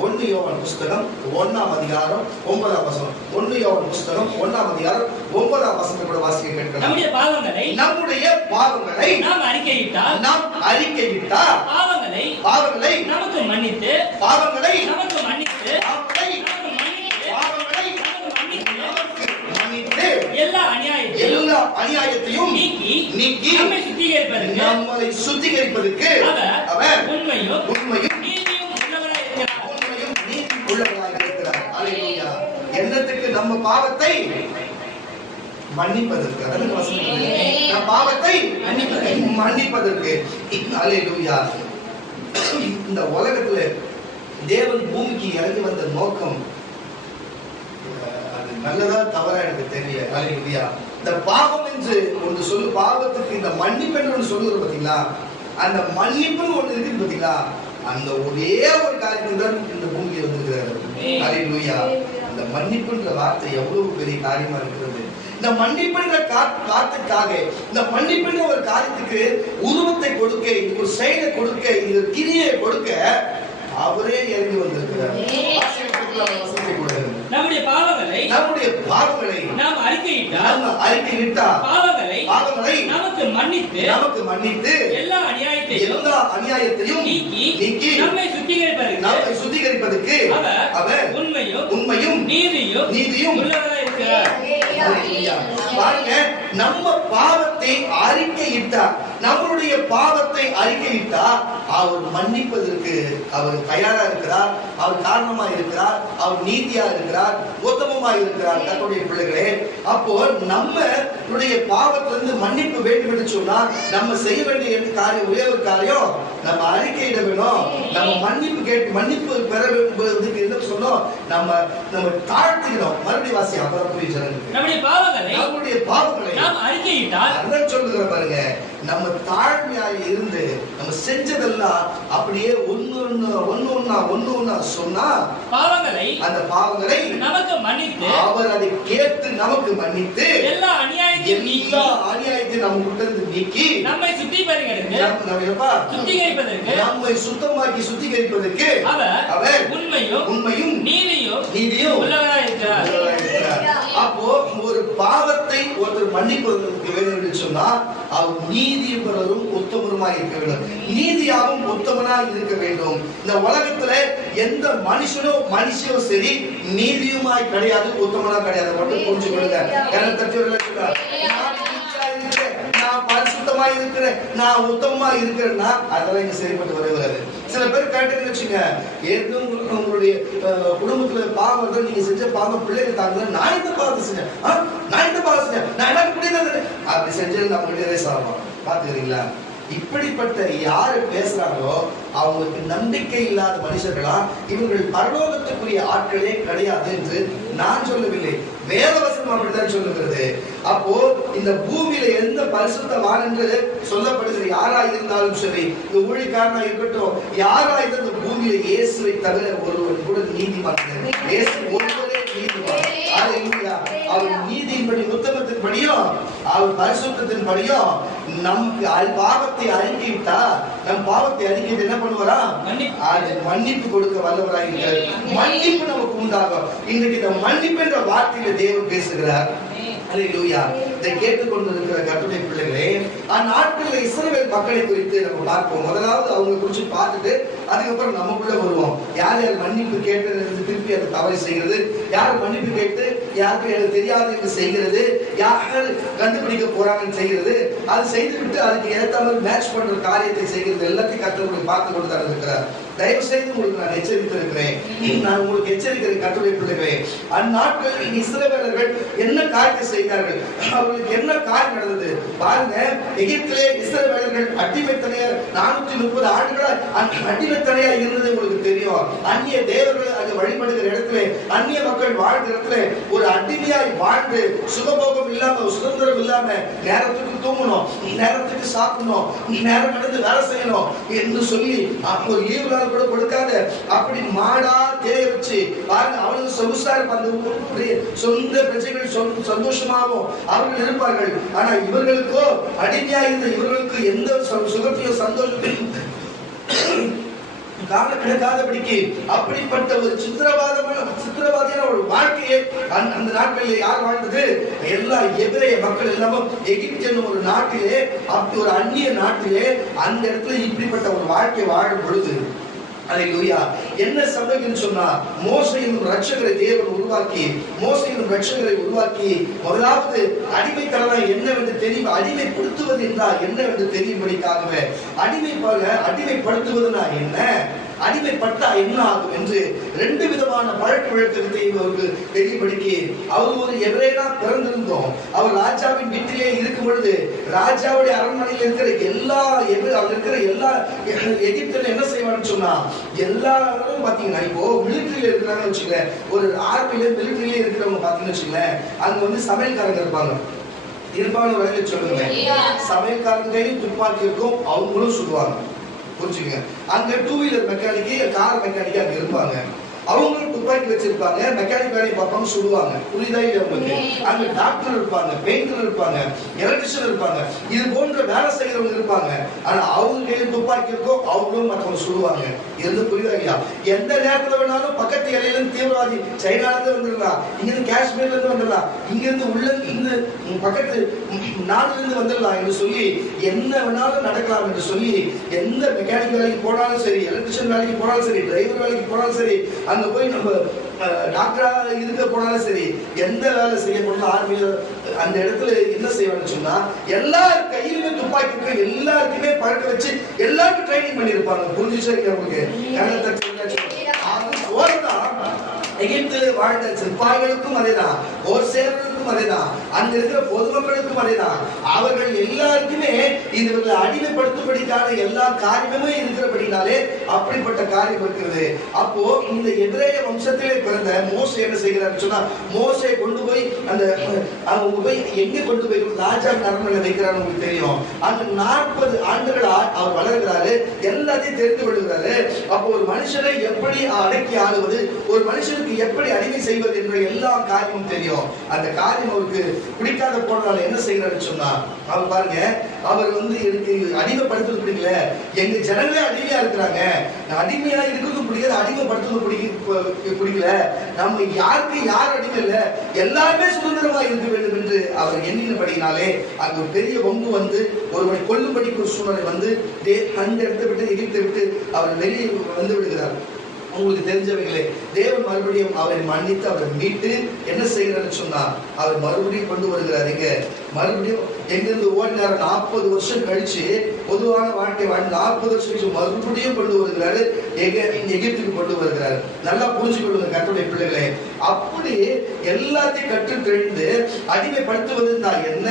1 யோவான் புஸ்தகம் 1ஆம் அதிகாரம் 9ஆம் வசனம். 1 யோவான் புஸ்தகம் 1ஆம் அதிகாரம் 9ஆம் வசனத்தை கூட வாசிக்க கேட்கலாம். நம்முடைய பாவங்களை நாம் அறிக்கையிட்டால் பாவங்களை நமக்கு மன்னித்து எல்லா அநியாயத்தையும் நீக்கி நம்மை சுத்திகரிப்பதற்கு அவர் உண்மையும் உள்ளவராக இருக்கிறார். அல்லேலூயா. என்னத்துக்கு? நம்ம பாவத்தை மன்னிப்பதற்கு. நம் பாவத்தை மன்னிப்பதற்கு. அல்லேலூயா. இந்த உலகத்துல தேவன் பூமிக்கு இறங்கி வந்த நோக்கம் அது நல்லதா தவறா எனக்கு தெரியல. அல்லேலூயா. இந்த பாவம் என்று ஒன்று சொல்லு, பாவத்துக்கு இந்த மன்னிப்பு என்று ஒன்று சொல்லுறது பாத்தீங்களா? அந்த மன்னிப்புன்னு ஒன்று இருக்குது பாத்தீங்களா? அந்த ஒரே ஒரு காரியத்தில் தான் இந்த பூமிக்கு வந்திருக்கிறார். அல்லேலூயா. அந்த மன்னிப்புன்ற வார்த்தை எவ்வளவு பெரிய காரியமா இருக்கிறது. இந்த மன்னிப்புன்ற காரியத்துக்காக, இந்த மன்னிப்புன்ற ஒரு காரியத்துக்கு உருவத்தை கொடுக்க, ஒரு செயலை கொடுக்க, இந்த கிரியை கொடுக்க அவரே இறங்கி வந்திருக்கிறார். நம்முடைய பாவங்களை நாம் அறிக்கையிட்டால் பாவங்களை நமக்கு மன்னித்து எல்லா அநியாயத்தையும் நீக்கி நம்மை சுத்திகரிப்பதற்கு அவர் உண்மையும் நீதியும் உள்ளவராக இருக்கிறார். பாருங்க, நம்ம பாவத்தை அறிக்கையிட்டார், நம்மளுடைய பாவத்தை அறிக்கையிட்டார், அவர் மன்னிப்பதற்கு அவர் தயாரா இருக்கிறார், அவர் காரணமா இருக்கிறார், அவர் நீதியா இருக்கிறார், உத்தமமா இருக்கிறார். தன்னுடைய பிள்ளைகளே, அப்போ நம்மளுடைய பாவத்திலிருந்து மன்னிப்பு வேண்டும் என்று சொன்னா நம்ம செய்ய வேண்டிய காரியம் ஒரே ஒரு காரியம், நம்ம அறிக்கையிட வேணும். நம்ம மன்னிப்பு பெற வேண்டும். என்ன சொன்னோம்? நம்ம தாழ்த்திக்கிறோம். மறுபடியும் வாசி, அப்புறம் நம்முடைய பாவங்களை நாம் அறிக்கையிட்டால் அதான் சொல்லுகிற பாருங்க, நம்ம தாழ்மையாக இருந்து நம்ம செஞ்சதெல்லாம் அப்படியே ஒன்னு சொன்னா அந்த பாவங்களை நமக்கு மன்னித்து அவர் அதை கேட்டு நமக்கு மன்னித்து எல்லா அநியாயத்தையும் நம்ம கிட்ட இருந்து நீக்கி நம்மை நம்மை சுத்திகரிப்பதற்கு அவர் உண்மையும் நீதியும் உள்ளவராக இருக்கிறார். அப்போ ஒரு பாவத்தை ஒருத்தர் மன்னிப்பதற்கு வேண்டும் என்று சொன்னா அவர் நீதிபரரும் உத்தமருமாய் இருக்க வேண்டும், நீதியாகவும் உத்தமனாய் இருக்க வேண்டும். இந்த உலகத்துல எந்த மனுஷனோ சரி நீதியுமாய் கிடையாது, உத்தமனா கிடையாது. மட்டும் புரிஞ்சுக்கொள்ளுங்க. நான் பரிசுத்தமா இருக்கிறேன், நான் உத்தமமா இருக்கிறேன்னா அதெல்லாம் இங்க சரிப்பட்டு வரவே. சில பேர் கேட்டுன்னு வச்சுங்க, ஏற்கனவே உங்களுடைய குடும்பத்துல பாவம் நீங்க செஞ்ச பாவம் பிள்ளைங்க தாங்க, நான் இந்த பாவத்தை செஞ்சேன், நான் எனக்கு பிடிக்காது அப்படி செஞ்சது நம்ம கிட்டே சாப்பிடும். பாத்துக்கிறீங்களா? இப்படிப்பட்ட யாரு பேசுறாங்களோ அவங்களுக்கு நம்பிக்கை இல்லாத மனுஷர்களா, இவர்கள் பரலோகத்துக்குரிய ஆட்களே கிடையாது என்று நான் சொல்லவில்லை, வேதவசனம் அப்படித்தான் சொல்லுகிறது. அப்போ இந்த பூமியில எந்த பரிசுத்தவான் என்று சொல்லப்படுகிற யாரா இருந்தாலும் சரி, இந்த ஊழியக்காரனா இருக்கட்டும், யாரா இருந்த இந்த பூமியில இயேசுவை தவிர ஒருவர் கூட நீதிமான், இயேசு ஒருவரே நீதிமான். அவர் நீதியின்படி உத்தமத்தின்படியும் அவர் பரிசுத்தத்தின் படியும் நமக்கு பாவத்தை அறிக்கையிட்டா, நம் பாவத்தை அறிக்கையிட்டு என்ன பண்ணுவாரா? மன்னிப்பு கொடுக்க வல்லவராக இருக்கிறார். மன்னிப்பு நமக்கு உண்டாகும். இன்றைக்கு இந்த மன்னிப்பு என்ற வார்த்தையில தேவன் பேசுகிறார். அல்லேலூயா. இதை கேட்டுக்கொண்டிருக்கிற கர்த்தருடைய பிள்ளைகளே, அந்நாட்களில் இஸ்ரவேல் மக்களை குறித்து நம்ம பார்ப்போம். முதலாவது அவங்க குறித்து பார்த்துட்டு அதுக்கப்புறம் நமக்குள்ள வருவோம். யார் மன்னிப்பு கேட்டு திருப்பி அதை தவறு செய்கிறது, யார் மன்னிப்பு கேட்டு யாருக்கு எனக்கு தெரியாது என்று செய்கிறது, யார் கண்டுபிடிக்க போறாங்கன்னு செய்கிறது, அது செய்துவிட்டு அதுக்கு ஏற்ற மாதிரி மேட்ச் பண்ற காரியத்தை செய்கிறது எல்லாத்தையும் கர்த்தர் பார்த்து கொண்டு தான் இருக்கிறார். தயவு செய்து உங்களுக்கு நான் எச்சரித்திருக்கிறேன், நான் உங்களுக்கு எச்சரிக்கிறேன் கர்த்தருடைய பிள்ளைகளே. அந்நாட்களில் இஸ்ரவேலர்கள் என்ன காரியத்தை செய்தார்கள், அவர்களுக்கு என்ன காரியம் நடந்தது பாருங்க. எகிப்திலே இஸ்ரவேலர்கள் அடிமைத்தனையா 430 ஆண்டுகளாக அடிமைத்தனையா இருந்தது உங்களுக்கு தெரியும். அந்நிய தேவர்கள் அங்கு வழிபடுகிற இடத்துல, அந்நிய மக்கள் வாழ்கிற இடத்துல ஒரு அடிமையாய் வாழ்ந்து சுகபோகம் இல்லாம, சுதந்திரம் இல்லாம, நேரத்துக்கு தூங்கணும், நேரத்துக்கு சாப்பிடணும், நேரம் நடந்து வேலை செய்யணும் என்று சொல்லி அப்போ லீவு கூட கொடுக்காத அப்படி மாடா தேய வச்சு பாருங்க. அவனுக்கு சொகுசா இருப்பாங்க, சொந்த பிரஜைகள் சந்தோஷமாகவும் அவர்கள் இருப்பார்கள். ஆனா இவர்களுக்கோ அடிமையா இருந்த இவர்களுக்கு எந்த சுகத்தையோ சந்தோஷத்தையும் காண கிடைக்காதபடிக்கு அப்படிப்பட்ட ஒரு சித்திரவாதியான ஒரு வாழ்க்கையை அந்த நாட்களில் யார் வாழ்ந்தது? எல்லா எபிரேய மக்கள் எல்லாமும் எகிப்து என்னும் ஒரு நாட்டிலே, அப்படி ஒரு அந்நிய நாட்டிலே அந்த இடத்துல இப்படிப்பட்ட ஒரு வாழ்க்கை வாழும் பொழுது அல்லேலூயா என்ன சம்பவிக்கும் சொன்னா, மோசே என்னும் ரட்சகரை தேவன் உருவாக்கி, மோசே என்னும் ரட்சகரை உருவாக்கி முதலாவது அடிமைத்தனம் என்னவென்று தெரியும், அடிமைப்படுத்துவது என்றால் என்னவென்று தெரியும்படிக்காகவே அடிமைப்படுத்துவதுனா என்ன, அடிமைப்பட்டா என்ன ஆகும் என்று ரெண்டு விதமான பழக்க வழக்கத்தை அவருக்கு தெரியும்படிக்கு, அவர் ஒரு எபிரேயனா பிறந்திருந்தோம், அவர் ராஜாவின் வீட்டிலே இருக்கும் பொழுது ராஜாவுடைய அரண்மனையில் இருக்கிற எல்லா எகிப்தில் என்ன செய்வான்னு சொன்னா, எல்லாரும் பாத்தீங்கன்னா இப்போ மிலிட்டரியில இருக்கிறாங்கன்னு வச்சுக்கல, ஒரு ஆர்மியில மிலிட்டரியில இருக்கிறவங்க பாத்தீங்கன்னு வச்சுக்கல, அங்க வந்து சமையல்காரங்க இருப்பாங்க. ஒரு வகையில சொல்லுங்க, சமையல்காரங்க கையில் துப்பாக்கி இருக்கும், அவங்களும் சுடுவாங்க. புரிஞ்சுங்க. அங்க two wheeler mechanic, car mechanic அங்க இருப்பாங்க. அவங்களும் துப்பாக்கி வச்சிருப்பாங்க, மெக்கானிக் வேலையை பார்ப்பாங்க, சுடுவாங்க. புரியுதா இல்லையா உங்களுக்கு? அங்க டாக்டர் இருப்பாங்க, பெயிண்டர் இருப்பாங்க, எலக்ட்ரிஷியன் இருப்பாங்க, இது போன்ற வேலை செய்யறவங்க இருப்பாங்க. ஆனா அவங்க கையில் துப்பாக்கி இருக்கோ, அவங்களும் மற்றவங்க சுடுவாங்க. இது புரியுதா இல்லையா? எந்த நேரத்துல வேணாலும் பக்கத்து எல்லையில இருந்து தீவிரவாதி சைனால இருந்து வந்துடலாம், இங்க இருந்து காஷ்மீர்ல இருந்து வந்துடலாம், இங்க இருந்து உள்ள இருந்து பக்கத்து நாடுல இருந்து வந்துடலாம் என்று சொல்லி, என்ன வேணாலும் நடக்கலாம் என்று சொல்லி, எந்த மெக்கானிக் வேலைக்கு போனாலும் சரி, எலக்ட்ரிஷியன் வேலைக்கு போனாலும் சரி, டிரைவர் வேலைக்கு போனாலும் சரி, அங்க போய் நம்ம டாக்டரா இருக்க போனாலும் சரி, எந்த வேலை செய்ய போனாலும் ஆர்மியில அந்த இடத்துல என்ன செய்வான்னு சொன்னா, எல்லார் கையிலுமே துப்பாக்கி இருக்கு, எல்லாருக்குமே பழக்க வச்சு எல்லாருக்கும் ட்ரைனிங் பண்ணிருப்பாங்க. புரிஞ்சுச்சா உங்களுக்கு? எகிப்தில் வாழ்ந்த சிப்பாய்களுக்கும் அதேதான், போர் சேவர்களுக்கும் அதேதான், அங்க இருக்கிற பொதுமக்களுக்கும் அதேதான். அவர்கள் எல்லாருக்குமே இவர்களை அடிமைப்படுத்தும்படிக்கான எல்லா காரியமுமே இருக்கிறபடினாலே அப்படிப்பட்ட காரியம் இருக்கிறது. அப்போ இந்த எபிரேய வம்சத்திலே பிறந்த மோசே என்ன செய்கிறார் சொன்னா, மோசே கொண்டு போய் அந்த அவங்க போய் எங்க கொண்டு போய் ராஜா அரண்மனையில் வைக்கிறார். உங்களுக்கு தெரியும், அந்த 40 ஆண்டுகள் அவர் வளர்கிறாரு, எல்லாத்தையும் தெரிந்து கொள்கிறாரு. அப்போ ஒரு மனுஷனை எப்படி அடக்கி ஆளுவது, ஒரு மனுஷனுக்கு எப்படி அடிமை செய்வது என்ற எல்லா காரியமும் தெரியும். அந்த காரியம் அவருக்கு பிடிக்காத போனால என்ன செய்யறாருன்னு சொன்னா, அவர் பாருங்க, அவர் வந்து எனக்கு அடிமைப்படுத்துறது பிடிக்கல, எங்க ஜனங்களே அடிமையா இருக்கிறாங்க, அடிமையா இருக்கிறது பிடிக்காது, அடிமைப்படுத்துறது பிடிக்கல, நம்ம யாருக்கு யார் அடிமை இல்ல, எல்லாருமே சுதந்திரமா இருக்க வேண்டும் என்று அவர் எண்ணினபடினாலே அங்க ஒரு பெரிய வம்பு வந்து ஒருவனை கொல்லும்படிக்கு ஒரு சூழ்நிலை வந்து அந்த இடத்தை விட்டு எகிப்தை விட்டு அவர் வெளியே வந்து விடுகிறார். உங்களுக்கு தெரிஞ்சவங்களே, தேவன் மறுபடியும் அவரை மன்னித்து அவரை மீட்டு என்ன செய்கிறார் சொன்னா, அவர் மறுபடியும் கொண்டு வருகிறார். எங்க மறுபடியும் எங்கிருந்து ஓடினார், 40 வருஷம் கழிச்சு பொதுவான வாழ்க்கை வாழ்ந்து 40 வருஷம் கழிச்சு மறுபடியும் கொண்டு வருகிறாரு, எகிப்துக்கு கொண்டு வருகிறார். நல்லா புரிஞ்சுக்கொள்ளுங்க கர்த்தருடைய பிள்ளைகளே. அப்படி எல்லாத்தையும் கற்று தெரிந்து அடிமைப்படுத்துவது என்ன,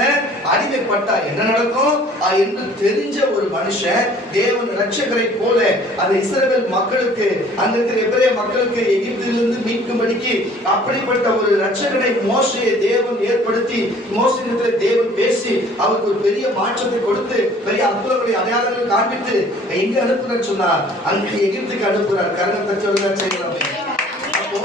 அடிமைப்பட்டா என்ன நடக்கும் என்று தெரிஞ்ச ஒரு மனுஷன் தேவன் ரட்சகரை போல அந்த இஸ்ரவேல் மக்களுக்கு, அந்த எபிரேய மக்களுக்கு எகிப்திலிருந்து மீட்கும்படிக்கு அப்படிப்பட்ட ஒரு ரட்சகனை மோசேயை தேவன் ஏற்படுத்தி, மோசேயிடத்தில் தேவன் பேசி அவருக்கு ஒரு பெரிய மாற்றத்தை கொடுத்து பெரிய அற்புதங்களை அடையாளங்களை காண்பித்து எங்க அனுப்புறார் சொன்னார், அங்க எகிப்துக்கு அனுப்புறார். கரணம் தச்சவர்கள் செய்யலாமே. அப்போ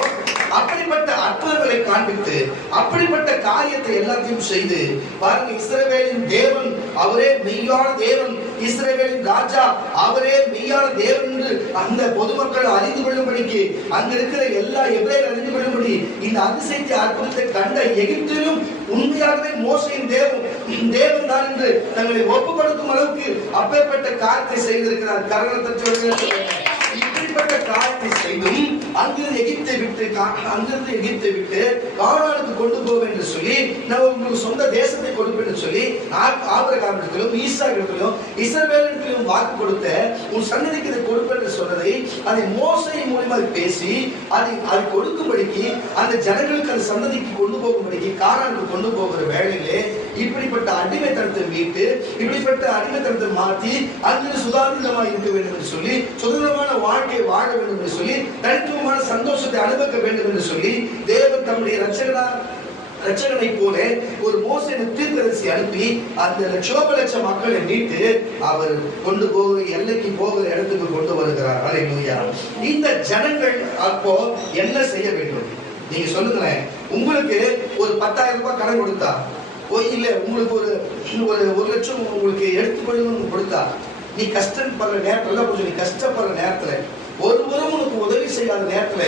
அப்படிப்பட்ட அற்புதங்களை காண்பித்து அப்படிப்பட்ட காரியத்தை எல்லாத்தையும் செய்து பாருங்க, இஸ்ரவேலின் தேவன் அவரே மெய்யான தேவன், இஸ்ரவேலின் ராஜா அவரே மெய்யான தேவன் என்று அந்த பொதுமக்கள் அறிந்து கொள்ளும்படிக்கு, அங்க இருக்கிற எல்லா எபிரேயர் அறிந்து கொள்ளும்படி இந்த அதிசயத்தை அற்புதத்தை கண்ட எகிப்திலும் உண்மையாகவே மோசேயின் தேவன் தான் என்று தங்களை ஒப்புக் கொடுக்கும் அளவுக்கு அப்பேற்பட்ட காரியத்தை செய்திருக்கிறார். கரணத்தற்றவர்கள் இப்படிப்பட்ட காரியத்தை செய்தும் அங்கிருந்து எகிப்தை விட்டு கானானுக்கு கொண்டு போவேன் என்று சொல்லி, நான் உங்களுக்கு சொந்த தேசத்தை கொடுப்பேன் என்று சொல்லி ஆபிரகாமிடத்திலும் ஈசாக்கிடத்திலும் இஸ்ரவேலிடத்திலும் வாக்கு கொடுத்த உன் சன்னதிக்கு இதை கொடுப்பேன் என்று சொன்னதை அதை மோசேயின் மூலமாக பேசி அதை கொடுக்கும்படிக்கு அந்த ஜனங்களுக்கு அந்த சன்னதிக்கு கொண்டு போகும்படிக்கு கானானுக்கு கொண்டு போகிற வேளையிலே இப்படிப்பட்ட அடிமைத்தனத்தை மீட்டு, இப்படிப்பட்ட அடிமைத்தனத்தை மாற்றி அங்கிருந்து சுதாரிதமாக இருக்க வேண்டும் என்று சொல்லி, சுதந்திரமான வாழ்க்கையை வாழ வேண்டும் என்று சொல்லி, தனித்துவமான சந்தோஷத்தை அனுபவிக்க வேண்டும் என்று சொல்லி தேவன் தம்முடைய ரட்சகனை போல ஒரு மோசேயின் தீர்க்கதரிசி அனுப்பி அந்த லட்சோப மக்களை மீட்டு அவர் கொண்டு போகிற எல்லைக்கு போகிற இடத்துக்கு கொண்டு வருகிறார். அல்லேலூயா. இந்த ஜனங்கள் அப்போ என்ன செய்ய வேண்டும்? நீங்க சொல்லுங்களேன். உங்களுக்கு ஒரு 10,000 ரூபாய் கடன் கொடுத்தா, இல்ல உங்களுக்கு ஒரு 1 லட்சம் உங்களுக்கு எடுத்துக்கொள்ளணும் கொடுத்தா, நீ கஷ்டப்படுற நேரத்துல, கொஞ்சம் நீ கஷ்டப்படுற நேரத்துல ஒருவரும் உனக்கு உதவி செய்யாத நேரத்துல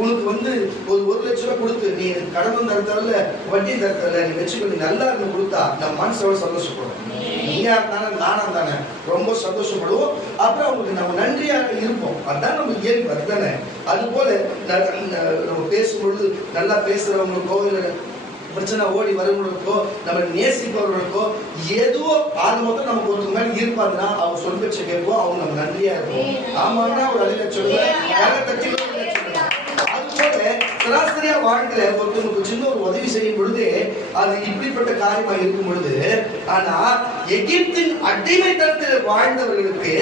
உனக்கு வந்து ஒரு லட்சம் ரூபாய் கொடுத்து நீ கடன் தரல வட்டி தரல நீ வச்சுக்கோ, நீ நல்லா இருந்து கொடுத்தா நம்ம மனசோட சந்தோஷப்படும். நீயா இருந்தானே நானா தானே ரொம்ப சந்தோஷப்படுவோம். அப்புறம் அவங்களுக்கு நம்ம நன்றியாக இருப்போம். அதுதான் நம்ம இயல்பு, அதுதானே. அது போல நம்ம பேசும்பொழுது நல்லா பேசுறவங்களுக்கோ இல்லை பிரச்சனை ஓடி வருவங்களுக்கோ நம்ம நேசிப்பவர்களுக்கோ ஏதோ ஆக மொத்தம் நமக்கு ஒருத்தர் மேலே இருப்பாங்கன்னா அவங்க சொல் பேச்சை கேட்போம், அவங்க நம்ம நன்றியா இருப்போம். ஆமாங்கன்னா ஒரு அழில சொல்லுவேன். அதுபோல சராசரியா வாழ்கிற ஒருத்தருக்கு சின்ன ஒரு உதவி செய்யும் பொழுது அது இப்படிப்பட்ட காரியமா இருக்கும் பொழுது, ஆனா எகிப்தின் அடிமைத்தனத்தில் வாழ்ந்தவர்களுக்கு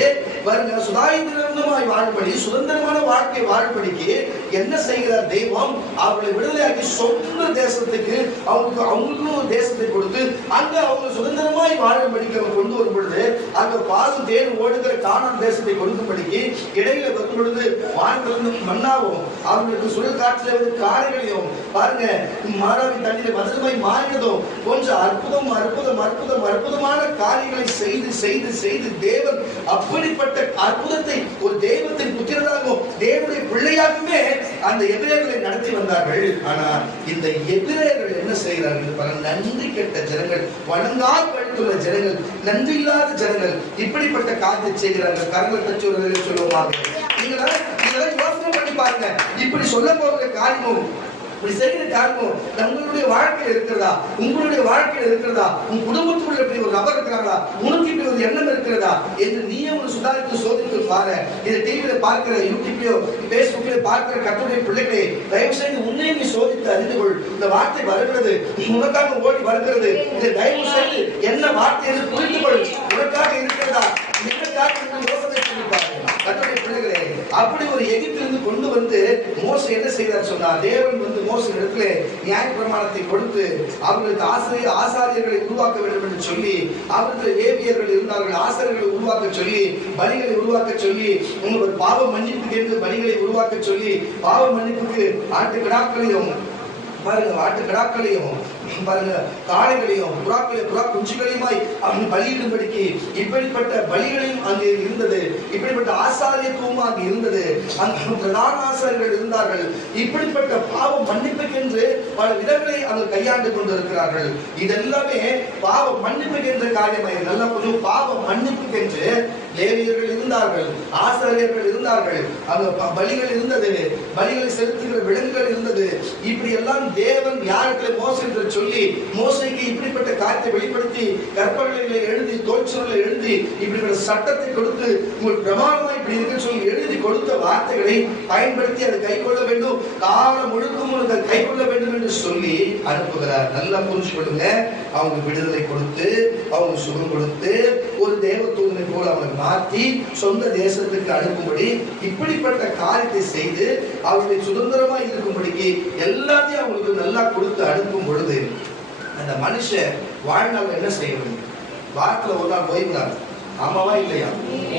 வருங்க சுதாரிதமாய் வாழ்படி சுதந்திரமான வாழ்க்கை வாழ்படிக்கு என்ன செய்கிறார் தெய்வம்? அவர்களை விடுதலையாக்கி சொந்த தேசத்துக்கு அவங்களுக்கும் ஒரு தேசத்தை கொடுத்து அங்க அவங்க சுதந்திரமாய் வாழும்படிக்கு அவங்க கொண்டு வரும் பொழுது அங்க பாலும் தேன் ஓடுகிற கானான் தேசத்தை கொடுக்கும்படிக்கு இடையில வரும் பொழுது வானத்திலிருந்து மன்னாவும் அவர்களுக்கு சுழல் காற்றில வந்து காரைகளையும் பாருங்க மாறாவின் தண்ணீரை மதுரமாய் மாறினதும் கொஞ்சம் அற்புதமான காரியங்களை செய்து செய்து செய்து தேவன் அப்படிப்பட்ட அற்புதத்தை ஒரு தெய்வத்தின் புத்திரராகவும் தேவனுடைய பிள்ளையாகவே அந்த எபிரேயர்களை நடத்தி வந்தார்கள். ஆனா இந்த எபிரேயர்கள் என்ன செய்கிறார்கள்? நன்றி கெட்ட ஜனங்கள், வணங்கா பழுத்துள்ள ஜனங்கள், நன்றி இல்லாத ஜனங்கள் இப்படிப்பட்ட காரியத்தை செய்கிறார்கள். கரங்களை தச்சு ஒரு சொல்லுவாங்க. நீங்க யோசனை பண்ணி பாருங்க. இப்படி சொல்ல போகிற காரியமும் இப்படி செய்கிற காரணம் நம்மளுடைய வாழ்க்கையில் இருக்கிறதா? உங்களுடைய வாழ்க்கையில் இருக்கிறதா? உன் குடும்பத்துக்குள்ள இப்படி ஒரு நபர் இருக்கிறாங்களா? உனக்கு இப்படி ஒரு எண்ணம் இருக்கிறதா என்று நீயே ஒரு சுதாரித்து சோதித்து பாரு. இதை டிவியில பார்க்கிற, யூடியூப்லயோ பேஸ்புக்லயோ பார்க்கிற கர்த்தருடைய பிள்ளைகளை தயவு செய்து உன்னையே நீ சோதித்து அறிந்து கொள். இந்த வார்த்தை வருகிறது, உனக்காக ஓடி வருகிறது. இதை தயவு செய்து என்ன வார்த்தை என்று புரிந்து கொள். உனக்காக இருக்கிறதா? யோசனை பண்ணி பாருங்க கர்த்தருடைய பிள்ளைகளே. அப்படி ஒரு எகிப்திலிருந்து கொண்டு வந்து மோசே என்ன செய்தார் சொன்னா, தேவன் வந்து மோசே இடத்துல நியாய பிரமாணத்தை கொடுத்து அவர்களுக்கு ஆசாரியர்களை உருவாக்க வேண்டும் என்று சொல்லி, அவர்களுக்கு லேவியர்கள் இருந்தார்கள், ஆசாரியர்களை உருவாக்க சொல்லி, பலிகளை உருவாக்க சொல்லி, உங்களுக்கு பாவ மன்னிப்புக்கு என்று பலிகளை உருவாக்க சொல்லி, பாவ மன்னிப்புக்கு ஆட்டுக்கிடாக்களையும் பாருங்க, ஆட்டுக்கிடாக்களையும் பாருங்க, காளைகளையும் புறா குஞ்சுகளையுமாய் அவன் பலியிடும்படிக்கு இப்படிப்பட்ட பலிகளையும் அங்கே இருந்தது. இப்படிப்பட்ட ஆசாரியத்துவம் அங்கே இருந்தது. அந்த பிரதான ஆசாரியர்கள் இருந்தார்கள். இப்படிப்பட்ட பாவம் மன்னிப்புக்கென்று பல விதங்களை அவங்க கையாண்டு கொண்டிருக்கிறார்கள். இதெல்லாமே பாவ மன்னிப்புக்கென்ற காரியமாய் நல்லா கொஞ்சம் பாவ மன்னிப்புக்கென்று லேவியர்கள் இருந்தார்கள், ஆசாரியர்கள் இருந்தார்கள், அந்த பலிகள் இருந்தது, பலிகளை செலுத்துகிற விலங்குகள் இருந்தது. இப்படி எல்லாம் தேவன் யாருக்கு மோசே சொல்லி மோசைக்கு இப்படிப்பட்ட காரியத்தை வெளிப்படுத்தி கற்பனைகளை எழுதி தோற்றங்களை எழுதி இப்படிப்பட்ட சட்டத்தை கொடுத்து உங்கள் பிரமாணமாய் இப்படி இருக்க சொல்லி எழுதி கொடுத்த வார்த்தைகளை பயன்படுத்தி அதை கை கொள்ள வேண்டும், காலம் முழுக்கும் அதை கை கொள்ள வேண்டும் என்று சொல்லி அனுப்புகிறார். நல்லா புரிஞ்சு கொள்ளுங்க. அவங்க விடுதலை கொடுத்து அவங்க சுகம் கொடுத்து ஒரு தேவதூதனை போல அவங்க மாற்றி சொந்த தேசத்துக்கு அனுப்பும்படி இப்படிப்பட்ட காரியத்தை செய்து அவர்களை சுதந்திரமாய் இருக்கும்படிக்கு எல்லாத்தையும் அவங்களுக்கு நல்லா கொடுத்து அனுப்பும் பொழுது அந்த மனுஷன் வாழ்நாள் என்ன செய்யணும்? வாரத்துல ஒரு நாள் ஓய்வு நாள், ஆமாவா இல்லையா?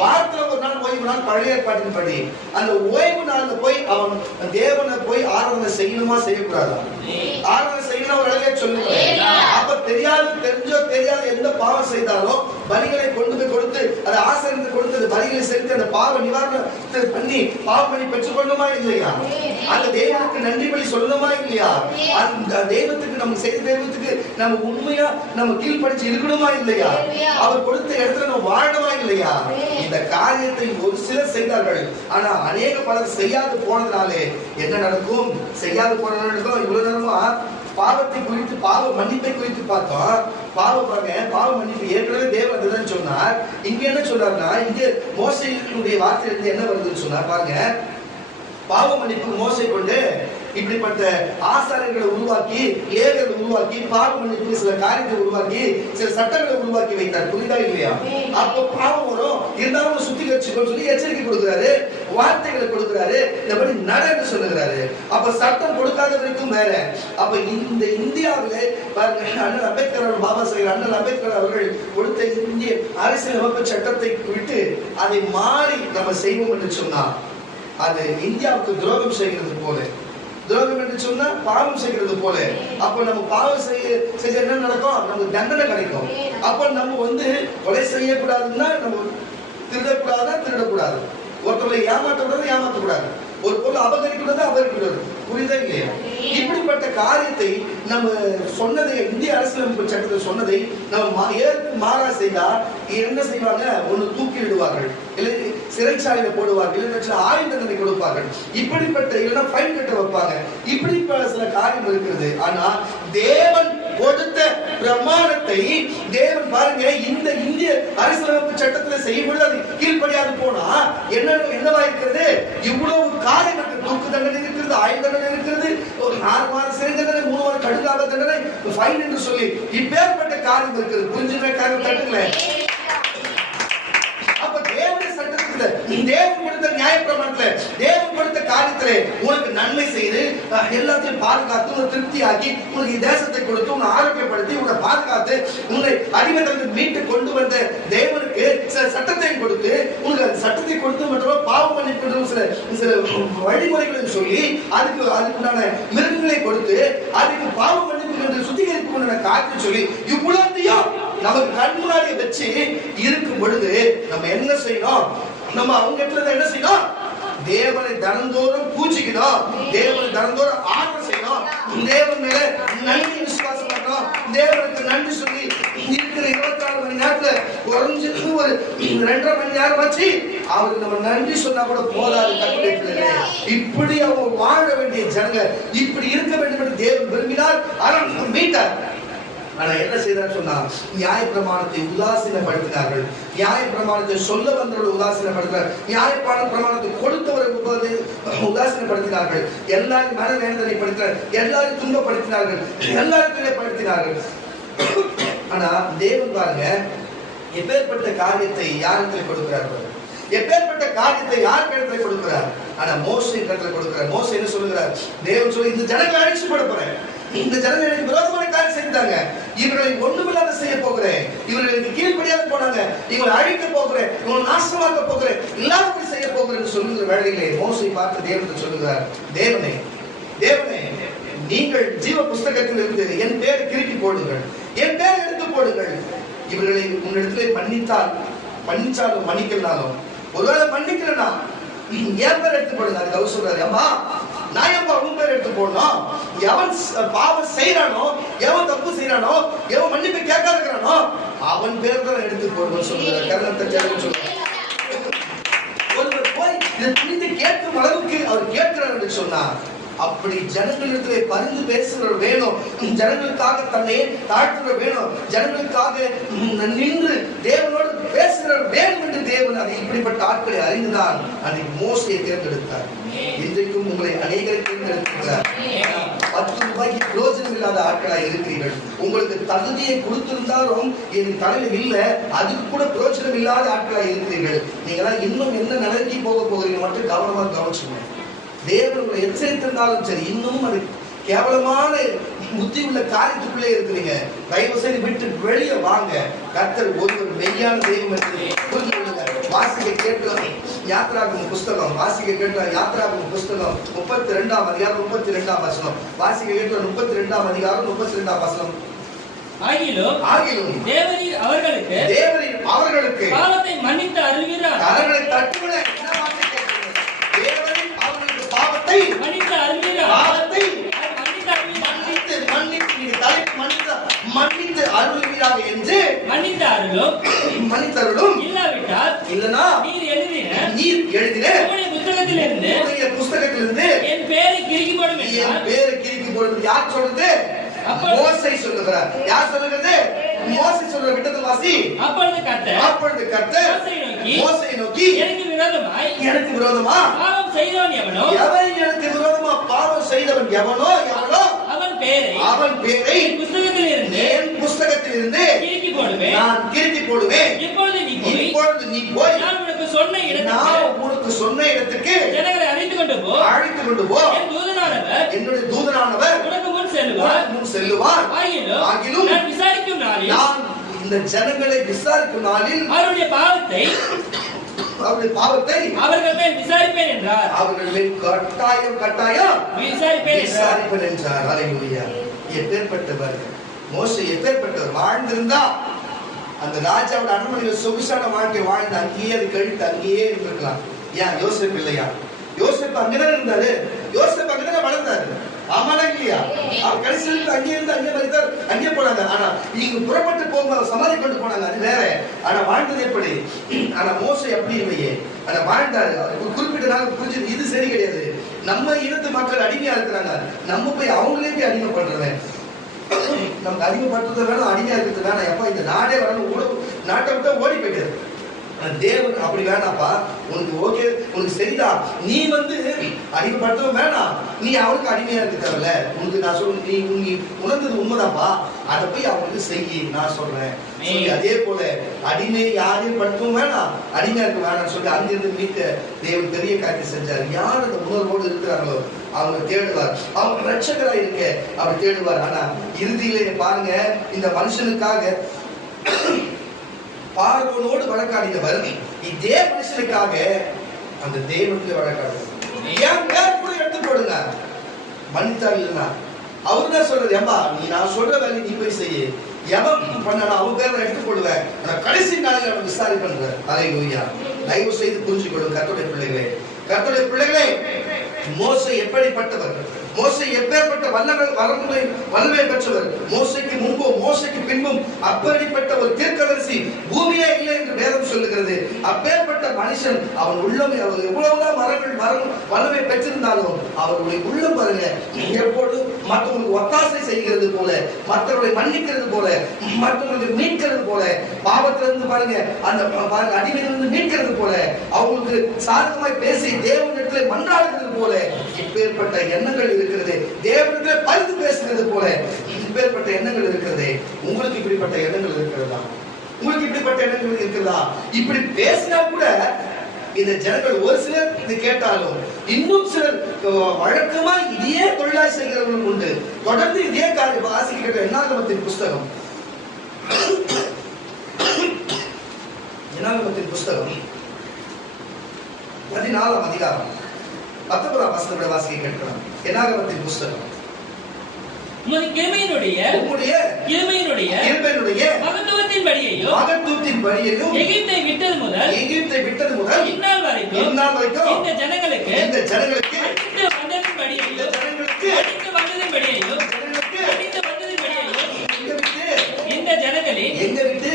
வாரத்துல ஒரு நாள் ஓய்வு நாள் பழைய ஏற்பாட்டின் படி அந்த ஓய்வு நாள்ல போய் அவன் தேவனை போய் ஆராதனை செய்யணுமா செய்யக்கூடாதா? ஆராதனை செய்யணும் ஒரு அழகே சொல்லுங்க. அப்ப தெரிஞ்சோ தெரியாத எந்த பாவம் செய்தாலும் பலிகளை கொண்டு போய் கொடுத்து அதை ஆசிரியர் கொடுத்து பலிகளை செலுத்தி அந்த பாவ நிவாரணத்தை பண்ணி பாவம் பண்ணி பெற்றுக்கொள்ளுமா இல்லையா? அந்த தெய்வத்துக்கு நன்றி பலி சொல்லணுமா இல்லையா? அந்த தெய்வத்துக்கு நம்ம செய்த தெய்வத்துக்கு நம்ம உண்மையா நம்ம கீழ்படிச்சு இருக்கணுமா இல்லையா? அவர் கொடுத்த இடத்துல நம்ம வாழணுமா இல்லையா? இந்த காரியத்தை ஒரு சிலர் செய்தார்கள். ஆனா அநேக பலர் செய்யாது போனதுனாலே என்ன நடக்கும்? செய்யாது போனதுனால இவ்வளவு நேரமா பாவத்தை குறித்து பாவ மன்னிப்பை குறித்து பார்த்தோம். பாவ மன்னிப்பு ஏற்கனவே தேவன் அதுதான் சொன்னார். இங்க என்ன சொல்றாருன்னா, இங்க மோசையினுடைய வார்த்தையிலிருந்து என்ன வருதுன்னு சொன்னார் பாருங்க. பாவ மன்னிப்பு மோசை கொண்டு இப்படிப்பட்ட ஆசாரியர்களை உருவாக்கி, லேவியர்களை உருவாக்கி, பாவ மன்னிப்பு சில காரியத்தை உருவாக்கி, சில சட்டங்களை உருவாக்கி வைத்தார். புரியுதா இல்லையா? அப்போ பாவம் வரும், இருந்தாலும் சுத்திகரிச்சுக்கணும்னு சொல்லி எச்சரிக்கை கொடுக்கிறாரு, வார்த்தைகளை கொடுக்கிறாரு, இந்த மாதிரி நடன்னு சொல்லுகிறாரு. அப்ப சட்டம் கொடுக்காத வரைக்கும் வேற. அப்ப இந்த இந்தியாவிலே பாருங்க, அண்ணல் அம்பேத்கர், பாபா சாஹேப் அண்ணல் அம்பேத்கர் அவர்கள் கொடுத்த இந்திய அரசியலமைப்பு சட்டத்தை விட்டு அதை மாறி நம்ம செய்வோம் என்று சொன்னா அது இந்தியாவுக்கு துரோகம் செய்கிறது போல. துரோகம் என்று சொன்னா பாவம் செய்கிறது போல. அப்ப நம்ம பாவம் செஞ்ச என்ன நடக்கும்? நமக்கு தண்டனை கிடைக்கும். அப்ப நம்ம கொலை செய்யக்கூடாதுன்னா நம்ம திருடக்கூடாதுன்னா திருடக்கூடாது. ஒருத்தரை ஏமாற்றக்கூடாது, ஒரு பொருள் அபகரிக்கூடாது. புரியுதா இல்லையா? இப்படிப்பட்ட காரியத்தை நம்ம சொன்னதை, இந்திய அரசியலமைப்பு சட்டத்தில் சொன்னதை நம்ம மாறா செய்தா என்ன செய்வாங்க? ஒண்ணு தூக்கிலிடுவார்கள், இல்லை சிறைச்சாலையில போடுவார்கள், இல்லை ஆயுள் தண்டனை கொடுப்பார்கள், இப்படிப்பட்ட இல்லைன்னா ஃபைன் கட்ட வைப்பாங்க. இப்படி சில காரியம் இருக்கிறது. ஆனா தேவன் கொடுத்த பிரமாணத்தை தேவன் பாருங்க, இந்த இந்திய அரசியலமைப்பு சட்டத்தில் செய்யும்போது அது கீழ்ப்படியாது போனா என்னவா இருக்கிறது? இவ்வளவு காரியம், தூக்கு தண்டனை இருக்கிறது, ஆயுள் தண்டனை இருக்கிறது, ஒரு 6 மாத சிறை தண்டனை, 3 மாத கடுங்கால தண்டனை, ஃபைன் என்று சொல்லி இப்பேற்பட்ட காரியம் இருக்கிறது. புரிஞ்சுக்கிற காரியம் தட்டுங்களேன். அப்ப தேவனுடைய சட்டத்துல, தேவன் கொடுத்த நியாயப்பிரமாணத்துல, தேவன் கொடுத்த காரியத்திலே உனக்கு நன்மை செய்து எல்லாத்தையும் பாதுகாத்து உன்னை திருப்தியாக்கி உனக்கு தேசத்தை கொடுத்து உன்னை ஆரோக்கியப்படுத்தி உன்னை பாதுகாத்து உன்னை அடிமைத்தனத்தை மீட்டு கொண்டு வந்த தேவனுக்கு சில சட்டத்தை கொடுத்து, உனக்கு அந்த சட்டத்தை கொடுத்து மற்றும் பாவ மன்னிப்பு சில வழிமுறைகளை சொல்லி அதுக்குண்டான மிருகங்களை கொடுத்து அதுக்கு பாவ மன்னிப்பு என்று சுத்திகரிப்பு காத்து சொல்லி இவ்வளத்தையும் நமக்கு கண் முன்னாடி வச்சு இருக்கும் பொழுது நம்ம என்ன செய்யணும்? நம்ம அவங்க இடத்துல என்ன செய்யணும்? தேவனை தினந்தோறும் பூஜிக்கணும், தேவனை தினந்தோறும் ஆராதனை செய்யணும், தேவன் மேல நன்றி விசுவாசம் பண்ணணும், தேவனுக்கு நன்றி சொல்லி இருக்கிற 24 மணி நேரத்துல குறைஞ்சது ஒரு 2.5 மணி நேரம் வச்சு அவருக்கு நம்ம நன்றி சொன்னா கூட போதாது. கட்டுரை இப்படி அவங்க வாழ வேண்டிய ஜனங்க, இப்படி இருக்க வேண்டும் என்று தேவன் விரும்பினார். ஆனால் மீட்டார். ஆனா என்ன செய்தார் சொன்னா, நியாயப்பிரமாணத்தை உதாசீனப்படுத்தினார்கள். நியாயப்பிரமாணத்தை சொல்ல வந்தவர்கள் உதாசீனப்படுத்தினார், நியாயப்பிரமாணத்தை கொடுத்தவர்கள் உதாசீனப்படுத்தினார்கள், எல்லாரும் மன வேதனைப்படுத்தினார், எல்லாரும் துன்பப்படுத்தினார்கள், எல்லாரும் துன்பப்படுத்தினார்கள். ஆனா தேவன் பாருங்க, எப்பேற்பட்ட காரியத்தை யாருக்கு கொடுக்கிறார்கள், எப்பேற்பட்ட காரியத்தை யார் இடத்துல கொடுக்கிறார்? ஆனா மோசே இடத்துல கொடுக்கிறார். மோசே என்ன சொல்லுகிறார்? தேவன் சொல்லி, இந்த ஜனங்களை அழிச்சு போட போறேன், இந்த ஜனங்கள் எனக்கு விரோதமான காரியம் செஞ்சாங்க, இவர்களை ஒன்றுமில்லாத செய்ய போகிறேன், இவர்களுக்கு கீழ்ப்படியாக போனாங்க, இவங்களை அழிக்க போகிறேன், இவங்களை நாசமாக்க போகிறேன், இல்லாதபடி செய்ய போகிறேன் சொல்லுகிற வேளையிலே மோசே பார்த்து தேவனுக்கு சொல்லுகிறார், தேவனே தேவனே, நீங்கள் ஜீவ புஸ்தகத்தில் இருந்து என் பேரை கிறுக்கி போடுங்கள், என் பேரை எடுத்து போடுங்கள். இவர்களை உன்னிடத்திலே மன்னிச்சாலும் மன்னிக்கலாலும், ஒருவேளை மன்னிக்கலனா என் பேர் எடுத்து போடுங்க. அதுக்கு அவர் சொல்றாரு, அம்மா நான் எப்ப உன் பேர் எடுத்து போடணும்? எவன் பாவம் செய்யறானோ, எவன் தப்பு செய்யறானோ, எவன் மன்னிப்பு கேட்காதுக்கிறானோ அவன் பேர் தான் எடுத்து போடணும் சொல்லுங்க. கர்ணத்தை சொல்லுங்க. ஒருவர் போய் இதை புரிந்து கேட்கும் அளவுக்கு அவர் கேட்கிறார் என்று சொன்னார். அப்படி ஜனங்களிடத்திலே பரிந்து பேசுகிறவர் வேணும், ஜனங்களுக்காக தன்னை தாழ்த்துறவர் வேணும், ஜனங்களுக்காக நின்று தேவனோடு பேசுகிறவர் வேணும் என்று தேவன் அதை இப்படிப்பட்ட ஆட்களை அறிந்துதான் அன்றைக்கு மோசேயை தேர்ந்தெடுத்தார். இன்றைக்கும் உங்களை அநேகரை தேர்ந்தெடுக்கிறார். 10 ரூபாய்க்கு பிரயோஜனம் இல்லாத ஆட்களாக இருக்கிறீர்கள். உங்களுக்கு தகுதியை கொடுத்திருந்தாலும் என் தலையில் இல்லை, அதுக்கு கூட பிரயோஜனம் இல்லாத ஆட்களாக இருக்கிறீர்கள். நீங்களாம் இன்னும் என்ன நடக்கி போக போகிறீங்க மட்டும் கவனமாக கவனிச்சுங்க. தேவன் உங்களை எச்சரித்திருந்தாலும் சரி, இன்னும் அது கேவலமான புத்தி உள்ள காரியத்துக்குள்ளே இருக்கிறீங்க. தயவு செய்து விட்டு வெளியே வாங்க. கர்த்தர் ஒருவர் மெய்யான தெய்வம் என்று புரிந்து கொள்ளுங்க. வாசிக்க கேட்கலாம் யாத்ராகம புஸ்தகம், வாசிக்க கேட்கலாம் யாத்ராகம புஸ்தகம் 32ஆம் அதிகாரம் 32ஆம் வசனம், வாசிக்க கேட்கலாம் 32ஆம் அதிகாரம் 32ஆம் வசனம். ஆகிலும் தேவரீர் அவர்களுக்கு பாவத்தை மன்னித்து அருள்கிறார். அவர்களை தட்டுவிட பாவத்தை மன்னித்து அருள்கிறார். பாவத்தை மன்னித்து அருள்கிறார் என்று மன்னித்தருளும் இல்லாவிட்டால் இல்லனா நீர் எழுதின உம்முடைய புத்தகத்திலிருந்து என் பேரை கிறுக்கி போடும் என்றார். என் பேரை கிறுக்கி போடும் யார் சொல்றது? மோசே சொல்லுகிறார். யார் சொல்லுகிறது? மோசே சொல்ற விட்டது வாசி. அப்பொழுது கர்த்தர் மோசேயை நோக்கி எனக்கு விரோதமா பாவம் செய்தவன் எவனோ, எனக்கு விரோதமா பாவம் செய்தவன் எவனோ அவன் பேரை என் புஸ்தகத்திலிருந்து நான் கிறுக்கி போடுவேன். இப்பொழுது நீ போய் நான் உனக்கு சொன்ன இடத்துக்கு ஜனங்களை அழைத்து கொண்டு போ. என்னுடைய தூதனானவர் உனக்கு முன் செல்லுவார். ஆகிலும் நான் விசாரிக்கும் நாளில், நான் இந்த ஜனங்களை விசாரிக்கும் நாளில் அவருடைய பாவத்தை அவர்கள் மேல் விசாரிப்பேன் என்றார். அவர்கள் மேல் கட்டாயம் விசாரிப்பேன் என்றார். ஹல்லேலூயா. எப்பேற்பட்டவர் மோசே, எப்பேற்பட்டவர்! வாழ்ந்திருந்தா அந்த ராஜாவோட அரண்மனையில் சொகுசான வாழ்க்கை வாழ்ந்து அங்கேயே அது கழித்து அங்கேயே இருந்திருக்கலாம். ஏன் யோசேப்பு இல்லையா? யோசேப்பு அங்கதான் இருந்தாரு, யோசேப்பு அங்கதான் வளர்ந்தாரு. ஆமாடா இல்லையா? அவர் கடைசியில் அங்கே இருந்து அங்கே மரித்தார், அங்கே போனாங்க. ஆனா இங்க புறப்பட்டு போகும்போது சமாதி கொண்டு போனாங்க, அது வேற. ஆனா வாழ்ந்தது எப்படி? ஆனா மோசே அப்படி இல்லையே. ஆனா வாழ்ந்தாரு. அவருக்கு குறிப்பிட்ட நாள் புரிஞ்சது, இது சரி கிடையாது. நம்ம இனத்து மக்கள் அடிமையா இருக்கிறாங்க, நம்ம போய் அவங்களே போய் அடிமை பண்றேன். நமக்கு அடிமைப்படுறது வேணும், அடிமையா இருக்கிறது வேணாம். எப்ப இந்த நாடே வரணும், நாட்டை விட்டா ஓடி போயிட்டு. தேவன் அப்படி வேணாப்பா, உனக்கு ஓகே, உனக்கு சரிதான், நீ அடிமைப்படுத்தவும் வேணாம், நீ அவனுக்கு அடிமையா இருக்க தேவையில்ல. உனக்கு நான் சொல்ல, நீ உணர்ந்தது உண்மைதான்ப்பா, அதை போய் அவனுக்கு செய்யி நான் சொல்றேன். அதே போல அடிமை யாரையும் படுத்தவும் வேணாம், அடிமையா இருக்க வேணாம்னு சொல்லி அங்கிருந்து மீட்க தேவன் பெரிய காரியத்தை செஞ்சார். யார் அந்த உணர்வோடு இருக்கிறாங்களோ அவங்க தேடுவார், அவங்க ரட்சகரா இருக்க அவர் தேடுவார். ஆனா இறுதியிலே பாருங்க, இந்த மனுஷனுக்காக பார்வோனோடு வழக்காடினவர் இதே மனுஷனுக்காக அந்த தேவனுக்கு வழக்காடுவார். என் பேர் கூட எடுத்து போடுங்க, மன்னித்தார் இல்லைன்னா அவரு தான் சொல்றது, ஏம்பா நீ நான் சொல்ற வேலை நீ போய் செய்ய, எவன் பண்ணா அவன் பேரை எடுத்து போடுவேன். ஆனா கடைசி நாளில் அவன் விசாரி பண்ற. அல்லேலூயா. தயவு செய்து புரிஞ்சுக்கொள்ளும் கர்த்தருடைய பிள்ளைகளே, கர்த்தருடைய பிள்ளைகளே, மோசே எப்படிப்பட்டவர், மோசே எப்பேற்பட்ட வல்லமை பெற்றவர், மோசைக்கு முன்பும் மோசைக்கு பின்பும் அப்படிப்பட்ட ஒரு தீர்க்கதரிசி பூமியே இல்லை என்று வேதம் சொல்லுகிறது. அப்பேற்பட்ட மனுஷன், அவன் உள்ளமே, அவர் எவ்வளவுதான் வல்லமை பெற்றிருந்தாலும் அவருடைய உள்ளம் பாருங்க, எப்பொழுதும் மற்றவங்களுக்கு ஒத்தாசை செய்கிறது போல, மற்றவர்களை மன்னிக்கிறது போல, மற்றவர்களுக்கு மீட்கிறது போல, பாவத்திலிருந்து பாருங்க அந்த அடிமையிலிருந்து மீட்கிறது போல, அவங்களுக்கு சாதகமாய் பேசி தேவனிடத்தில் மன்றாடுகிறது போல இப்பேற்பட்ட எண்ணங்கள் இருக்கிறது. தேவனிடத்தில் பரிந்து பேசுகிறது போல இப்பேற்பட்ட எண்ணங்கள் இருக்கிறது. உங்களுக்கு இப்படிப்பட்ட எண்ணங்கள் இருக்கிறதா? உங்களுக்கு இப்படிப்பட்ட எண்ணங்கள் இருக்கிறதா? இப்படி பேசினா கூட இந்த ஜனங்கள் ஒரு சிலர் இது கேட்டாலும், இன்னும் சிலர் வழக்கமா இதே தொழிலாய் செய்கிறவர்களும் உண்டு. தொடர்ந்து இதே காரியம் வாசிக்கிற என்னாகமத்தின் புஸ்தகம், என்னாகமத்தின் புஸ்தகம் 14ஆம் அதிகாரம் 19ஆம் வசனத்தை வாசிக்க கேட்கலாம். என்னாகமத்தின் புஸ்தகம், உம்முடைய கிருபையினுடைய மகத்துவத்தின் படியையும் எகிப்தை விட்டது முதல் இந்நாள் வரைக்கும் இந்த ஜனங்களுக்கு வந்ததின் படியையும் இந்த ஜனங்களில் எங்க விட்டு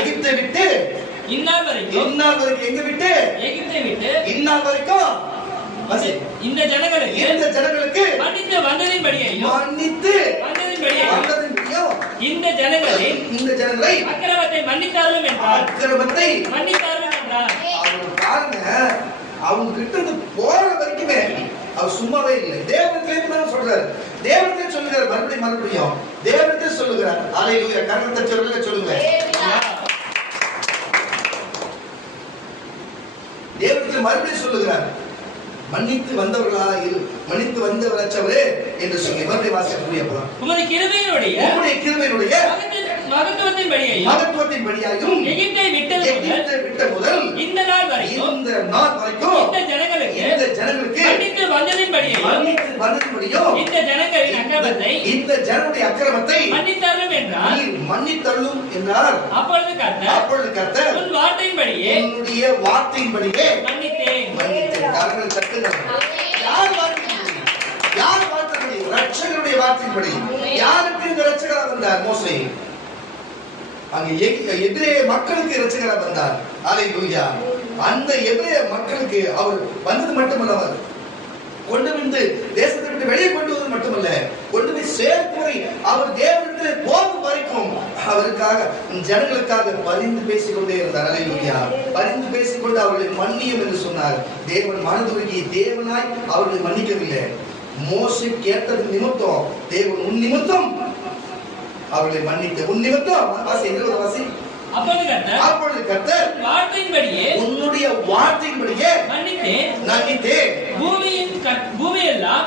எகிப்தை விட்டு இந்நாள் வரைக்கும் எங்க விட்டு எகிப்தை விட்டு இந்நாள் வரைக்கும் இந்த ஜனங்களுக்கு மன்னித்து வந்ததின் படியையும் இந்த ஜனங்களை அக்கிரமத்தை மன்னித்தார்கள் என்றார். பாருங்க, அவங்க கிட்ட இருந்து போற வரைக்குமே அவர் சும்மாவே இல்லை. தேவனுக்கு சொல்றாரு, தேவனுக்கு சொல்லுகிறார், மறுபடியும் தேவனுக்கு சொல்லுகிறார். அல்லேலூயா. கர்த்தர் சொல்லுங்க, தேவனுக்கு மறுபடியும் சொல்லுகிறார், மன்னித்து வந்தவராச்சவரே என்று சொல்லி மறுபடியும் வாசிக்கக்கூடிய அப்பதான் உம்முடைய கிருபையினுடைய மகத்துவத்தின் படியாயும் எகிப்தை விட்ட முதல் இந்த நாள் வரைக்கும் இந்த ஜனங்களுக்கு மன்னித்து வந்ததின் படியையும் இந்த ஜனங்களுடைய அக்கிரமத்தை மன்னித்தாரும் என்றார். அப்பொழுது கர்த்தர் உன் வார்த்தையின்படியே என்னுடைய வார்த்தையின்படியே மன்னித்தேன். காரணங்கள் தட்டுங்கள். யார் வார்த்தைப்படி? ரட்சகருடைய வார்த்தையின்படி. யாருக்கு இந்த ரட்சகராக வந்தார்? மோசே. அங்க எபிரேய மக்களுக்கு ரட்சகராக வந்தார். அல்லேலூயா. அந்த எபிரேய மக்களுக்கு அவர் வந்தது மட்டுமல்ல, கொண்டு வந்து தேசத்தை விட்டு வெளியே கொண்டு வந்து மட்டுமல்ல, கொண்டு போய் சேர்த்து அவர் தேவனிடத்தில் போகும் வரைக்கும் அவருக்காக ஜனங்களுக்காக பரிந்து பேசிக்கொண்டே இருந்தார். அல்லேலூயா. பரிந்து பேசிக்கொண்டு அவர்களை மன்னியும் என்று சொன்னார். தேவன் மனதுருகி தேவனாய் அவர்களை மன்னிக்கவில்லை. மோசே கேட்டது நிமித்தம் தேவன் உன் நிமித்தம் அவர்களை மன்னித்த, உன் நிமித்தம் வாசி. அப்பொழுது கர்த்தர் உன்னுடைய வார்த்தையின்படியே மன்னித்தேன். பூமியெல்லாம்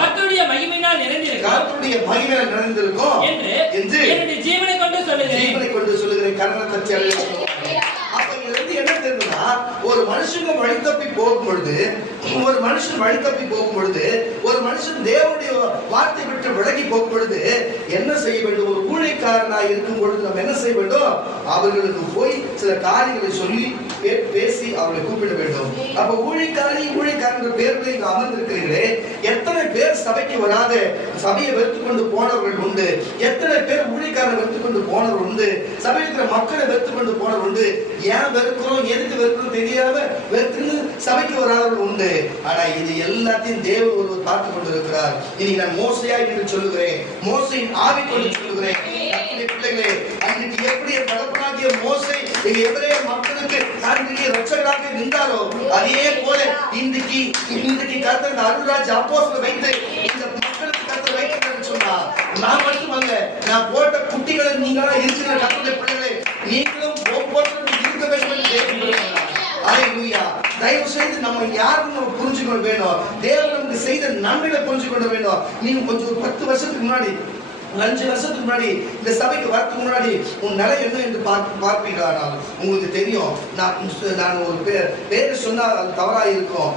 கர்த்தருடைய மகிமையினால் நிறைந்திருக்கும் என்று என்னுடைய ஜீவனை கொண்டு சொல்லுகிறேன். கர்த்தர் என்ன தெரியுதுன்னா, ஒரு மனுஷன் வழி தப்பி போகும் பொழுது, ஒரு மனுஷன் தேவனுடைய வார்த்தை விட்டு விலகி போகும் பொழுது என்ன செய்ய வேண்டும்? ஒரு ஊழியக்காரனாய் இருக்கும் பொழுது நம்ம என்ன செய்ய வேண்டும்? அவர்களுக்கு போய் சில காரியங்களை சொல்லி பேசி அவர்களை கூப்பிட வேண்டும். அப்ப ஊழியக்காரன் பேர்களை அமர்ந்திருக்கிறீர்களே, எத்தனை பேர் சபைக்கு வராத சபையை வெறுத்து கொண்டு போனவர்கள் உண்டு. எத்தனை பேர் ஊழியக்காரனை வெறுத்து கொண்டு போனவர் உண்டு. சபையில் இருக்கிற மக்களை வெறுத்து கொண்டு போனவர் உண்டு. ஏன் வெறுக்கிறோம், எதுக்கு வெறுக்கிறோம் தெரியாம வெறுத்து சபைக்கு வராதவர்கள் உண்டு. ஆனா இது எல்லாத்தையும் தேவன் ஒருவர் பார்த்து கொண்டிருக்கிறார். இன்னைக்கு நான் மோசையாய் என்று சொல்லுகிறேன், மோசையின் ஆவி கொண்டு சொல்லுகிறேன். பிள்ளைகளே, அன்னைக்கு எப்படி தகப்பனாகிய மோசே எங்க எபிரேய மக்களுக்கு அன்றைக்கு ரட்சகராக நின்றாரோ, அதே போல இன்றைக்கு கர்த்தர் அருள்ராஜ் அப்போஸ்தலரை வைத்து இந்த மக்களுக்கு கர்த்தர் வைக்கிறார் சொன்னா, நான் மட்டுமல்ல, நான் போட்ட குட்டிகளை நீங்களா இருக்கிற கர்த்தருடைய பிள்ளைகளே, நீங்களும் ஒவ்வொருத்தரும் இருக்க வேண்டும் என்று தேவன். அல்லேலூயா. தயவு செய்து நம்ம யாரும் நம்ம புரிஞ்சுக்கொள்ள வேண்டும். தேவன் நமக்கு செய்த நன்மைகளை புரிஞ்சுக்கொள்ள வேண்டும். நீங்க கொஞ்சம் 10 வருஷத்துக்கு முன்னாடி, 5 வருஷத்துக்கு முன்னாடி இந்த சபைக்கு வரதுக்கு முன்னாடி உன் நிலை என்ன என்று பார்ப்பீங்களா? உங்களுக்கு தெரியும். நான் ஒரு பேரை சொன்னா அது தவறாக இருக்கும்.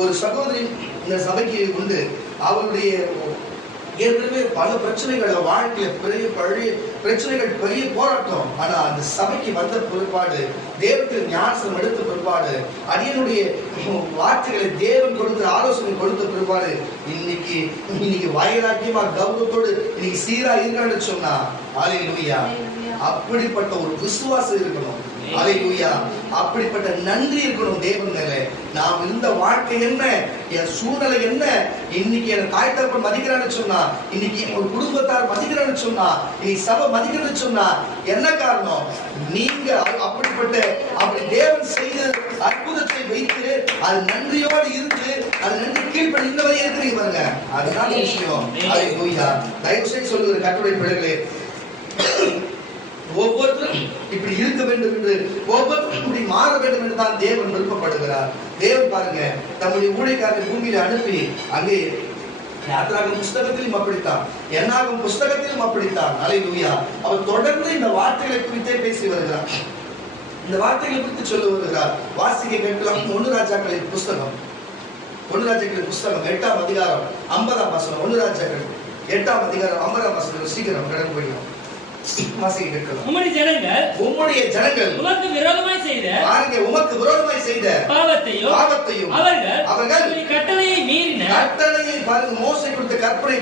ஒரு சகோதரி இந்த சபைக்கு உண்டு. அவருடைய ஏற்கனவே பல பிரச்சனைகள், வாழ்க்கையில பழைய பிரச்சனைகள், பெரிய போராட்டம். ஆனா அந்த சபைக்கு வந்த பிற்பாடு, தேவனுக்கு ஞானம் எடுத்த பிற்பாடு, அடியனுடைய வார்த்தைகளை தேவன் கொடுத்த ஆலோசனை கொடுத்த பிற்பாடு இன்னைக்கு வைராக்கியமா கௌரவத்தோடு இன்னைக்கு சீரா இருக்கான்னு சொன்னா, அல்லேலூயா. அப்படிப்பட்ட ஒரு விசுவாசம் இருக்கணும். அல்லேலூயா. அப்படிப்பட்ட நன்றி இருக்கணும் தேவன் மேல. நாம் இந்த வாழ்க்கை என்ன, என் சூழ்நிலை என்ன, இன்னைக்கு என் தாய் தகப்பன் மதிக்கிறான்னு சொன்னா, இன்னைக்கு ஒரு குடும்பத்தார் மதிக்கிறான்னு சொன்னா, இன்னைக்கு சபை மதிக்கிறான்னு சொன்னா என்ன காரணம்? நீங்க அப்படி தேவன் செய்த அற்புதத்தை வைத்து அது நன்றியோடு இருந்து அது நன்றி கீழ்ப்படி இந்த வரை இருக்கிறீங்க பாருங்க. அதுதான் விஷயம். அல்லேலூயா. தயவு செய்து சொல்லுகிற கர்த்தருடைய பிள்ளைகளே, ஒவ்வொருத்தரும் இப்படி இருக்க வேண்டும் என்று, ஒவ்வொருத்தரும் இப்படி மாற வேண்டும் என்று தான் தேவன் விருப்பப்படுகிறார். தேவன் பாருங்க, தம்முடைய ஊழியக்காரரை பூமியில அனுப்பி அங்கே யாத்திராகம புஸ்தகத்திலும் அப்படித்தான், என்னாகும் புஸ்தகத்திலும் அப்படித்தான். அல்லேலூயா. அவர் தொடர்ந்து இந்த வார்த்தைகளை குறித்தே பேசி வருகிறார். இந்த வார்த்தைகளை குறித்து சொல்ல வருகிறார். வாசிக்க கேட்கலாம். 1 ராஜாக்களின் புஸ்தகம் 8ஆம் அதிகாரம் 50ஆம் வசனம். 1 ராஜாக்கள் 8ஆம் அதிகாரம் 50ஆம் வசனம். சீக்கிரம் கடந்து போயிடும். உம்முடைய ஜனங்கள் உமக்கு விரோதமாய் செய்த பாவத்தையும் அவர்கள் கட்டளையை மீறின, பாருங்க, மோசே கொடுத்த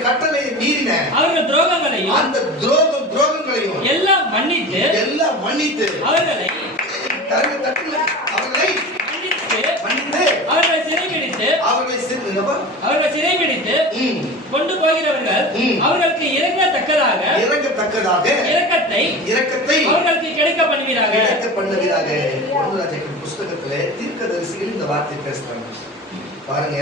கட்டளையை மீறின அவர்கள் துரோகங்களையும் அந்த துரோகங்களையும் எல்லாம் மன்னித்து அவர்களை சிறைபிடித்து கொண்டு போகிறவர்கள் அவர்களுக்கு இறங்கத்தக்கதாக இரக்கத்தை அவர்களுக்கு கிடைக்க பண்ணுவீராக. புஸ்தகத்திலே தீர்க்கதரிசிகள் இந்த வார்த்தை பேசுறாங்க பாருங்க.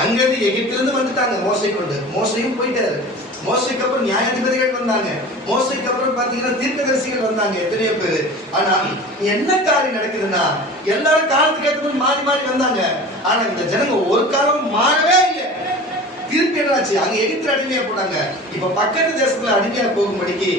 அங்கிருந்து எகிப்திலிருந்து வந்துட்டாங்க மோசை கொண்டு. மோசையும் போயிட்டாரு. மோசைக்கு அப்புறம் நியாயாதிபதிகள் வந்தாங்க. மோசைக்கு அப்புறம் பாத்தீங்கன்னா தீர்க்கதரிசிகள் வந்தாங்க, எத்தனையோ பேரு. ஆனா என்ன காரியம் நடக்குதுன்னா, எல்லாரும் காலத்துக்கு ஏற்ற மாறி மாறி வந்தாங்க. ஆனா இந்த ஜனங்க ஒரு காலம் மாறவே இல்லை. திருப்பி என்னாச்சு? அங்க எகிப்தில் அடிமையா போனாங்க. இப்ப பக்கத்து தேசத்துல அடிமையா போகும்படிக்கு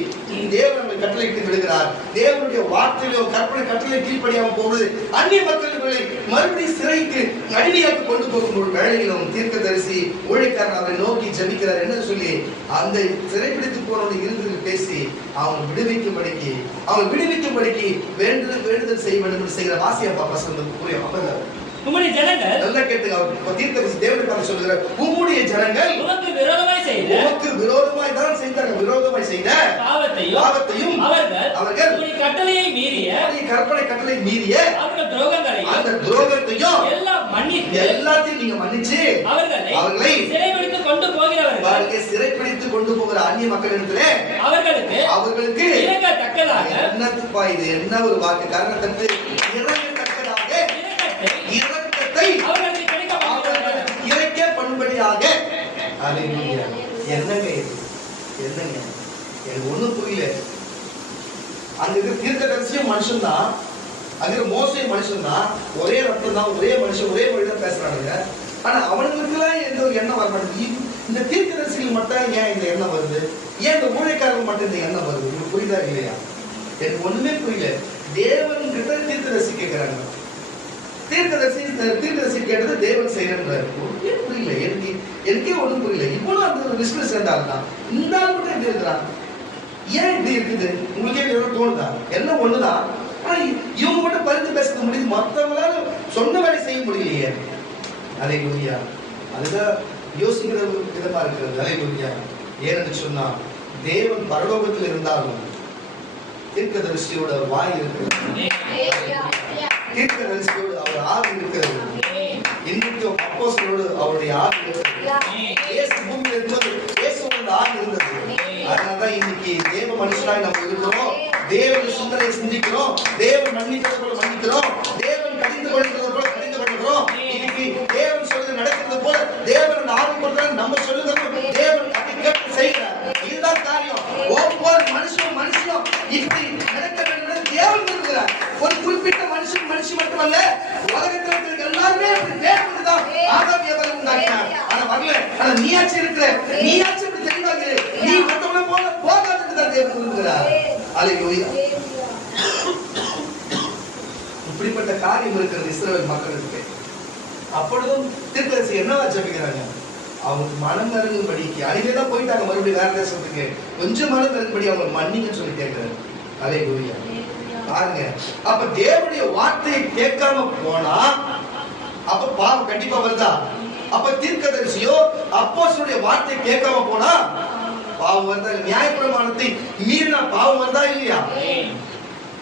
தேவன் நம்மை கட்டளையிட்டு விடுகிறார். தேவனுடைய வார்த்தையிலோ கற்பனை கட்டளை கீழ்ப்படியாம போகுது. அந்நிய மக்கள்களை மறுபடியும் சிறைக்கு அடிமையாக்கு கொண்டு போகும் வேளையிலும் தீர்க்கதரிசி ஊழியக்காரன் அவரை நோக்கி ஜெபிக்கிறார். என்ன சொல்லி? அந்த சிறைப்பிடித்து போனவங்க இருந்து பேசி அவங்க விடுவிக்கும்படிக்கு வேண்டுதல் செய்ய வேண்டும் என்று செய்கிற வாசியா பசங்க புரியும். அப்பதான் உம்முடைய ஜனங்கள் நல்லா கேட்டுங்க. அவர் தீர்க்கதரிசி தேவனை பார்த்து சொல்கிறார், உம்முடைய ஜனங்கள் உமக்கு விரோதமாய் தான் செய்தாங்க. விரோதமாய் செய்த பாவத்தையும் அவர்கள் உம்முடைய கட்டளையை மீறிய கட்டளை மீறிய அவர்கள் துரோகங்களையும் அந்த துரோகத்தையும் எல்லாம் மன்னித்து எல்லாத்தையும் நீங்க மன்னிச்சு அவர்களை சிறைபிடித்து கொண்டு போகிறவர்கள் சிறைப்பிடித்து கொண்டு போகிற அந்நிய மக்களிடத்திலே அவர்களுக்கு இறங்கத்தக்கதாக. என்னத்துப்பா இது? என்ன ஒரு வாக்கு? காரணத்திற்கு இறங்கத்தக்கதாக இரக்கத்தை இறக்க பண்ணும்படியாக. அல்லேலூயா. என்னங்க எனக்கு ஒண்ணும் புரியல. அங்க இருக்க தீர்க்கதரிசியும் மனுஷன் தான், அங்க மோசையும் மனுஷன் தான், ஒரே ரத்தம் தான், ஒரே மனுஷன், ஒரே மொழி தான் பேசுறானுங்க. ஆனா அவனுங்களுக்குலாம் எந்த ஒரு எண்ணம் வர மாட்டேங்குது. இந்த தீர்க்கதரிசிகள் மட்டும் ஏன் இந்த எண்ணம் வருது? ஏன் இந்த ஊழியக்காரர்கள் மட்டும் இந்த எண்ணம் வருது? உங்களுக்கு புரியுதா இல்லையா? எனக்கு ஒண்ணுமே புரியல. தேவன் கிட்ட தீர்க்கதரிசி கேட்கிறாங்க. தீர்க்கதரிசி கேட்டது தேவன் செய்யறாரு. புரியல. எனக்கே ஒண்ணும் புரியல. இவ்வளவு அந்த லிஸ்ட்ல சேர்ந்தால்தான் இந்த ஆள் மட்டும் எப்படி இருக்கிறான், ஏன் இப்படி இருக்குது? உங்களுக்கே எவ்வளவு தோணுதா? எல்லாம் ஒண்ணுதான், ஆனா இவங்க மட்டும் பரிந்து பேச முடியுது, மற்றவங்களால சொன்ன வேலை செய்ய முடியலையே. அல்லேலூயா. அதுதான் யோசிக்கிற விதமா இருக்கிறது. அல்லேலூயா. ஏன்னு சொன்னா தேவன் பரலோகத்தில் இருந்தாலும் தீர்க்கதரிசியோட வாய் இருக்கிறது, தீர்க்கதரிசியோடு அவர் ஆவி இருக்கிறது, இன்றைக்கும் அப்போஸ்தலரோடு அவருடைய ஆவி இருக்கிறது. இயேசு பூமியில் இருக்கும்போது இயேசுவோட ஆவி இருந்தது. அதனாலதான் இன்னைக்கு தேவ மனுஷனாய் நம்ம இருக்கிறோம், தேவன் சிந்தனை சிந்திக்கிறோம், தேவன் மன்னிக்கிறது போல மன்னிக்கிறோம், தேவன் கடிந்து கொள்கிறது போல கடிந்து கொள்கிறோம். இன்னைக்கு தேவன் சொல்றது நடக்கிறது போல தேவன் ஆவி கொடுத்தாலும் நம்ம சொல்லுறது தேவன் அதை கேட்டு செய்கிறார். இதுதான் காரியம். ஒவ்வொரு மனுஷனும் இப்படி நடக்க வேண்டும் தேவன் இருக்கிறார். ஒரு குறிப்பிட்ட மனுஷி மட்டுமல்ல, உலகத்தில் இருக்கிற எல்லாருமே தேவன் தான் ஆதாம் ஏவாளை உண்டாக்கினார். ஆனா வரல, ஆனா நீயாச்சு இருக்கிற, நீயாச்சு இப்படி தெளிவாக இரு, நீ மற்றவனை போல போகாதுன்னு தான் தேவன் இருக்கிறார். அல்லேலூயா. இப்படிப்பட்ட காரியம் இருக்கிறது இஸ்ரவேல் மக்களுக்கு. அப்பொழுதும் தீர்க்கதரிசி என்னவா ஜெபிக்கிறாங்க, அவங்க மனம் இறங்கும்படிக்கு. அடிக்கதான் போயிட்டாங்க மறுபடியும் வேற தேசத்துக்கு, கொஞ்சம் மனம் இறங்கும்படி அவங்க மன்னிக்க சொல்லி கேட்கிறாரு. அல்லேலூயா. பாருங்க, அப்ப தேவனுடைய வார்த்தையை கேட்காம போனா அப்ப பாவம் கண்டிப்பா வருதா? அப்ப தீர்க்கதரிசியோ அப்போஸ்தலருடைய வார்த்தையை கேட்காம போனா பாவம் வருதா? நியாயப்பிரமாணத்தை மீறினா பாவம் வருதா இல்லையா?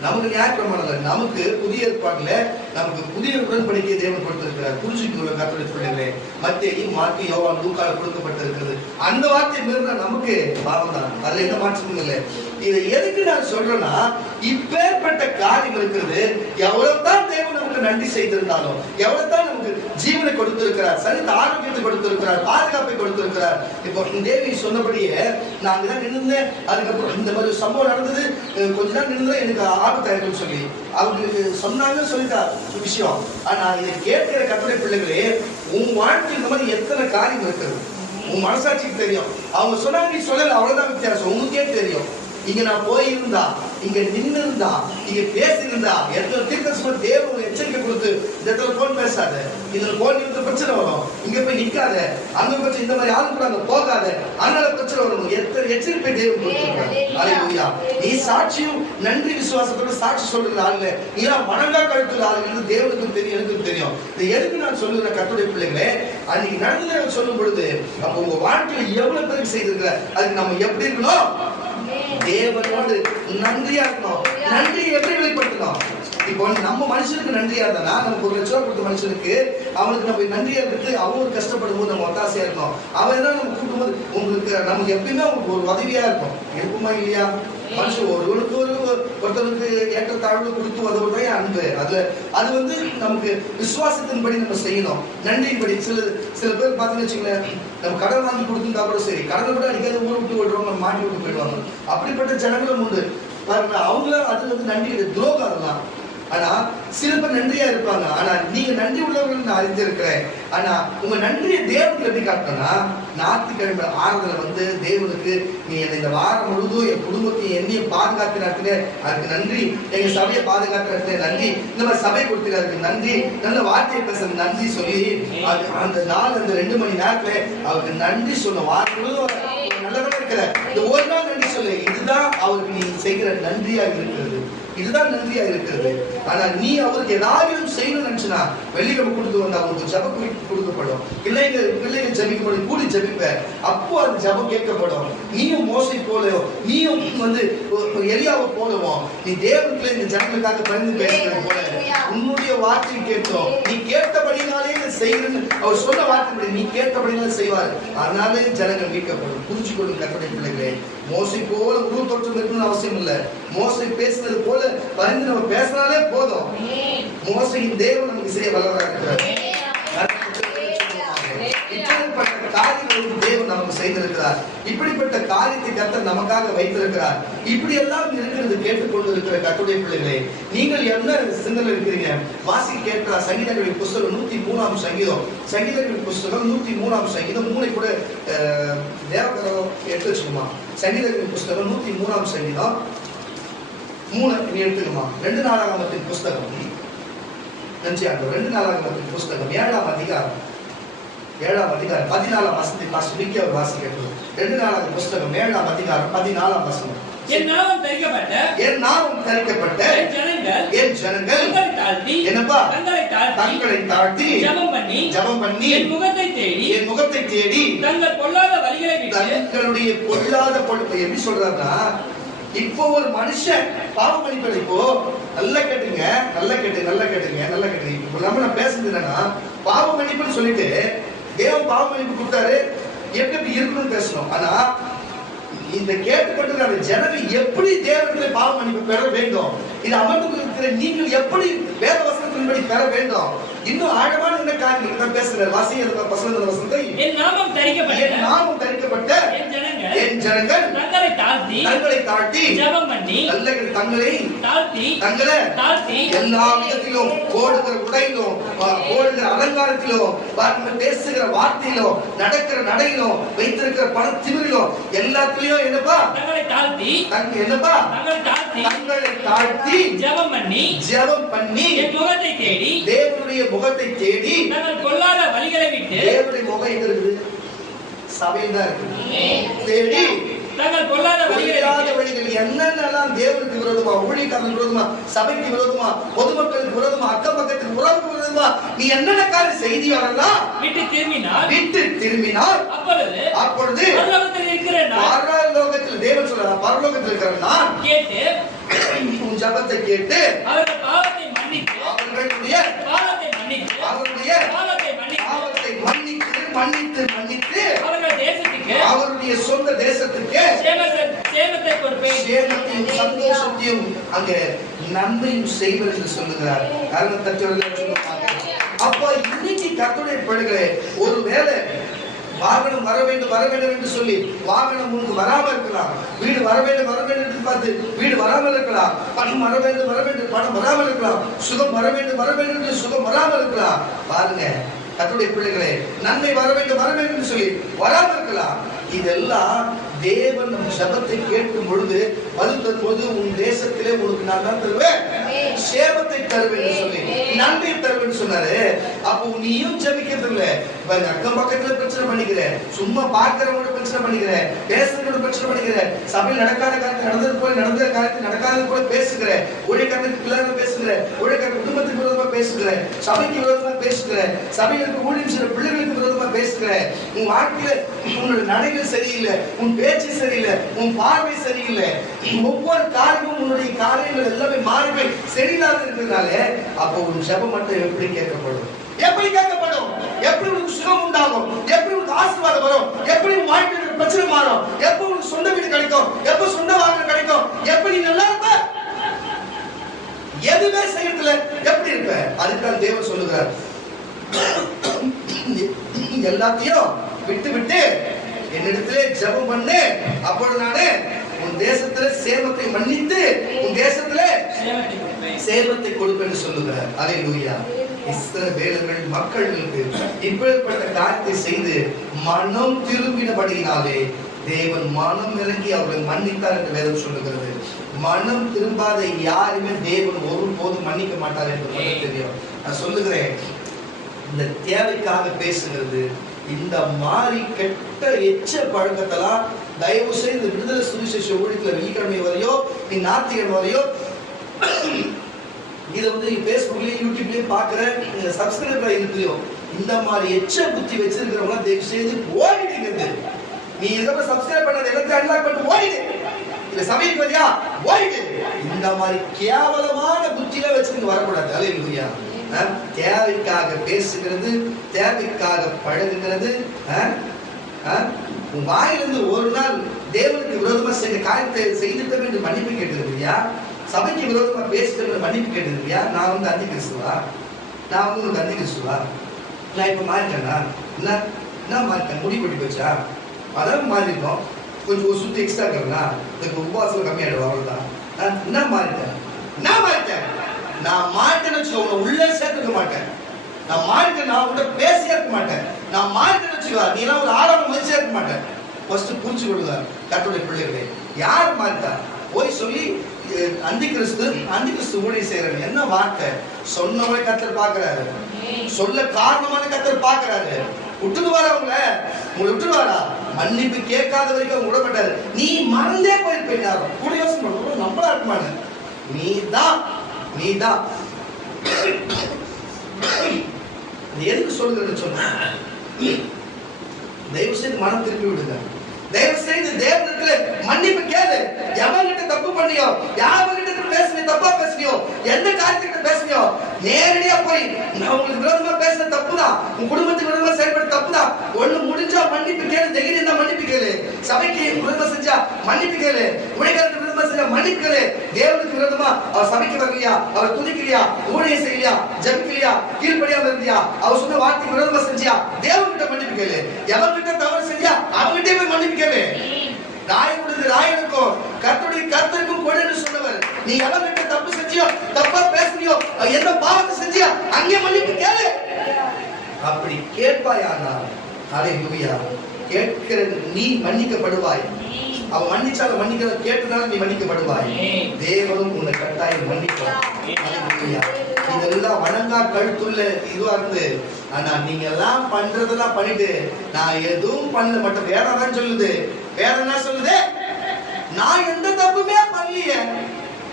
நமக்கு நியாயப்பிரமாணம் இல்லை, நமக்கு புதிய ஏற்பாடுல நமக்கு புதிய உடன்படிக்கையை தேவன் கொடுத்திருக்கிறார். புரிஞ்சுக்கொள்ள கர்த்தருடைய பிள்ளைகளே, மத்தேயு, மார்க்கு, யோவான், லூக்கால கொடுக்கப்பட்டிருக்கிறது. அந்த வார்த்தை மீறினா நமக்கு பாவம் தான், அதுல எந்த மாற்றமும் இல்லை. இதை எதுக்கு நான் சொல்றேன்னா, இப்பேற்பட்ட காரியம் இருக்கிறது. எவ்வளவுதான் தேவன் நமக்கு நன்றி செய்திருந்தாலும், எவ்வளவுதான் நமக்கு ஜீவனை கொடுத்திருக்கிறார், சரித்த ஆரோக்கியத்தை கொடுத்திருக்கிறார், பாதுகாப்பை கொடுத்திருக்கிறார். இப்போ தேவி சொன்னபடியே நான் அங்கதான் நின்றுந்தேன். அதுக்கப்புறம் இந்த மாதிரி சம்பவம் நடந்தது, கொஞ்ச நாள் நின்று எனக்கு ஆபத்தா இருக்குன்னு சொல்லி அவங்களுக்கு சொன்னாங்க, சொல்லிட்டா விஷயம். ஆனா இதை கேட்கிற கர்த்தருடைய பிள்ளைகளே, உன் வாழ்க்கையில் இந்த மாதிரி எத்தனை காரியம் இருக்கிறது உன் மனசாட்சிக்கு தெரியும். அவங்க சொன்னாங்க, நீ சொல்லல, அவ்வளவுதான் வித்தியாசம். உங்களுக்கே தெரியும். இங்க நான் போயிருந்தா, இங்க நின்று இருந்தா, இங்க பேசியிருந்தா, எத்தனை தீர்க்கதரிசி தேவன் எச்சரிக்கை கொடுத்து இந்த இடத்துல போன் பேசாத, இதுல போன் இருந்த பிரச்சனை வரும், இங்க போய் நிக்காத, அங்க பிரச்சனை, இந்த மாதிரி ஆளு கூட அங்க போகாத, அதனால பிரச்சனை வரும். எத்தனை எச்சரிக்கை தேவன் கொடுத்திருக்காரு. அல்லேலூயா. நீ சாட்சியும் நன்றி விசுவாசத்தோட சாட்சி சொல்ற ஆளுங்க, நீ மனங்கா கழுத்துற ஆளுங்க தேவனுக்கும் தெரியும், எனக்கும் தெரியும். இது எதுக்கு நான் சொல்லுறேன் கர்த்தருடைய பிள்ளைகளே, அன்னைக்கு நடந்ததை சொல்லும் பொழுது அப்ப உங்க வாழ்க்கையில எவ்வளவு பேருக்கு செய்திருக்கிற, அதுக்கு நம்ம எப்படி இருக்கணும்? தேவனோடு நன்றியா இருக்கணும். நன்றி எப்படி வெளிப்படுத்தணும்? இப்போ நம்ம மனுஷனுக்கு நன்றியா இருந்தா, நமக்கு 1 லட்சம் ரூபாய் கொடுத்த மனுஷனுக்கு அவனுக்கு நம்ம நன்றியா இருக்கு, அவனுக்கு கஷ்டப்படும் போது நம்ம ஒத்தாசையா இருக்கணும். அவன் தான் நம்ம கூட்டும்போது உங்களுக்கு நமக்கு எப்பயுமே உங்களுக்கு ஒரு உதவியா இருக்கும். இருக்குமா இல்லையா? மனுஷன் ஒருத்தருக்கு ஏற்ற தாழ்வு கொடுத்து உதவுறதே அன்பு. அது வந்து நமக்கு விசுவாசத்தின்படி நம்ம செய்யணும், நன்றியின்படி. சில பேர் பார்த்தீங்கன்னு வச்சுங்களேன், நம்ம கடன் வாங்கி கொடுத்துருந்தா கூட சரி, கடனை கூட அடிக்காத ஊரை விட்டு விடுறவங்க, நம்ம மாட்டி விட்டு போயிடுவாங்க. அப்படிப்பட்ட ஜனங்களும் உண்டு. அவங்களும் அது வந்து நன்றி துரோகம் அதெல்லாம். ஆனா சில பேர் நன்றியா இருப்பாங்க. ஆனா நீங்க நன்றி உள்ளவர்கள் நான் அறிந்திருக்கிறேன். ஆனா உங்க நன்றியை தேவனுக்கு எப்படி காட்டணும்னா, ஞாயிற்றுக்கிழமை ஆறுதல வந்து தேவனுக்கு நீ இந்த வாரம் முழுதும் என் குடும்பத்தை என்னைய பாதுகாத்து நடத்தின அதுக்கு நன்றி, எங்க சபையை பாதுகாத்து நடத்தின நன்றி, இந்த மாதிரி சபை கொடுத்துருக்கு நன்றி, நல்ல வார்த்தையை பேச நன்றி சொல்லி அந்த நாள் அந்த 2 மணி நேரத்துல அவருக்கு நன்றி சொல்ல வாரம் முழுதும் நல்லதாக இருக்கிற இந்த ஒரு நாள் நன்றி சொல்லு. இதுதான் அவருக்கு நீ செய்கிற நன்றியா இருக்கிறது. இதுதான் நன்றியா இருக்கிறது. ஆனா நீ அவருக்கு ஏதாவது செய்யணும்னு நினைச்சுனா, வெள்ளிக்கிழமை கொடுத்து வந்தா அவங்களுக்கு ஜப கொடுக்கப்படும். பிள்ளைகள் ஜபிக்கப்படும், கூடி ஜபிப்ப, அப்போ அந்த ஜபம் கேட்கப்படும். நீயும் மோசை போலவோ, நீயும் வந்து எலியாவை போலவோ, நீ தேவனுக்குள்ள இந்த ஜனங்களுக்காக பரிந்து பேசுறது போல உன்னுடைய வார்த்தையை கேட்டோம். நீ கேட்டபடினாலே செய்யணும்னு அவர் சொன்ன வார்த்தைப்படி நீ கேட்டபடினாலே செய்வார். அதனாலே ஜனங்கள் மீட்கப்படும். புரிஞ்சுக்கொள்ளும் கர்த்தருடைய பிள்ளைகளே, மோசை போல உருவ தோற்றம் இருக்கணும்னு அவசியம் இல்லை. மோசை பேசினது போல பரிந்து நம்ம பேசினாலே போதும். மோசையின் தேவன் நமக்கு செய்ய வல்லவராக இருக்கிறார். இப்படிப்பட்ட காரியங்களுக்கு தேவன் நமக்கு செய்திருக்கிறார். இப்படிப்பட்ட காரியத்தை கர்த்தர் நமக்காக வைத்திருக்கிறார். இப்படி எல்லாம் இருக்கிறது கேட்டுக்கொண்டு இருக்கிற கர்த்தருடைய பிள்ளைகளே, நீங்கள் என்ன சிந்தனை இருக்கிறீங்க? வாசிக்க கேட்கிற சங்கீதங்களின் புஸ்தகம் 103ஆம் சங்கீதம், சங்கீதங்களின் புஸ்தகம் 103ஆம் சங்கீதம் 3 கூட தேவகரம் எடுத்து வச்சுக்குமா. சங்கீதங்களின் புஸ்தகம் 103ஆம் சங்கீதம் 3 நீ எடுத்துக்குமா. 2 நாளாகமத்தின் புஸ்தகம் 2 நாளாகமத்தின் புஸ்தகம் 7ஆம் அதிகாரம் 7ஆம் அதிகாரம் 14ஆம் வசனத்தை பாஸ்டர் விக்கி அவர் வாசிக்கிறது. 2 நாளாக புஸ்தகம் 7ஆம் அதிகாரம் 14ஆம் வசனம். என் நாமம் தரிக்கப்பட்ட என் ஜனங்கள் என்னப்பா தங்களை தாழ்த்தி ஜெபம் பண்ணி என் முகத்தை தேடி தங்கள் பொல்லாத வழிகளை விட்டு தங்களுடைய பொல்லாத எப்படி சொல்றாருன்னா, இப்போ ஒரு மனுஷன் பாவம் பண்ணிப்பது, இப்போ நல்லா கேட்டுங்க, இப்போ நான் பேசுறது என்னன்னா, பாவம் மன்னிப்புன்னு சொல்லிட்டு தேவன் பாவம் மன்னிப்பு கொடுத்தாரு, எப்படி இருக்கணும்னு பேசணும். ஆனா இந்த கேட்டுக்கொண்டு அந்த ஜனங்கள் எப்படி தேவனிடத்திலே பாவ மன்னிப்பு பெற வேண்டும், இது அமர்ந்து இருக்கிற நீங்கள் எப்படி வேத வசனத்தின்படி பெற வேண்டும், இன்னும் ஆழமான என்ன காரியங்கள் தான் பேசுறார். வாசிங்க வசனத்தை. என் நாமம் தரிக்கப்பட்ட என் ஜனங்கள் தங்களை தாழ்த்தி ஜெபம் பண்ணி தங்களை எல்லா விதத்திலும் ஓடுகிற உடையிலும் ஓடுகிற அலங்காரத்திலும் பேசுகிற வார்த்தையிலும் நடக்கிற நடையிலும் வைத்திருக்கிற பண திமிரிலும் எல்லாத்திலையும் என்னப்பா தங்களை தாழ்த்தி ஜெபம் பண்ணி தேவனுடைய முகத்தை தேடி பொல்லாத வழிகளை விட்டு, தேவனுடைய முகம் எங்க இருக்குது? சபையில் தான் இருக்குது. தேடி பொல்லாத வழிகள் என்னென்னலாம் தேவனுக்கு விரோதமா, ஊழியக்காரர்களுக்கு விரோதமா, சபைக்கு விரோதமா, பொதுமக்களுக்கு விரோதமா, அக்கம் பக்கத்துக்கு உறவுக்கு விரோதமா நீ என்னென்ன காரியம் செய்தி வரலாம் விட்டு திரும்பினார் அப்பொழுது பரலோகத்தில் தேவன் சொல்றார், பரலோகத்தில் இருக்கிற நான் கேட்டு உன் ஜபத்தை கேட்டு அவர்கள் பாவத்தை மன்னித்து மன்னித்து அவர்கள் அவருடைய சொந்த தேசத்துக்கு சேமத்தையும் சந்தோஷத்தையும் அங்க நன்மையும் செய்வர் என்று சொல்லுகிறார். அப்ப இன்னைக்கு கர்த்தருடைய பிள்ளைகளே, ஒருவேளை வாகனம் வர வேண்டும் என்று சொல்லி வாகனம் முன்பு வராமல் இருக்கலாம், வீடு வர வேண்டும் என்று பார்த்து வீடு வராமல் இருக்கலாம், பணம் வர வேண்டும் பணம் வராமல் இருக்கலாம், சுகம் வர வேண்டும் என்று சுகம் வராமல் இருக்கலாம். பாருங்க கர்த்தருடைய பிள்ளைகளே, நன்மை வர வேண்டும் என்று சொல்லி வராமல் இருக்கலாம். இதெல்லாம் தேவன் நம் ஜபத்தை கேட்கும் பொழுது பதில் தரும்போது உன் தேசத்திலே உனக்கு நான் தான் தருவேன், சேமத்தை தருவேன் சொல்லி நன்மை தருவேன் சொன்னாரு. அப்போ நீயும் ஜபிக்கிறது இல்ல, அக்கம் பக்கத்துல பிரச்சனை பண்ணிக்கிற, சும்மா பார்க்கிறவங்களோட பிரச்சனை பண்ணிக்கிற, பேசுறவங்களோட பிரச்சனை பண்ணிக்கிற, சபையில் நடக்காத காரியத்தை நடந்த காரியத்தை நடக்காத போல பேசுகிற, ஊழியக்காரத்துக்கு பிள்ளைங்க பேசுகிற, ஊழியக்கார குடும்பத்துக்கு விரோதமா பேசுகிற, சபைக்கு விரோதமா பேசுகிற, சபையில் இருக்க ஊழியம் செய்கிற பிள்ளைகளுக்கு விரோதமா பேசுகிற, உன் வாழ்க்கையில உன்னோட நடைகள் சரியில்லை, உன் பேச்சு சரியில்லை, உன் பார்வை சரியில்லை, ஒவ்வொரு காரியமும் உன்னுடைய காரியங்கள் எல்லாமே மாறி சரியில்லாத இருக்கிறதுனால அப்போ உன் ஜெபம் மட்டும் எப்படி கேட்கப்படும்? எப்படி உனக்கு சுகம் உண்டாகும்? எப்படி உனக்கு ஆசீர்வாதம் வரும்? எப்படி உன் வாழ்க்கையில பிரச்சனை மாறும்? எப்ப உனக்கு சொந்த வீடு கிடைக்கும்? எப்ப சொந்த வாகனம் கிடைக்கும்? எப்படி நீ நல்லா இருப்ப? எதுவுமே செய்யறதுல எப்படி இருப்ப? அதுக்காக தேவன் சொல்லுகிறார், எல்லாத்தையும் விட்டு என்னிடத்திலே ஜெபம் பண்ணு, அப்பொழுது நானே உன் தேசத்திலே சேமத்தை மன்னித்து உன் தேசத்திலே சேமத்தை கொடுப்பேன்னு சொல்லுகிறார். அல்லேலூயா. இஸ்ரவேலர்கள் மக்களுக்கு இப்படிப்பட்ட காரியத்தை செய்து மனம் திரும்பினபடியினாலே தேவன் மனம் இறங்கி அவர்களை மன்னித்தார் என்று வேதம் சொல்லுகிறது. மனம் திரும்பாத யாருமே தேவன் ஒருபோதும் மன்னிக்க மாட்டார் என்று தெரியும். நான் சொல்லுகிறேன், இந்த தேவைக்காக பேசுகிறது, இந்த மாதிரி கெட்ட எச்ச பழக்கத்தெல்லாம் தயவு செய்து விடுதலை சுவிசேஷ ஊழியத்துல வெள்ளிக்கிழமை வரையோ நீ ஞாயிற்றுக்கிழமை வரையோ இதை பேஸ்புக்லயும் யூடியூப்லயும் பாக்குற சப்ஸ்கிரைபர் இருக்கிறியோ, இந்த மாதிரி எச்ச புத்தி வச்சிருக்கிறவங்க தயவு செய்து ஓடிடுங்கிறது. நீ இதெல்லாம் சப்ஸ்கிரைப் பண்ணது எல்லாத்தையும் அன்லாக் பண்ணிட்டு ஓடிடு, இல்ல சபைக்கு வரியா ஓடிடு. இந்த மாதிரி கேவலமான புத்தியில வச்சுட்டு வரக்கூடாது. அல்லேலூயா. தேவைக்காக பேசுகிறது, தேவைக்காக பழகுகிறது. உன் வாயிலிருந்து ஒரு நாள் தேவனுக்கு விரோதமா செய்த காரியத்தை செய்துட்டோம் என்று மன்னிப்பு கேட்டிருக்கியா? சபைக்கு விரோதமா பேசுகிறது மன்னிப்பு கேட்டிருக்கியா? நான் அந்தி கிறிஸ்துவா? நான் உங்களுக்கு அந்தி கிறிஸ்துவா? நான் இப்ப மாறிட்டேன்னா என்ன மாறிட்டேன்? முடி கொட்டி போச்சா? அதான் மாறி இருக்கோம். கொஞ்சம் ஒரு சுத்தி எக்ஸ்ட்ரா இருக்கிறா, எனக்கு உபவாசம் கம்மியாயிடும், அவ்வளவுதான். என்ன மாறிட்டேன்? நான் மாட்டேன்னு வச்சுக்கோ, உன்னை உள்ளே சேர்த்துக்க மாட்டேன். நான் மாட்டேன், நான் உன்கிட்ட பேசியே இருக்க மாட்டேன். நான் மாட்டேன்னு வச்சுக்கோ, நீ எல்லாம் ஒரு ஆளான மதிச்சே இருக்க மாட்டேன். ஃபர்ஸ்ட் புரிச்சு கொடுங்க கர்த்தருடைய பிள்ளைகளே. யார் மாட்டா போய் சொல்லி அந்தி கிறிஸ்து ஊழியம் செய்யறாரு. என்ன வார்த்தை சொன்னவரை கர்த்தர் பாக்குறாரு, சொல்ல காரணமான கர்த்தர் பாக்குறாரு. விட்டுடுவாரா உங்களை விட்டுடுவாரா? மன்னிப்பு கேட்காத வரைக்கும் அவங்க விட மாட்டாரு. நீ மறந்தே போயிருப்பீங்க. கூட யோசனை பண்ணுவோம், நம்மளா இருக்குமானு. நீதான் எதுக்கு சொல்லுங்கன்னு சொன்ன, தயவு செய்து மனம் திருப்பி விடுங்க. தயவு செய்து தேவனுக்கு மன்னிப்பு கேளு. எவன்கிட்ட தப்பு பண்ணியோ, யாவகிட்ட பேசுனியோ, தப்பா பேசுனியோ, எந்த காரியத்துக்கிட்ட பேசுனியோ, நேரடியா போய் நான் உங்களுக்கு விரோதமா பேசுற தப்புதான், உன் குடும்பத்துக்கு விரோதமா செயல்பட தப்புதான், ஒண்ணு முடிஞ்சா மன்னிப்பு கேளு. தைரியம் தான் மன்னிப்பு கேளு. சபைக்கு விரோதமா செஞ்சா மன்னிப்பு கேளு. ஊழியர்களுக்கு விரோதமா செஞ்சா மன்னிப்பு கேளு. தேவனுக்கு விரோதமா அவர் சபைக்கு வரலையா, அவர் துதிக்கலையா, ஊழியம் செய்யலையா, ஜபிக்கலையா, கீழ்படியாம இருந்தியா, அவர் சொன்ன வார்த்தைக்கு விரோதமா செஞ்சியா, தேவன்கிட்ட மன்னிப்பு கேளு. எவன்கிட்ட தவறு செஞ்சா அவன்கிட்டே போய் மன்னிப்பு கேளு. ராயனுக்கும் கர்த்தருக்கும் கொடு சொன்னவர். நீ எவன்கிட்ட தப்பு செஞ்சியோ, தப்பா பேசுறியோ, எந்த பாவத்தை செஞ்சியோ அங்கே மன்னிப்பு கேளு. அப்படி கேட்பாயானா, ஹல்லேலூயா, கேட்கிற நீ மன்னிக்கப்படுவாய். அவன் மன்னிச்சாலும் மன்னிக்கிற கேட்டனால நீ மன்னிக்கப்படுவாய். தேவனும் உன்னை கட்டாயம் மன்னிப்பார். ஹல்லேலூயா. இதெல்லாம் வணங்கா கழுத்துள்ள இதுவா இருந்து, ஆனா நீங்க எல்லாம் பண்றதெல்லாம் பண்ணிட்டு நான் எதுவும் பண்ண மாட்டேன். வேற தான் சொல்லுது. வேற என்ன சொல்லுது? நான் எந்த தப்புமே பண்ணலையே,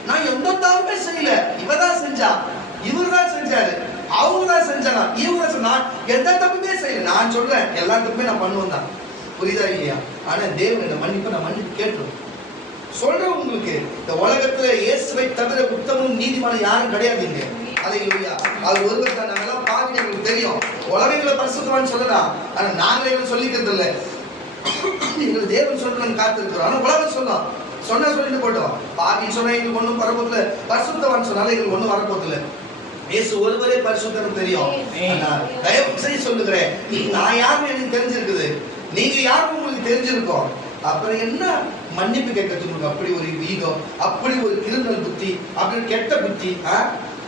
நான் எந்த தப்புமே செய்யல, இவதான் செஞ்சா, இவர்தான் செஞ்சாரு, அவங்க தான் செஞ்சாங்க, இவங்க சொன்னா எந்த தப்புமே செய்யல. நான் சொல்றேன் எல்லா தப்புமே நான் பண்ணுவேன் தான். புரியுதா இல்லையா? ஆனா தேவன் இந்த மன்னிப்பு நான் மன்னிப்பு கேட்டோம் சொல்றேன் உங்களுக்கு. இந்த உலகத்துல இயேசுவை தவிர உத்தமும் நீதிமான யாரும் கிடையாதுங்க. ஹல்லேலூயா. அது ஒருவர் தான். நாங்கெல்லாம் பாதி எங்களுக்கு தெரியும். உலகங்களை பரிசுத்தவான்னு சொல்லலாம், ஆனா நாங்களே எங்களை சொல்லிக்கிறது இல்லை. எங்களுக்கு தேவன் சொல்றாங்க காத்திருக்கிறோம். ஆனா உலகம் சொல்லலாம், சொன்னா சொல்லிட்டு போட்டோம். பாதின்னு சொன்னா எங்களுக்கு ஒண்ணும் வரப்போதில்ல, பரிசுத்தவான்னு சொன்னாலும் எங்களுக்கு ஒண்ணும் வரப்போதில்லை. இயேசு ஒருவரே பரிசுத்தம் தெரியும். தயவு செய்து சொல்லுகிறேன், நான் யாருன்னு எனக்கு தெரிஞ்சிருக்குது, நீங்க யாரும் உங்களுக்கு தெரிஞ்சிருக்கோம். அப்புறம் என்ன மன்னிப்பு கேட்கறது உங்களுக்கு அப்படி ஒரு ஈகம், அப்படி ஒரு கிருந்தல் புத்தி, அப்படி கெட்ட புத்தி?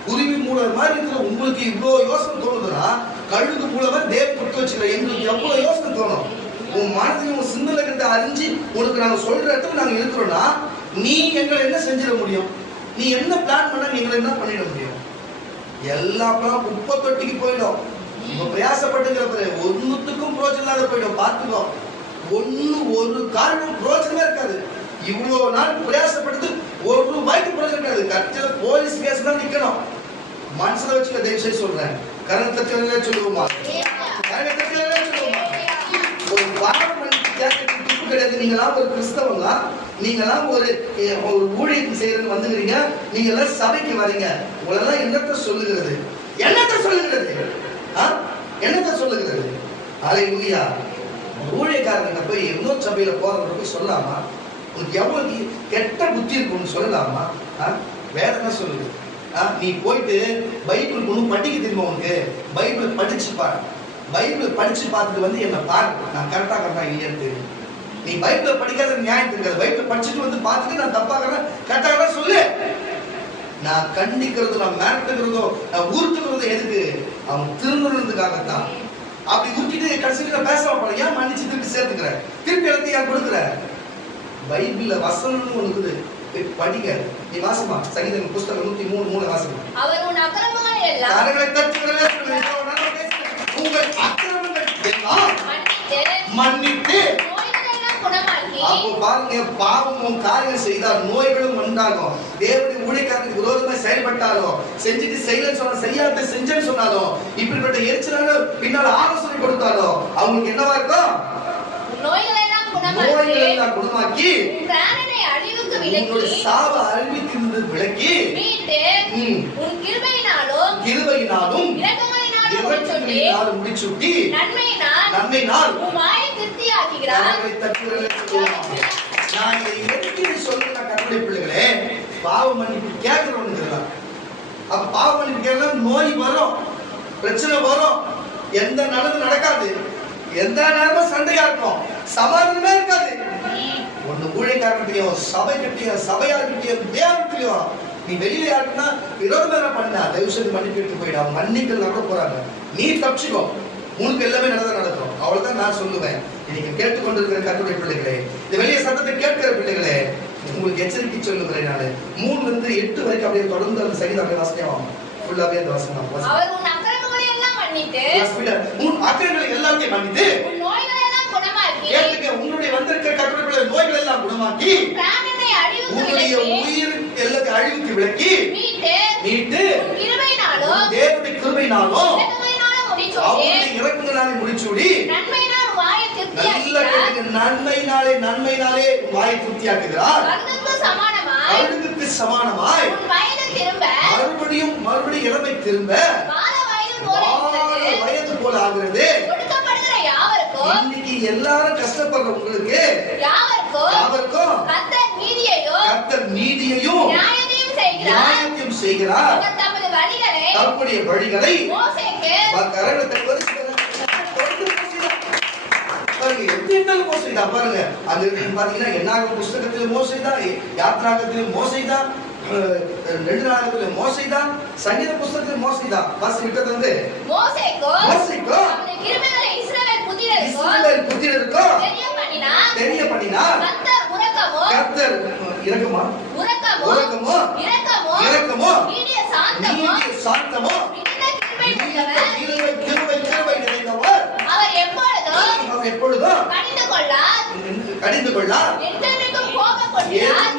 குருவி மூல மாதிரி இருக்கிற உங்களுக்கு இவ்வளவு யோசனை தோணுதுன்னா, கழுகு மூல மாதிரி தேவ கொடுத்து வச்சுக்கிற எங்களுக்கு எவ்வளவு யோசனை தோணும். உன் மனதில் உன் சிந்தனை கிட்ட அறிஞ்சு உனக்கு நாங்க சொல்ற இடத்துல நாங்க இருக்கிறோம்னா, நீ எங்களை என்ன செஞ்சிட முடியும்? நீ என்ன பிளான் பண்ண எங்களை என்ன பண்ணிட முடியும்? எல்லா பிளான் குப்பை தொட்டிக்கு போயிடும். இப்ப பிரயாசப்பட்டுங்கிற ஒன்னுத்துக்கும் பிரோஜனம் இல்லாத போயிடும். பார்த்துக்கோ, ஒரு காரணம் பிரோஜனமே இருக்காது. இவ்வளவு நாள் பிரயாசப்பட்டது ஒரு ரூபாய்க்கு பிரோஜனம் இருக்காது. கட்சியில போலீஸ் கேஸ் தான் நிக்கணும். மனசுல வச்சுக்க, தயவு செய்து சொல்றேன். கரணத்தை சொல்லுவோமா, ஒரு பாவம் கிடையாது. நீங்களாம் ஒரு கிறிஸ்தவங்களா, நீங்களாம் ஒரு ஊழியத்தை செய்யறது வந்துக்கிறீங்க, நீங்க எல்லாம் சபைக்கு வரீங்க, உங்களெல்லாம் என்னத்த சொல்லுகிறது? என்னத்த சொல்லுகிறது? ஹல்லேலூயா. ஊழியக்காரங்க போய் இன்னொரு சபையில போறவங்க போய் சொல்லலாமா? உனக்கு எவ்வளவு கெட்ட புத்தி இருக்குன்னு சொல்லலாமா? வேற என்ன சொல்லுது? நீ போயிட்டு பைபிள் ஒன்றும் படிக்க தெரியுமா உனக்கு? பைபிள் படிச்சு பாரு. பைபிள் படிச்சு பார்த்துட்டு என்ன பாரு, நான் கரெக்டா இல்லையான்னு தெரியும். நீ பைபிள படிக்காத நியாயம் தெரியாது. பைபிள் படிச்சுட்டு பார்த்துட்டு நான் கரெக்டாக சொல்லு. நான் கண்டிக்கிறதோ, நான் மிரட்டுகிறதோ, நான் உருட்டுகிறதோ எதுக்கு? அவன் திருந்துறதுக்காகத்தான். அப்படி ஊட்டிட்டு கடைசிக்கு நான் பேச போறேன். ஏன் மன்னிச்சு திருப்பி சேர்த்துக்கிற? திருப்பி எடுத்து ஏன் கொடுக்குற? பைபிள்ல வசனம்னு ஒண்ணு இருக்குது, படிக்க. நீ வாசமா சங்கீதம் புஸ்தகம் 103:3 வாசமா. அவர் உன் அக்கிரமங்களை எல்லாம் கரங்களை தட்டுகிறே உங்கள் அக்கிரமங்கள் எல்லாம் மன்னித்து அப்போ பாருங்க, பாவமும் காரியம் செய்தால் நோய்களும் உண்டாகும். தேவனுடைய ஊழியக்காரனுக்கு விரோதமா செயல்பட்டாலும், செஞ்சுட்டு செய்யலன்னு சொன்னா, செய்யாத செஞ்சேன்னு சொன்னாலும், இப்படிப்பட்ட எரிச்சலான பின்னால் ஆலோசனை கொடுத்தாலும் அவங்களுக்கு என்னவா இருக்கும்? நோய்களை எல்லாம் குணமாக்கி சாவ அழிவிக்கின்ற விலக்கி உன் கிருபையினாலும் இரக்கங்களினாலும் முடிசூட்டி நன்மையினால் உம்மாயை திருப்தியாக்குகிறார். நான் இதை எதுக்கு சொல்றேன் கர்த்தருடைய பிள்ளைகளே? பாவ மன்னிப்பு கேட்கிறோம்ங்கிறதா. அப்ப பாவ மன்னிப்பு கேட்கலாம், நோய் வரும், பிரச்சனை வரும், எந்த நல்லது நடக்காது, எந்த நேரமும் சண்டையா இருக்கும், சமாதானமே இருக்காது. ஒண்ணு ஊழியக்காரன்கிட்டயும், சபை கிட்டயும், சபையார்கிட்டயும், தேவன்கிட்டயும் நீ வெளியில யாருக்குன்னா விரோதமா பண்ணா தயவு செய்து மன்னிப்பு எடுத்து போயிடு. அவங்க மன்னிக்கலாம் கூட போறாங்க, நீ தப்பிச்சுக்கோ, உனக்கு எல்லாமே நல்லதா நடக்கும். அவ்வளவுதான் நான் சொல்லுவேன். இன்னைக்கு கேட்டுக்கொண்டிருக்கிற கர்த்தருடைய பிள்ளைகளே, இந்த வெளிய சத்தத்தை கேட்கிற பிள்ளைகளே, உங்களுக்கு எச்சரிக்கை சொல்லுகிறேன். நான் 3 to 8 வரைக்கும் அப்படியே தொடர்ந்து அந்த சங்கீதம் அப்படியே வாசிக்கலாம். ஃபுல்லாவே அந்த வாசனம். அவர் உன் அக்கிரமங்களை எல்லாம் மன்னித்து உன் அக்கிரமங்களை எல்லாத்தையும் மன்னித்து உன் நோய்களை எல்லாம் குணமாக்கி ஏத்துக்க உன்னுடைய வந்திருக்கிற கர்த்தருடைய நோய்கள் எல்லாம் குணமாக்கி பிராணனை அழிவுக்கு உன்னுடைய விலக்கி உயிர் எல்லாத்தையும் அழிவுக்கு விலக்கி மீட்டு உன் கிருபையினாலும் தேவனுடைய கிருபையினாலும் இரக்கங்களினாலும் முடிசூட்டி அவருடைய இரக்கங்களாலே முடிச்சூடி நன்மையினால் வாயை நல்ல திருப்தியாக்குகிறார். நன்மையினாலே வாயை திருப்தியாக்குகிறார். வருடத்துக்கு சமானமாய் அழுகுக்கு சமானமாய் உன் வயது திரும்ப மறுபடியும் இளமை திரும்ப வாழ வயது போல இருக்கிறது. வயது போல ஆகிறது. ஒடுக்கப்படுகிற யாவருக்கும் இன்னைக்கு எல்லாரும் கஷ்டப்படுற உங்களுக்கு யாவருக்கும் கர்த்தர் நீதியையும் நியாயத்தையும் செய்கிறார். நியாயத்தையும் செய்கிறார். அவர் தமது வழிகளை தம்முடைய வழிகளை மோசேக்கு கரகத்தை பாருங்க எப்படி இருந்தாலும் மோசை தான். பாருங்க அது பாத்தீங்கன்னா என்னாகும் புஸ்தகத்தில் மோசை தான், யாத்ராகத்தில் மோசை தான், 2 நாளாகத்தில் மோசை தான், சங்கீத புஸ்தகத்தில் மோசை தான். வாசி விட்டது வந்து மோசேக்கும் அவருடைய கிருபைகளை இஸ்ரவேல் புத்திரருக்கும் தெரிய பண்ணினார். கர்த்தர் இரக்கமோ நீடிய சாந்தமோ மிகுந்த கிருபை நிறைந்தவர். அவர் எப்பொழுதும் கடிந்து கொள்ளார். என்றென்றைக்கும் கோபப்படுகிறார்.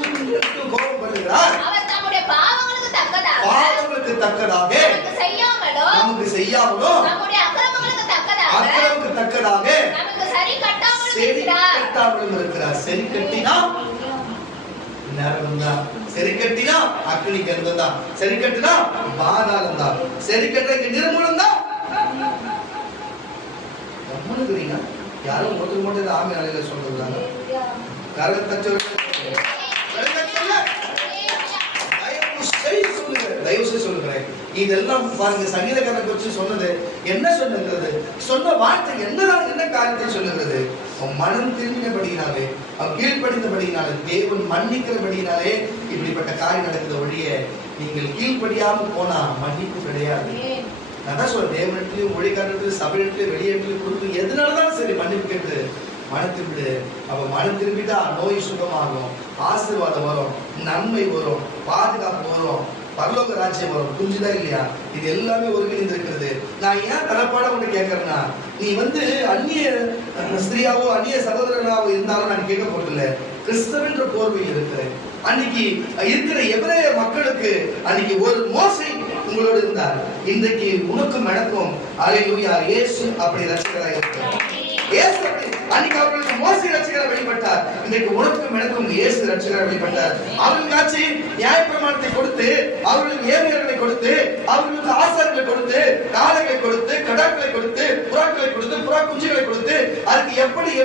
அவர் தம்முடைய பாவங்களுக்கு தக்கதாக நமக்கு செய்யாமலும் நம்முடைய அக்கிரமங்களுக்கு தக்கதாக நமக்கு சரி கட்டாமலும் இருக்கிறார். சரி கட்டினா நரகம் தான், சரி கட்டினா அக்னி கந்தம் தான், சரி கட்டினா பாதாளம் தான், சரி கட்ட நிர்மூலம் தான். யாரும் ஒருத்தர் ஆமை அலையில சொல்றாங்க. தயவு சொல்லுகிறேன். இதெல்லாம் பாருங்க சங்கீதக்காரனை வச்சு சொன்னது என்ன சொல்லுகிறது, சொன்ன வார்த்தை என்ன காரியத்தை சொல்லுகிறது. மனம் திரும்பினபடியினாலே, கீழ்ப்படிந்தபடியினாலே, தேவன் மன்னிக்கிறபடியினாலே இப்படிப்பட்ட காரியம் நடக்குது. ஒழிய நீங்கள் கீழ்ப்படியாமல் போனா மன்னிப்பு கிடையாது. நான் தான் சொல்றேன், தேவனிடத்திலையும் ஒழிக்காரத்திலையும் சபையிடத்திலையும் வெளியிடத்திலையும் கொடுத்து எதனாலதான் சரி மன்னிப்பு கேட்டு மனம் திரும்பிடு. அவ மனம் திரும்பிட்டா நோய் சுகமாகும், ஆசீர்வாதம் வரும், நன்மை வரும், பாதுகாப்பு வரும், பரலோக ராஜ்யம் வரும். புரிஞ்சுதா இல்லையா? இது எல்லாமே ஒருங்கிணைந்து இருக்கிறது. நான் ஏன் தரப்பாட ஒன்று கேட்கறேன்னா, நீ அந்நிய ஸ்திரியாவோ அந்நிய சகோதரனாவோ இருந்தாலும் நான் கேட்க போட்டில்ல, கிறிஸ்தவன்ற போர்வையில் இருக்கிறேன். அன்னைக்கு இருக்கிற எபிரேய மக்களுக்கு அன்னைக்கு ஒரு மோசை உங்களோடு இருந்தார். இன்றைக்கு உனக்கும் எனக்கும் அல்லேலூயா இயேசு அப்படி ரட்சகராக இருக்கிறார். இயேசு அப்படி அன்னைக்கு அவர்களுக்கு மோசே ரட்சகராக வெளிப்பட்டார். இன்றைக்கு உனக்கும் எனக்கும் இயேசு ரட்சகராக வெளிப்பட்டார். அவர்களுக்காச்சு நியாயப்பிரமாணத்தை கொடுத்து, அவர்களுக்கு ஏவியர்களை கொடுத்து, அவர்களுக்கு ஆசாரங்களை கொடுத்து, காளைகளை கொடுத்து, கடாக்களை கொடுத்து, புறாக்களை கொடுத்து, புறா குஞ்சுகளை கொடுத்து, அதுக்கு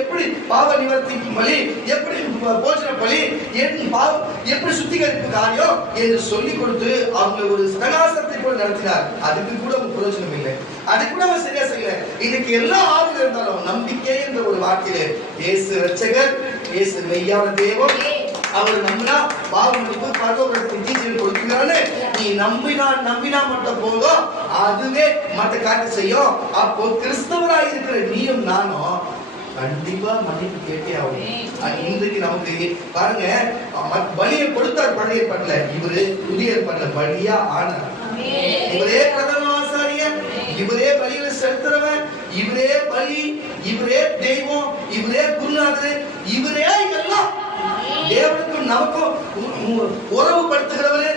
எப்படி பாவ நிவர்த்தி பலி, எப்படி போஜன பலி, எப்படி சுத்திகரிப்பு காரியம் என்று சொல்லி கொடுத்து அவங்க ஒரு சகலாசத்தை போல நடத்தினார். அதுக்கு கூட பிரயோஜனம் இல்லை, அது கூட அவன் சரியா செய்யல. இதுக்கு எல்லா ஆவில இருந்தாலும் நம்பிக்கை என்ற ஒரு வார்த்தையிலே இயேசு ரட்சகர், இயேசு மெய்யான தேவன், அவர் நம்பினா பாவங்களுக்கு பரலோகத்துக்கு தீர்வு கொடுக்கிறாரு. நீ நம்பினா மட்டும் போதும், அதுவே மற்ற காரியம் செய்யும். அப்போ கிறிஸ்தவராக இருக்கிற நீயும் நானும் கண்டிப்பா மன்னிப்பு கேட்டே ஆகும். இன்றைக்கு நமக்கு பாருங்க, பலியை கொடுத்தார் பழைய ஏற்பாட்டுல, இவரு புதிய ஏற்பாட்டுல பலியா ஆனார். இவரே பிரதம ஆசாரியர், இவரே பலியில செலுத்துறவன், இவரே பலி, இவரே தெய்வம், இவரே குருநாதர், இவரே இதெல்லாம் தேவனுக்கும் நமக்கும் உறவுபடுத்துகிறவரு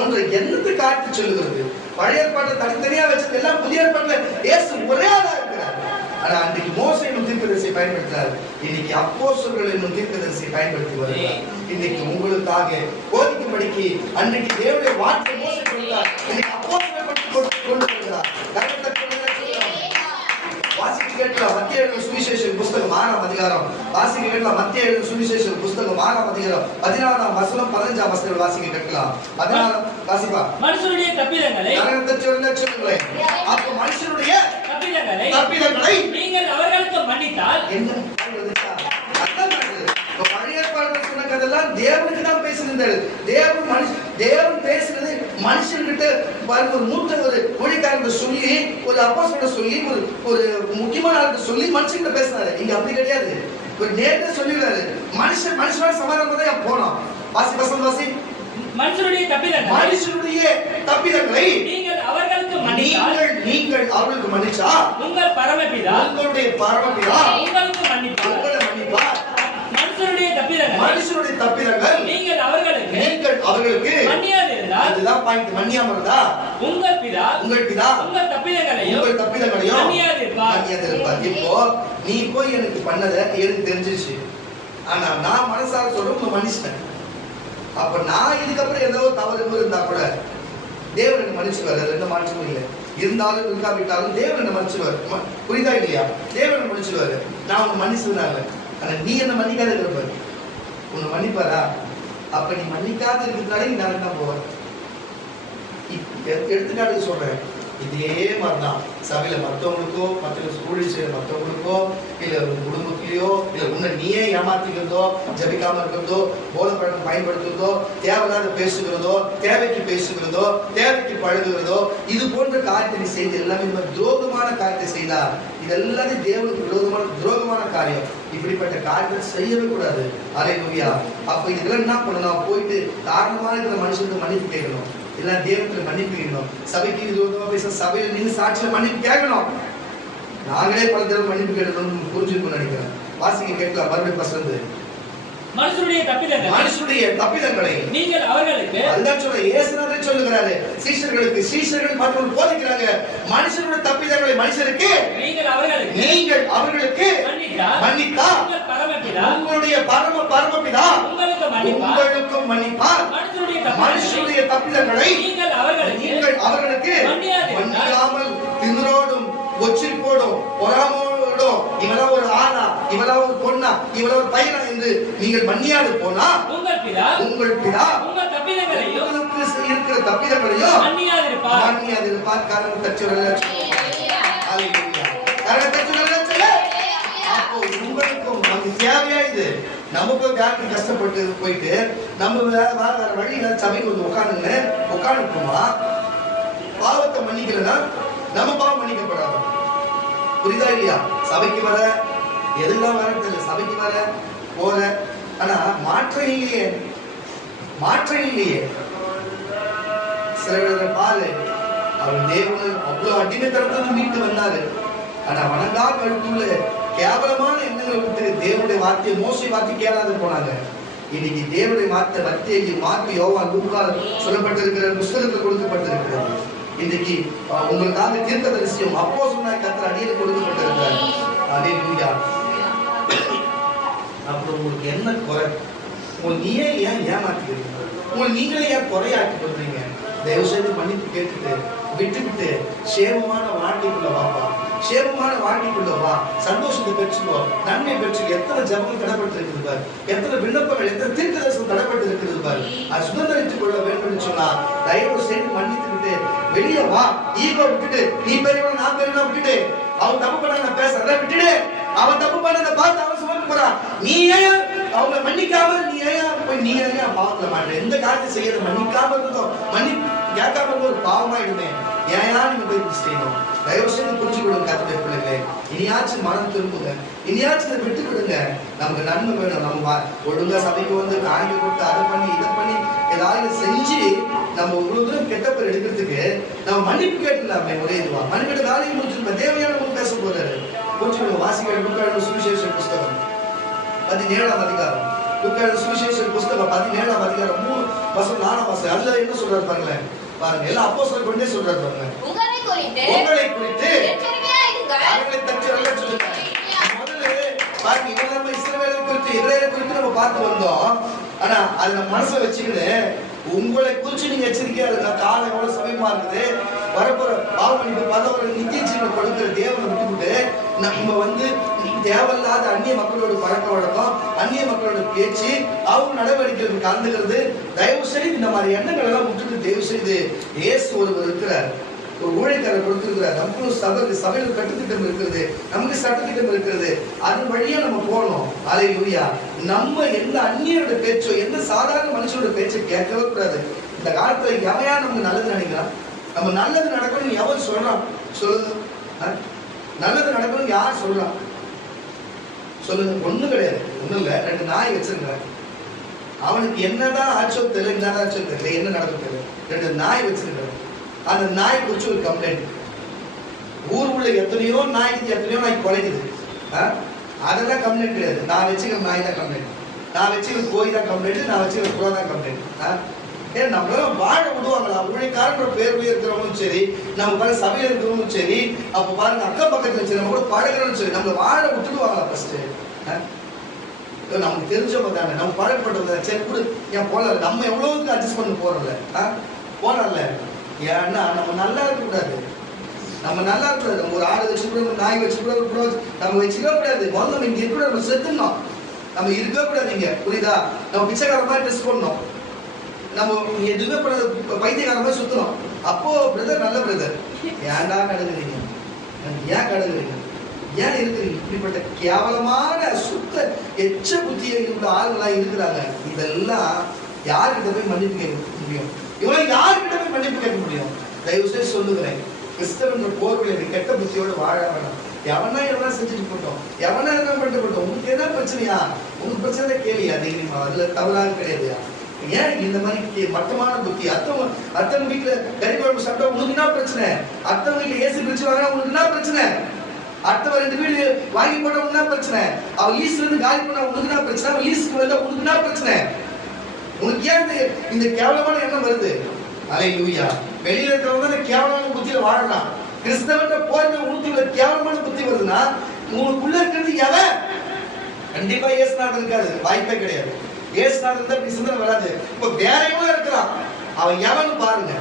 ஒன்று என்னத்தை காட்டி சொல்லுகிறது. பழைய ஏற்பாட்டை தனித்தனியா வச்சது எல்லாம் புதிய ஏற்பாட்டுல இயேசு ஒரே ஆளா இருக்கிறார். ஆனா அன்றைக்கு மோசே என்னும் தீர்க்கதரிசியை பயன்படுத்தினார், இன்னைக்கு அப்போஸ்தலர்கள் என்னும் தீர்க்கதரிசியை பயன்படுத்தி வருகிறார். இன்னைக்கு உங்களுக்காக போதிக்கும்படிக்கு அன்றைக்கு தேவனுடைய வார்த்தை மோசே கொடுத்தார், இன்னைக்கு அப்போஸ்தலர்கள் கொண்டு வருகிறார். வாசிக்க கேட்கலாம் மத்திய எழுதின சுவிசேஷம் புஸ்தகம் 6ஆம் அதிகாரம், வாசிக்க கேட்கலாம் மத்திய எழுதின சுவிசேஷம் புஸ்தகம் 6ஆம் அதிகாரம் 14ஆம் வசனம் 15ஆம் வசனம் வாசிக்க கேட்கலாம். 14 வாசிப்பா. மனுஷனுடைய தப்பிதங்களை சொல்லுங்களேன். அப்ப மனுஷனுடைய தப்பிதங்களை நீங்கள் அவர்களுக்கு மன்னித்தால் என்ன பழைய ஏற்பாடுல சொன்ன கதெல்லாம் தேவனுக்கு தான் பேசுகிறார். தேவன் பேசுறது மனுஷன்கிட்ட ஒரு மூத்த ஒரு ஊழியக்காரன் சொல்லி, ஒரு அப்போஸ்தலனை சொல்லி, ஒரு முக்கியமான ஆளுக்கு சொல்லி மனுஷன்கிட்ட பேசுறாரு. இங்க அப்படி கிடையாது, ஒரு நேரத்தை சொல்லிடுறாரு. மனுஷனோட சமாதானம் தான் போனோம். வாசி மனுஷனுடைய தப்பிதங்களை நீங்கள் அவர்களுக்கு மன்னித்தால் நீங்கள் அவர்களுக்கு மன்னிச்சா உங்கள் பரமபிதா உங்களுடைய பரமபிதா உங்களுக்கு மன்னிப்பார். உங்களை மன்னிப்பார். மனுஷருடைய தப்பிதங்கள் நீங்கள் அவர்களுக்கு மன்னியாதிருந்தால், அதுதான் பாயிண்ட், மன்னியாம இருந்தா உங்கள் பிதா உங்கள் தப்பிதங்களையும் மன்னியாதிருப்பார். இப்போ நீ போய் எனக்கு பண்ணத எனக்கு தெரிஞ்சிருச்சு, ஆனா நான் மனசார சொல்ல உங்க மன்னிச்சிட்டேன். அப்ப நான் இதுக்கப்புறம் ஏதோ தவறு இருந்தா கூட தேவன் என்ன மன்னிச்சுவார். அது எந்த மாற்றமும் இல்லை. இருந்தாலும் இருக்காவிட்டாலும் தேவன் என்ன மன்னிச்சுவார். புரியுதா இல்லையா? தேவன் மன்னிச்சுவாரு. நான் உன்னை மன்னிச்சதுனால, ஆனா நீ என்ன மன்னிக்காத இருப்பாரு. உன்னை மன்னிப்பாரா? அப்ப நீ மன்னிக்காத இருக்கிறதுனால நீ நாளைக்கு தான் போவ. எடுத்துக்காட்டுக்கு சொல்றேன், இதே மாதிரிதான் சபையில மற்றவங்களுக்கோ, மற்ற ஸ்கூலில் செய்யற மற்றவங்களுக்கோ, இல்ல குடும்பத்திலேயோ, இல்ல உன்னை நீயே ஏமாத்திக்கிறதோ, ஜபிக்காம இருக்கிறதோ, போதை பழக்கம் பயன்படுத்துறதோ, தேவையில்லாத பேசுகிறதோ, தேவைக்கு பேசுகிறதோ, தேவைக்கு பழகுகிறதோ, இது போன்ற காரியத்தை நீ செய்து எல்லாமே இந்த மாதிரி துரோகமான காரியத்தை செய்தா இதெல்லாமே தேவனுக்கு விரோதமான துரோகமான காரியம். இப்படிப்பட்ட காரியத்தை செய்யவே கூடாது. அல்லேலூயா. அப்ப இதுக்கெல்லாம் என்ன பண்ணணும்? போயிட்டு காரணமான இருக்கிற மனுஷனுக்கு மன்னிப்பு கேட்கணும். எல்லாம் தேவத்துல மன்னிப்பு கேட்கணும். சபைக்கு விரோதமா பேச சபையில நீங்க சாட்சியில மன்னிப்பு கேட்கணும். நாங்களே பல தடவை மன்னிப்பு கேட்கணும்னு புரிஞ்சுக்கணும்னு நினைக்கிறேன். வாசிக்க கேட்கலாம் மறுபடியும் பசந்து. மனுஷருடைய தப்பிதங்களை நீங்கள் அவர்களுக்கு, அதுதான் சொல்ற இயேசுநாதரே சொல்லுகிறாரு சீஷர்கள் மற்றவர்கள் போதிக்கிறாங்க. மனுஷருடைய தப்பிதங்களை மனுஷருக்கு நீங்கள் அவர்களுக்கு மன்னித்தா உங்களுடைய பரமபிதா உங்களுக்கும் மன்னிப்பார். மனுஷருடைய தப்பிதங்களை நீங்கள் அவர்களுக்கு மன்னியாமல் திமிரோடும் ஒச்சிப்போடும் பொறாமோடும் இவளா ஒரு ஆணா, இவளா ஒரு பொண்ணா, இவளா ஒரு பையனா என்று நீங்கள் மன்னியாது போனா உங்கள் பிதா உங்களுக்கு இருக்கிற தப்பிதங்களையும் மன்னியாதிருப்பார். காரணம் தச்சுரல்ல. அப்போ உங்களுக்கும் நமக்கு தேவையா இது? நமக்கு வேலைக்கு கஷ்டப்பட்டு போயிட்டு நம்ம வேற வழியில சபைக்கு வந்து உட்காந்துக்குமா பாவத்தை மன்னிக்கலன்னா நம்ம பாவம் மன்னிக்கப்படாது. புரியுதா இல்லையா? சபைக்கு வர எதுலாம் வர தெரியல, சபைக்கு வர போற, ஆனா மாற்றம் இல்லையே. சில பேர் பாரு, அவர் தேவன் அவ்வளவு அடிமைத்தனத்துல மீட்டு வந்தாரு, ஆனா வணங்கா கழுத்துள்ள கேவலமான எண்ணங்களை விட்டு தேவனுடைய வார்த்தையை மோசை வார்த்தை கேளாது போனாங்க. இன்னைக்கு தேவனுடைய வார்த்தையை மாற்றி யோவான் லூக்கால் சொல்லப்பட்டிருக்கிற புஸ்தகத்தில் கொடுக்கப்பட்டிருக்கிறது. இன்னைக்கு உங்களுக்காக தீர்க்கதரிசியும் அப்போஸ்தலனாகிய கர்த்தர் அடியில் கொடுக்கப்பட்டிருக்கிறார். அல்லேலூயா. அப்புறம் உங்களுக்கு என்ன குறை? நீயே ஏன் ஏமாத்திக்கிறீங்க? நீங்களே ஏன் குறையாக்கி பண்றீங்க? தயவு செய்து மன்னிப்பு கேட்டுட்டு விட்டுவிட்டு சேமமான வாழ்க்கைக்குள்ள வாப்பா, சேமமான வாழ்க்கைக்குள்ள வா, சந்தோஷத்தை பெற்றுக்கோ, நன்மை பெற்று. எத்தனை ஜபங்கள் தடைப்பட்டு இருக்குது பாரு, எத்தனை விண்ணப்பங்கள், எத்தனை தீர்க்கதரிசனம் தடைப்பட்டு இருக்கிறது பாரு. அது சுதந்திரித்துக் கொள்ள வேண்டும் சொன்னா தயவு செய்து மன்னித்து விட்டு வெளியே வா. ஈகோ விட்டுட்டு, நீ பெரியவன் நான் பெரியவனா விட்டுட்டு, அவன் தப்பு பண்ண நான் பேசுறத விட்டுட்டு, அவன் தப்பு பண்ணத பார்த்து அவன் சுமக்க போறான். நீ ஏன் அவங்க மன்னிக்காம நீ ஏன் பாவத்துல மாட்டேன்? எந்த காரியத்தை செய்யறது மன்னிக்காம இருந்தோம், கேட்காம இருந்தோம், ஒரு பாவமாயிடுமே. ஏன் நீங்க போய் செய்யணும்? தயவு செய்து புரிஞ்சு கொடுங்க கர்த்தருடைய பிள்ளைகளே. இனியாச்சும் மனம் திரும்புங்க, இனியாச்சும் இதை விட்டு விடுங்க. நமக்கு நன்மை வேணும். நம்ம ஒழுங்கா சபைக்கு வந்து காணிக்கை கொடுத்து அதை பண்ணி இதை பண்ணி ஏதாவது செஞ்சு நம்ம இவ்வளவு தூரம் கெட்ட பேர் எடுக்கிறதுக்கு நம்ம மன்னிப்பு கேட்டுலாமே. ஒரே இதுவா மன்னிக்கிட்ட வேலையை முடிச்சிருப்ப தேவையான நம்ம பேச போறாரு. புரிஞ்சுக்கணும். வாசிக்கிற லூக்கா சுவிசேஷ புஸ்தகம் 17ஆம் அதிகாரம். லூக்கா சுவிசேஷ புஸ்தகம் 17ஆம் அதிகாரம் 3:4. அதுல என்ன சொல்றாரு பாருங்களேன். பாருங்க, எல்லாம் அப்போஸ்தலர் கொண்டே சொல்றாரு பாருங்க. உங்களை குறித்து அவர்களை தட்டி நல்லா சொல்லுங்க. முதல்ல பாருங்க, இவங்க நம்ம இஸ்ரவேலை குறித்து எபிரேயரை குறித்து நம்ம பார்த்து வந்தோம். ஆனா அது நம்ம மனசுல வச்சுக்கிட்டு உங்களை குறிச்சு நீங்க எச்சரிக்கையா இருங்க. காலம் எவ்வளவு சமயமா இருக்குது, வரப்போற பாவமன்னிப்பு பதவரை நித்திய ஜீவனை கொடுக்கிற தேவனை விட்டுவிட்டு நம்ம வந்து தேவையில்லாத அந்நிய மக்களோட பழக்க வழக்கம், அந்நிய மக்களோட பேச்சு, அவங்க நடவடிக்கைகளுக்கு கலந்துக்கிறது. தயவு செய்து இந்த மாதிரி எண்ணங்கள் எல்லாம் விட்டுட்டு தயவு செய்து இயேசு ஒருவர் இருக்கிறார், ஒரு ஊழியக்காரர் கொடுத்திருக்கிறார். நமக்கு சபையில கட்டுத்திட்டம் இருக்கிறது, நமக்கு சட்டத்திட்டம் இருக்கிறது. அதன் வழியா நம்ம போகணும். அல்லேலூயா. நம்ம எந்த அந்நியரோட பேச்சோ எந்த சாதாரண மனுஷனோட பேச்சை கேட்கவே கூடாது. இந்த காலத்துல எவையா நமக்கு நல்லது நினைக்கலாம்? நம்ம நல்லது நடக்கணும் எவன் சொல்றான்? சொல்லுங்க, நல்லது நடக்கணும் யார் சொல்றான்? சொல்லுங்க. ஒண்ணும் கிடையாது, ஒண்ணும் இல்ல. 2 நாய் வச்சிருக்கிறேன். அவனுக்கு என்னதான் ஆச்சோ தெரியல, என்னதான் ஆச்சோ தெரியல, என்ன நடக்கும் தெரியல. 2 நாய் வச்சிருக்கிறேன். அந்த நாய் குறிச்சு ஒரு கம்ப்ளைண்ட். ஊர் உள்ள எத்தனையோ நாய் குலைக்குது. அதெல்லாம் கம்ப்ளைண்ட் கிடையாது. நான் வச்சுக்கிற நாய் தான் கம்ப்ளைண்ட், நான் வச்சுக்கிற கோய் தான் கம்ப்ளைண்ட், நான் வச்சுக்கிற புறா தான் கம்ப்ளைண்ட். ஏன் நம்மளால வாழ விடுவாங்களா? ஊழியக்காரன்ற பேர்ல இருக்கிறவங்களும் சரி, நம்ம பாரு சபையில இருக்கிறவங்களும் சரி, அப்ப பாருங்க அக்கம் பக்கத்துல சரி, நம்ம கூட பழகிறோம் சரி, நம்ம வாழ விட்டுடுவாங்களா? ஃபர்ஸ்ட் நமக்கு தெரிஞ்சவங்க தானே, நம்ம பழக்கப்பட்டவங்க சரி கூட ஏன் போல, நம்ம எவ்வளவுக்கு அட்ஜஸ்ட் பண்ணி போறோம்ல, போறோம்ல. ஏன்னா நம்ம நல்லா இருக்கக்கூடாது, நம்ம நல்லா இருக்கக்கூடாது. நம்ம ஒரு ஆடு வச்சுக்கூடாது, நாய் வச்சுக்கூடாது, நம்ம வச்சுக்கவே கூடாது. முதல்ல நம்ம இங்க இருக்கக்கூடாது, நம்ம செத்துனோம், நம்ம இருக்கவே கூடாது இங்க, புரியுதா? நம்ம பிச்சைக்கார மாதிரி ட்ரெஸ் பண்ணணும், நம்ம எதுவுமே பண்ண பைத்தியக்கார மாதிரி சுத்தணும். அப்போ பிரதர் நல்ல பிரதர். ஏன்டா கடங்குறீங்க? ஏன் கடங்குறீங்க? ஏன் இருக்கிறீங்க? இப்படிப்பட்ட கேவலமான சுத்த எச்ச புத்தியை உள்ள ஆளுங்களா இருக்கிறாங்க. இதெல்லாம் யார்கிட்ட போய் மன்னிப்பு கேட்க முடியும்? இவங்க யார்கிட்ட போய் மன்னிப்பு கேட்க முடியும்? தயவு செய்து சொல்லுகிறேன், கிறிஸ்தவன்ற போர்வையில கெட்ட புத்தியோடு வாழ வேணாம். எவனா எல்லாம் செஞ்சுட்டு போட்டோம், எவனா என்ன பண்ணிட்டு போட்டோம். உங்களுக்கு என்ன பிரச்சனையா? உங்களுக்கு பிரச்சனை கேள்வியா? தெரியுமா? அதுல தவறாக கிடையாதுயா. ஏன் இந்த மாதிரி மட்டமான புத்தி? அத்தவங்க வீட்டுல கறி குழம்பு சாப்பிட்டா உங்களுக்கு என்ன பிரச்சனை? அத்தவங்க வீட்டுல ஏசி பிரிச்சு வாங்கினா உங்களுக்கு என்ன பிரச்சனை? அடுத்த 2 வீடு வாங்கி போட்டா என்ன பிரச்சனை? அவ லீஸ்ல இருந்து காலி பண்ணா உங்களுக்கு என்ன பிரச்சனை? அவ லீஸ்க்கு வந்தா உங்களுக்கு என்ன பிரச்சனை? உங்களுக்கு ஏன் இந்த கேவலமான எண்ணம் வருது? அல்லேலூயா. வெளியில இருக்கிறவங்க தான் கேவலமான புத்தியில வாழலாம். கிறிஸ்தவன்ற போர்வை உனக்குள்ள கேவலமான புத்தி வருதுன்னா உங்களுக்குள்ள இருக்கிறது எவன்? கண்டிப்பா இயேசுநாதர் இருக்காது, வாய்ப்பே கிடையாது. இயேசுநாதர் தான் இப்படி சிந்தனை வராது. இப்ப வேற எவ்வளவு இருக்கிறான், அவன் எவன்னு பாருங்க.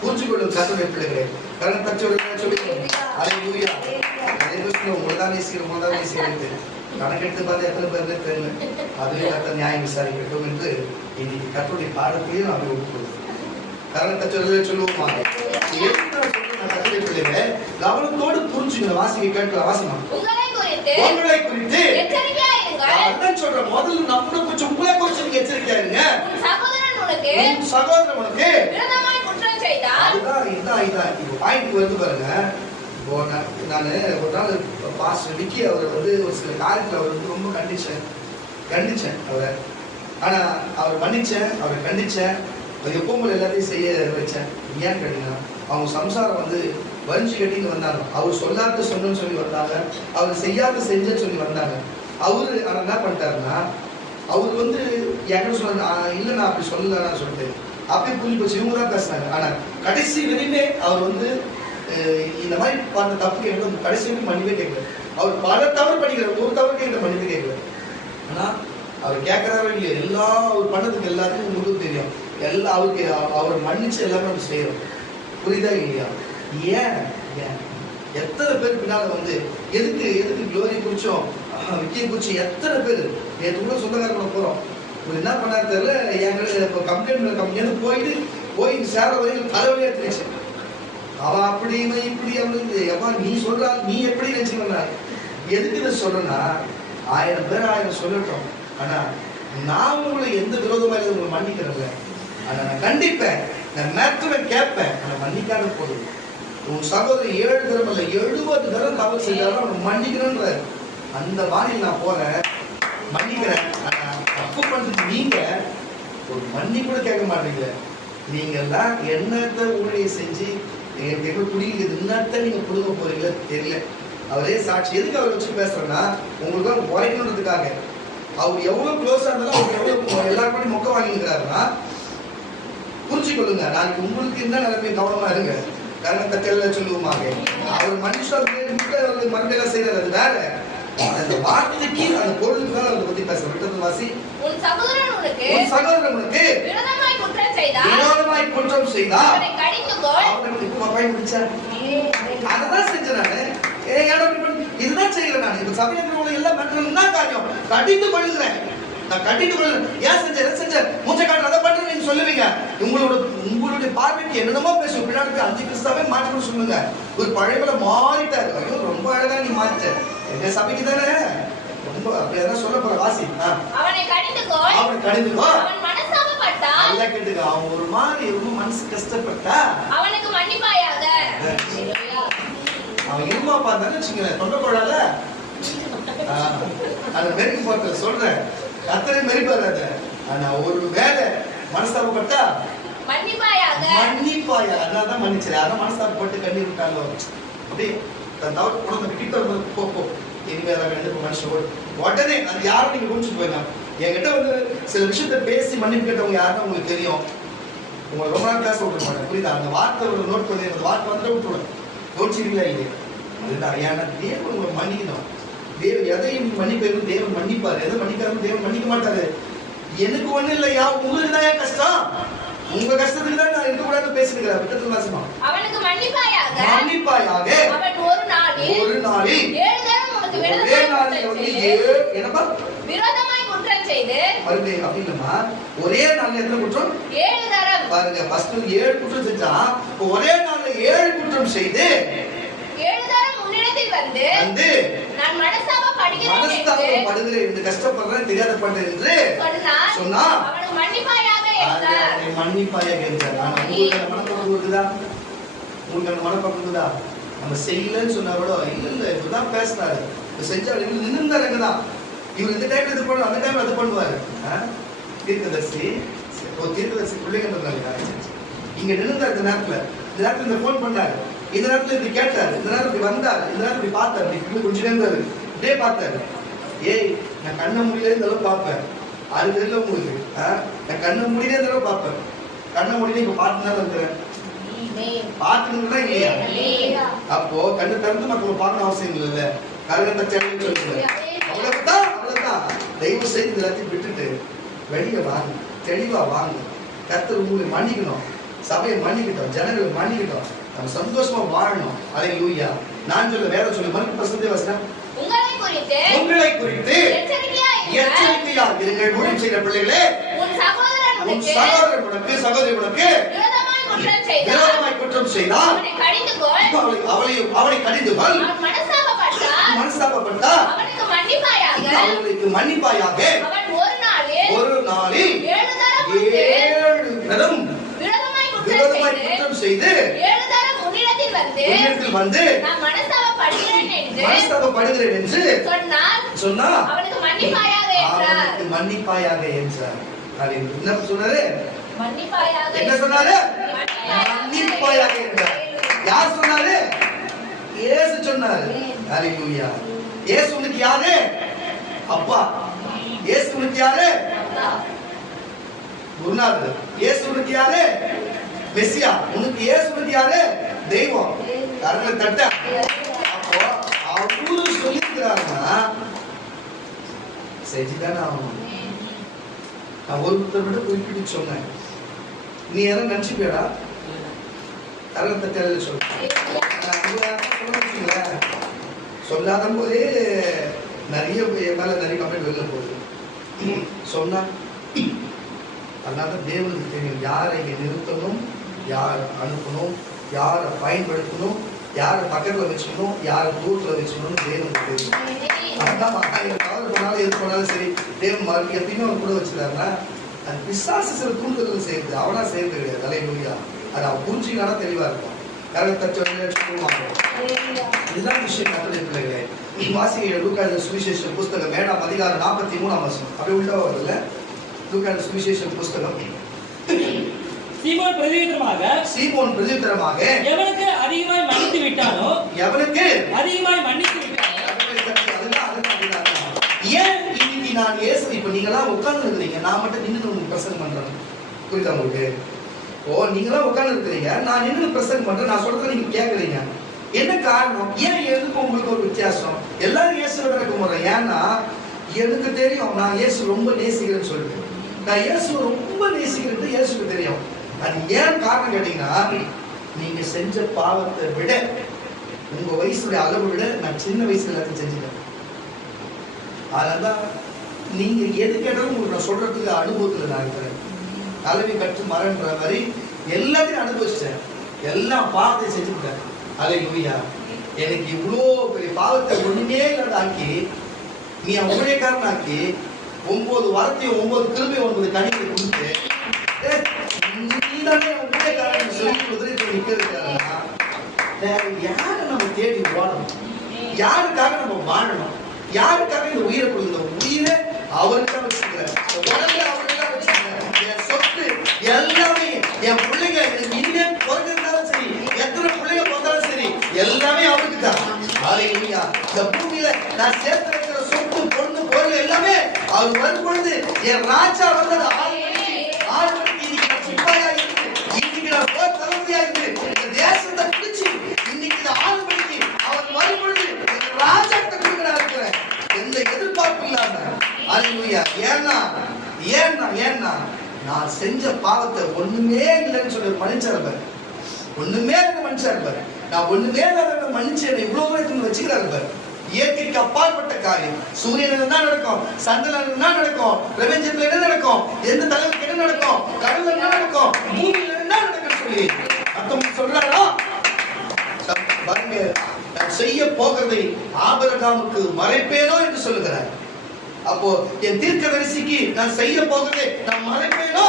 புரிஞ்சுக்கொள்ளும் கர்த்தருடைய பிள்ளைகளே. கரண தச்சோட சொல்லிக்கணும். அல்லேலூயா. உங்கள்தான் நேசிக்கிறேன் கணக்கெடுத்து பார்த்து எத்தனை பேர் தெரியல. அதுவே கர்த்தர் நியாயம் விசாரிக்கட்டும் என்று இன்னைக்கு கர்த்தருடைய பாடத்திலேயே நான் ஒப்புக்கொள்ளும். கரண தச்சோட சொல்லுவோமா? கர்த்தருடைய பிள்ளைகளே கவனத்தோடு புரிஞ்சுங்க. வாசிக்க கேட்கலாம். வாசிமா. உங்களை குறித்து சொல்ற முதல்ல நம்ம கொஞ்சம் உங்களை குறிச்சு நீங்க எச்சரிக்கையா இருங்க. சகோதரன் உனக்கு பாயிண்ட் வந்து பாருங்க. நான் ஒரு நாள் பாஸ்டர் விக்கி அவரை வந்து ஒரு சில காரியத்தில் அவர் வந்து ரொம்ப கண்டிச்சேன் அவரை. ஆனா அவர் மன்னிச்சேன், அவரை கண்டிச்சேன், எப்பவும் எல்லாத்தையும் செய்ய வச்சேன். ஏன்னு கேட்டீங்கன்னா அவங்க சம்சாரம் வந்து வரிஞ்சு கட்டின்னு வந்தாங்க. அவர் சொல்லாத சொன்னு சொல்லி வந்தாங்க, அவர் செய்யாத செஞ்சேன்னு சொல்லி வந்தாங்க. அவரு ஆனா என்ன பண்ணிட்டாருன்னா, அவர் வந்து என்கிட்ட சொன்ன இல்லை நான் அப்படி சொல்லலன்னு சொல்லிட்டு அப்படியே புரிஞ்சு போச்சு. இவங்க தான் பேசினாங்க. ஆனா கடைசி வரையுமே அவர் வந்து இந்த மாதிரி பண்ண தப்புக்கு எனக்கு கடைசி வரைக்கும் மன்னிப்பே கேட்கல. அவர் பல தவறு பண்ணிக்கிறார், ஒரு தவறுக்கு எங்களை மன்னிப்பே கேட்கல. ஆனா அவர் கேட்கறாரோ இல்லையா, எல்லாம் அவர் பண்ணதுக்கு எல்லாத்துக்கும் உங்களுக்கு தெரியும். எல்லாம் அவருக்கு அவர் மன்னிச்சு எல்லாமே நம்ம செய்யறோம். புரியுதா இல்லையா? ஏன் எத்தனை பேர் பின்னால வந்து எதுக்கு க்ளோரி குறிச்சோம், விக்கியை குறிச்சு எத்தனை பேர் நேற்று கூட சொந்தக்காரங்களை போறோம். இவர் என்ன பண்ணாரு தெரியல, எங்களுக்கு இப்போ கம்ப்ளைண்ட் போய் சேர வரைக்கும் தலைவலியா தெரிச்சு. அவன் அப்படி இப்படி அவனுக்கு எவ்வா நீ சொல்றா, நீ எப்படி நினைச்சுக்கா? எதுக்கு இதை சொல்றேன்னா, 1000 பேர் 1000 சொல்லட்டும். ஆனா நான் உங்களை எந்த விரோதமா இல்லை, உங்களை மன்னிக்கிறேன்ல. ஆனா நான் கண்டிப்பேன், நான் மேற்கொள்ள கேட்பேன். ஆனா மன்னிக்காத போதும். உன் சகோதரி 7 தரம் இல்லை 70 தரம் தவறு செஞ்சாலும் அவனை மன்னிக்கிறேன்ற அந்த வானில் நான் போறேன், மன்னிக்கிறேன். ஆனா தப்பு பண்றது நீங்க ஒரு மன்னி கூட கேட்க மாட்டீங்க. நீங்க எல்லாம் என்னத்தை ஊழியை செஞ்சு எங்க குடிக்கிறது என்னத்த நீங்க கொடுக்க போறீங்களோ தெரியல. அவரே சாட்சி. எதுக்கு அவரை வச்சு பேசுறேன்னா, உங்களுக்கு குறைக்கணுன்றதுக்காக. அவர் எவ்வளவு க்ளோஸா இருந்தாலும் அவர் எவ்வளவு எல்லாருக்கும் மொக்க வாங்கிக்கிறாருன்னா புரிஞ்சுக்கொள்ளுங்க. நாளைக்கு உங்களுக்கு என்ன நிலைமை கவனமா இருங்க. கரணத்தை சொல்லுவோமாக அவர் மனுஷன் மறுபடியெல்லாம் செய்யறது அது வேற. அந்த வார்த்தைக்கு அந்த பொருளுக்கு தான் அதை பத்தி பேசுறேன். வாசி. உன் சகோதரன் உனக்கு விரோதமாய் குற்றம் செய்தார் அவனை கடிந்துகொள். அததான் செஞ்சேன். இதுதான் செய்யறேன். நான் இப்ப சபையில எல்லாம் என்ன காரியம் கடிந்து கொள்ளுகிறேன். நான் கட்டிட்டு கொள்ளுறேன். ஏன் செஞ்சேன் மூச்சை காட்டு அதை பண்ற நீங்க சொல்லுவீங்க. உங்களுடைய பார்வைக்கு என்னென்னமோ பேசும். பின்னாடி போய் 5 கிறிஸ்தாவே மாற்றணும் சொல்லுங்க. ஒரு பழையபல மாறிட்டாரு. ஐயோ ரொம்ப அழகா நீ மாறிட்ட. எங்க சபைக்கு தானே ரொம்ப அப்படியெல்லாம் சொல்ல போற. வாசி. அவனை கடிந்துகொள். அவன் மனஸ்தாபப்பட்டா நல்லா கேட்டுக்க. அவன் ஒரு மாதிரி ரொம்ப மனசு கஷ்டப்பட்டா அவனுக்கு மன்னிப்பாயாக. அவன் இருமா பார்த்தான்னு வச்சுக்கல தொண்டை கொள்ளாத அந்த மெருக்கு போறத சொல்றேன். கத்தரை மெரிப்பாரு. ஆனா ஒரு வேலை மனஸ்தாபப்பட்டா மன்னிப்பாயாக. அதான் மன்னிச்சது. அதான் மனசாப்பட்டு கண்ணீர் விட்டாலோ அப்படியே தன் தவறு உணர்ந்து கிட்ட வந்து போ இனிமே அதை கண்டு மனுஷன் உடனே அது யாரும் நீங்க குடிச்சிட்டு போயிருந்தாங்க. என்கிட்ட வந்து சில விஷயத்த பேசி மன்னிப்பு கேட்டவங்க யாருன்னு உங்களுக்கு தெரியும். உங்களை ரொம்ப நாள் பேச விட மாட்டேன், புரியுதா? அந்த வார்த்தை ஒரு நோட் பண்ணி அந்த வார்த்தை வந்துட்டு விட்டுவிடும். யோசிச்சிருக்கீங்களா இல்லையா? அதுதான் ஏன்னா தேவன் உங்களை மன்னிக்கணும். தேவன் எதையும் மன்னிப்பது தேவன் மன்னிப்பாரு, எதை மன்னிக்காத தேவன் மன்னிக்க மாட்டாரு. எனக்கு ஒண்ணு இல்லையா, உங்களுக்கு தான் ஏன் கஷ்டம்? உங்க கஷ்டத்துக்கு தான் நான் இருக்கக்கூடாது பேசிருக்கிறேன். விட்டத்துல வாசமா அவனுக்கு மன்னிப்பாயாக. அவன் ஒரு நாளில் 7 தரம் உனக்கு விரோதமாய் குற்றம் செய்து பாருங்க. அப்படின்னா ஒரே நாள்ல எத்தனை குற்றம்? 7 தரம். பாருங்க, ஃபர்ஸ்ட் 7 குற்றம் செஞ்சா ஒரே நாள்ல 7 குற்றம் செய்து 7 தரம் உன்னிடத்தில் வந்து நான் மனஸ்தாபப்படுகிறேன் என்று கஷ்டப்படுறேன் தெரியாத பண்றேன் என்று சொன்னா அவனுக்கு மன்னிப்பாயாக என்றார். மன்னிப்பாயாக என்றார். நான் உங்களுக்கு மனப்பக்கம் இருக்குதா? உங்களுக்கு அந்த மனப்பக்கம் இருக்குதா? நம்ம செய்யலன்னு சொன்னா கூட இல்ல இப்பதான் பேசினாரு, செஞ்சாரு, நின்றுந்தாருங்க தான். இவர் இந்த டைம்ல இது பண்ணுவார், அந்த டைம்ல அது பண்ணுவாரு. தீர்க்கதரிசி பிள்ளைங்க இங்க நின்றுந்தாரு. இந்த நேரத்துல இந்த போன் பண்ணாரு, இந்த நேரத்துல இப்படி கேட்டாரு, இந்த நேரத்துல இப்படி வந்தாரு, இந்த நேரத்துல இப்படி பார்த்தாரு, இப்படி கொஞ்சம் இருந்தாரு, இப்படியே பார்த்தாரு. ஏய், நான் கண்ணை முடியல இந்த அளவு பார்ப்பேன், அது தெரியல உங்களுக்கு. நான் கண்ணை முடியல இந்த அளவு பார்ப்பேன். கண்ணை முடியல இப்ப பார்த்துதான் இருக்கிறேன். பார்த்துன்னா இல்லையா? அப்போ கண்ணு திறந்து மற்றவங்க பார்க்கணும் அவசியம் இல்லைல்ல. கரகத்தை சேனல் சொல்லுங்க. அவ்வளவுதான். தயவு செய்து எல்லாத்தையும் விட்டுட்டு வெளியே வாங்க, தெளிவா வாங்க. கர்த்தர் உங்களை மன்னிக்கணும், சபையை மன்னிக்கிட்டோம், ஜனங்களை மன்னிக்கிட்டோம், நம்ம சந்தோஷமா வாழணும். அல்லேலூயா. நான் சொல்ல வேற சொல்ல மறுபடியும் பசந்தே வசனம். உங்களை குறித்து எச்சரிக்கையா இருங்கள். ஊழியம் செய்கிற பிள்ளைகளே, உன் சகோதரன் உனக்கு சகோதரி உனக்கு விரோதமாய் குற்றம் செய்தால் அவளை கடிந்து கொள். மனஸ்தாபப்பட்டா அவளுக்கு மன்னிப்பாயாக. ஒரு நாளில் 7 தரம் விரோதமாய் குற்றம் செய்து 7 தரம் உன்னிடத்தில் வந்து நான் மனஸ்தாபப்படுகிறேன் என்று சொன்னா அவனுக்கு மன்னிப்பாயாக என்றார். என்ன சொன்னாரு? என்ன சொன்னாரு? மன்னிப்பாயாக என்றார். யார் சொன்னாரு? இயேசு சொன்னாரு. அல்லேலூயா. இயேசு உனக்கு யாரு? அப்பா. இயேசு உனக்கு யாரு? குருநாதர். இயேசு உனக்கு யாரு? மெசியா. உனக்கு இயேசு உனக்கு யாரு? தெய்வம். கரங்களை தட்ட. அப்போ அவரு சொல்லிக்கிறாருன்னா செஞ்சுதானே ஆகணும். நான் ஒருத்தர் விட குறிப்பிட்டு சொன்னேன், நீ யாரும் நினைச்சுப்பேடா? கரங்களை தட்ட சொல்றேன். சொல்லாத போதே நிறைய மேல நிறைய கமெண்ட் வெளில போகுது. சொன்னா அதனால தேவனுக்கு தெரியும் யாரை இங்க நிறுத்தணும், யாரை அனுப்பணும், யாரை பயன்படுத்தணும், யாரை பக்கத்துல வச்சுக்கணும், யாரை தூரத்துல வச்சுக்கணும் தேவனுக்கு தெரியும். அதான் தவறு பண்ணாலும் எது பண்ணாலும் சரி, தேவன் மறுபடியும் எப்பயுமே அவன் கூட வச்சுட்டாருன்னா அது பிசாசு சில தூண்டுதல் செய்யுது, அவனா செய்யறது கிடையாது. அல்லேலூயா. அது அவன் புரிஞ்சுக்கான தெளிவா இருக்கும். இதுதான் விஷயம். கர்த்தருடைய பிள்ளைகளே, வாசிங்க லூக்கா சுவிசேஷ புஸ்தகம் 7ஆம் அதிகாரம் 43ஆம் வசனம். அப்படியே உள்ள வருதுல்ல. லூக்கா சுவிசேஷ புஸ்தகம். சீமோன் பிரதியுத்தரமாக எவனுக்கு அதிகமாய் மன்னித்து விட்டானோ ஏன் இன்னைக்கு நான் இயேசு இப்ப நீங்களாம் உட்கார்ந்து இருக்கிறீங்க, நான் மட்டும் நின்று உங்களுக்கு பிரசங்கம் பண்றேன். புரியுதா உங்களுக்கு? நீங்களாம் உட்கார்ந்து இருக்கிறீங்க, நான் நின்று பிரசங்கம் பண்றேன், நான் சொல்றதை நீங்க கேட்கறீங்க. என்ன காரணம்? ஏன் எதுக்கு உங்களுக்கு ஒரு வித்தியாசம்? எல்லாரும் இயேசுவை நடக்க போறேன். ஏன்னா எனக்கு தெரியும் நான் இயேசு ரொம்ப நேசிக்கிறேன்னு சொல்லிட்டு. நான் இயேசு ரொம்ப நேசிக்கிறது இயேசுக்கு தெரியும். அது ஏன் காரணம் கேட்டீங்கன்னா, நீங்க செஞ்ச பாவத்தை விட உங்க வயசுடைய அளவு விட நான் சின்ன வயசுல எல்லாத்தையும் செஞ்சுட்டேன். அதனாலதான் நீங்க எது கேட்டாலும் உங்களுக்கு நான் சொல்றதுக்கு அனுபவத்துல நான் இருக்கிறேன். கல்வி கற்று மரன்ற மாதிரி எல்லாத்தையும் அனுபவிச்சிட்டேன், எல்லாம் பாவத்தை செஞ்சுட்டேன். அல்லேலூயா. எனக்கு இவ்வளோ பெரிய பாவத்தை ஒண்ணுமே இல்லாத ஆக்கி, நீ ஊழியக்காரன் ஆக்கி, 9 வாரத்தையும் 9 திரும்பி 9 கணிப்பை கொடுத்து நீதானே ஊழியக்காரன் சொல்லி குதிரை நிக்க வைக்கிறாருன்னா யாரை நம்ம தேடி ஓடணும்? யாருக்காக நம்ம வாழணும்? யாருக்காக இந்த உயிரை கொடுக்கணும்? உயிரை அவருக்காக வச்சுக்கிறேன், உடம்பை அவருக்காக வச்சுக்கிறேன், என் சொத்து எல்லாமே, என் நான் சேர்த்து வைக்கிற சொத்து பொண்ணு பொருள் எல்லாமே அவர் வரும் பொழுது என் ராஜா வந்தது 6 மணிக்கு இன்னைக்கு நான் சிப்பாயா இருக்கு, இன்னைக்கு நான் போர் தளபதியா இருக்கு, இந்த தேசத்தை பிடிச்சி இன்னைக்கு 6 மணிக்கு அவர் வரும் பொழுது என் ராஜாட்ட கொடுக்க நான் இருக்கிறேன். எந்த எதிர்பார்ப்பு இல்லாம. அல்லேலூயா. ஏன்னா நான் செஞ்ச பாவத்தை ஒண்ணுமே இல்லைன்னு சொல்லி மன்னிச்சாரு. ஒண்ணுமே மன்னிச்சாரு. நான் ஒண்ணுமே மன்னிச்சு என்னை இவ்வளவு தூரத்துக்கு வச்சுக்கிறாரு. இயற்கைக்கு அப்பாற்பட்ட காரியம். சூரியன் என்ன நடக்கும், சந்திரன் என்ன நடக்கும், பிரபஞ்சத்துல என்ன நடக்கும், எந்த தலைவருக்கு என்ன நடக்கும், கடவுள் என்ன நடக்கும், பூமியில என்ன நடக்கும் சொல்லி மத்தவங்க சொல்றாரா? பாருங்க, நான் செய்ய போகிறதை ஆபிரகாமுக்கு மறைப்பேனோ என்று சொல்லுகிறார். அப்போ என் தீர்க்கதரிசிக்கு நான் செய்ய போகிறதை நான் மறைப்பேனோ?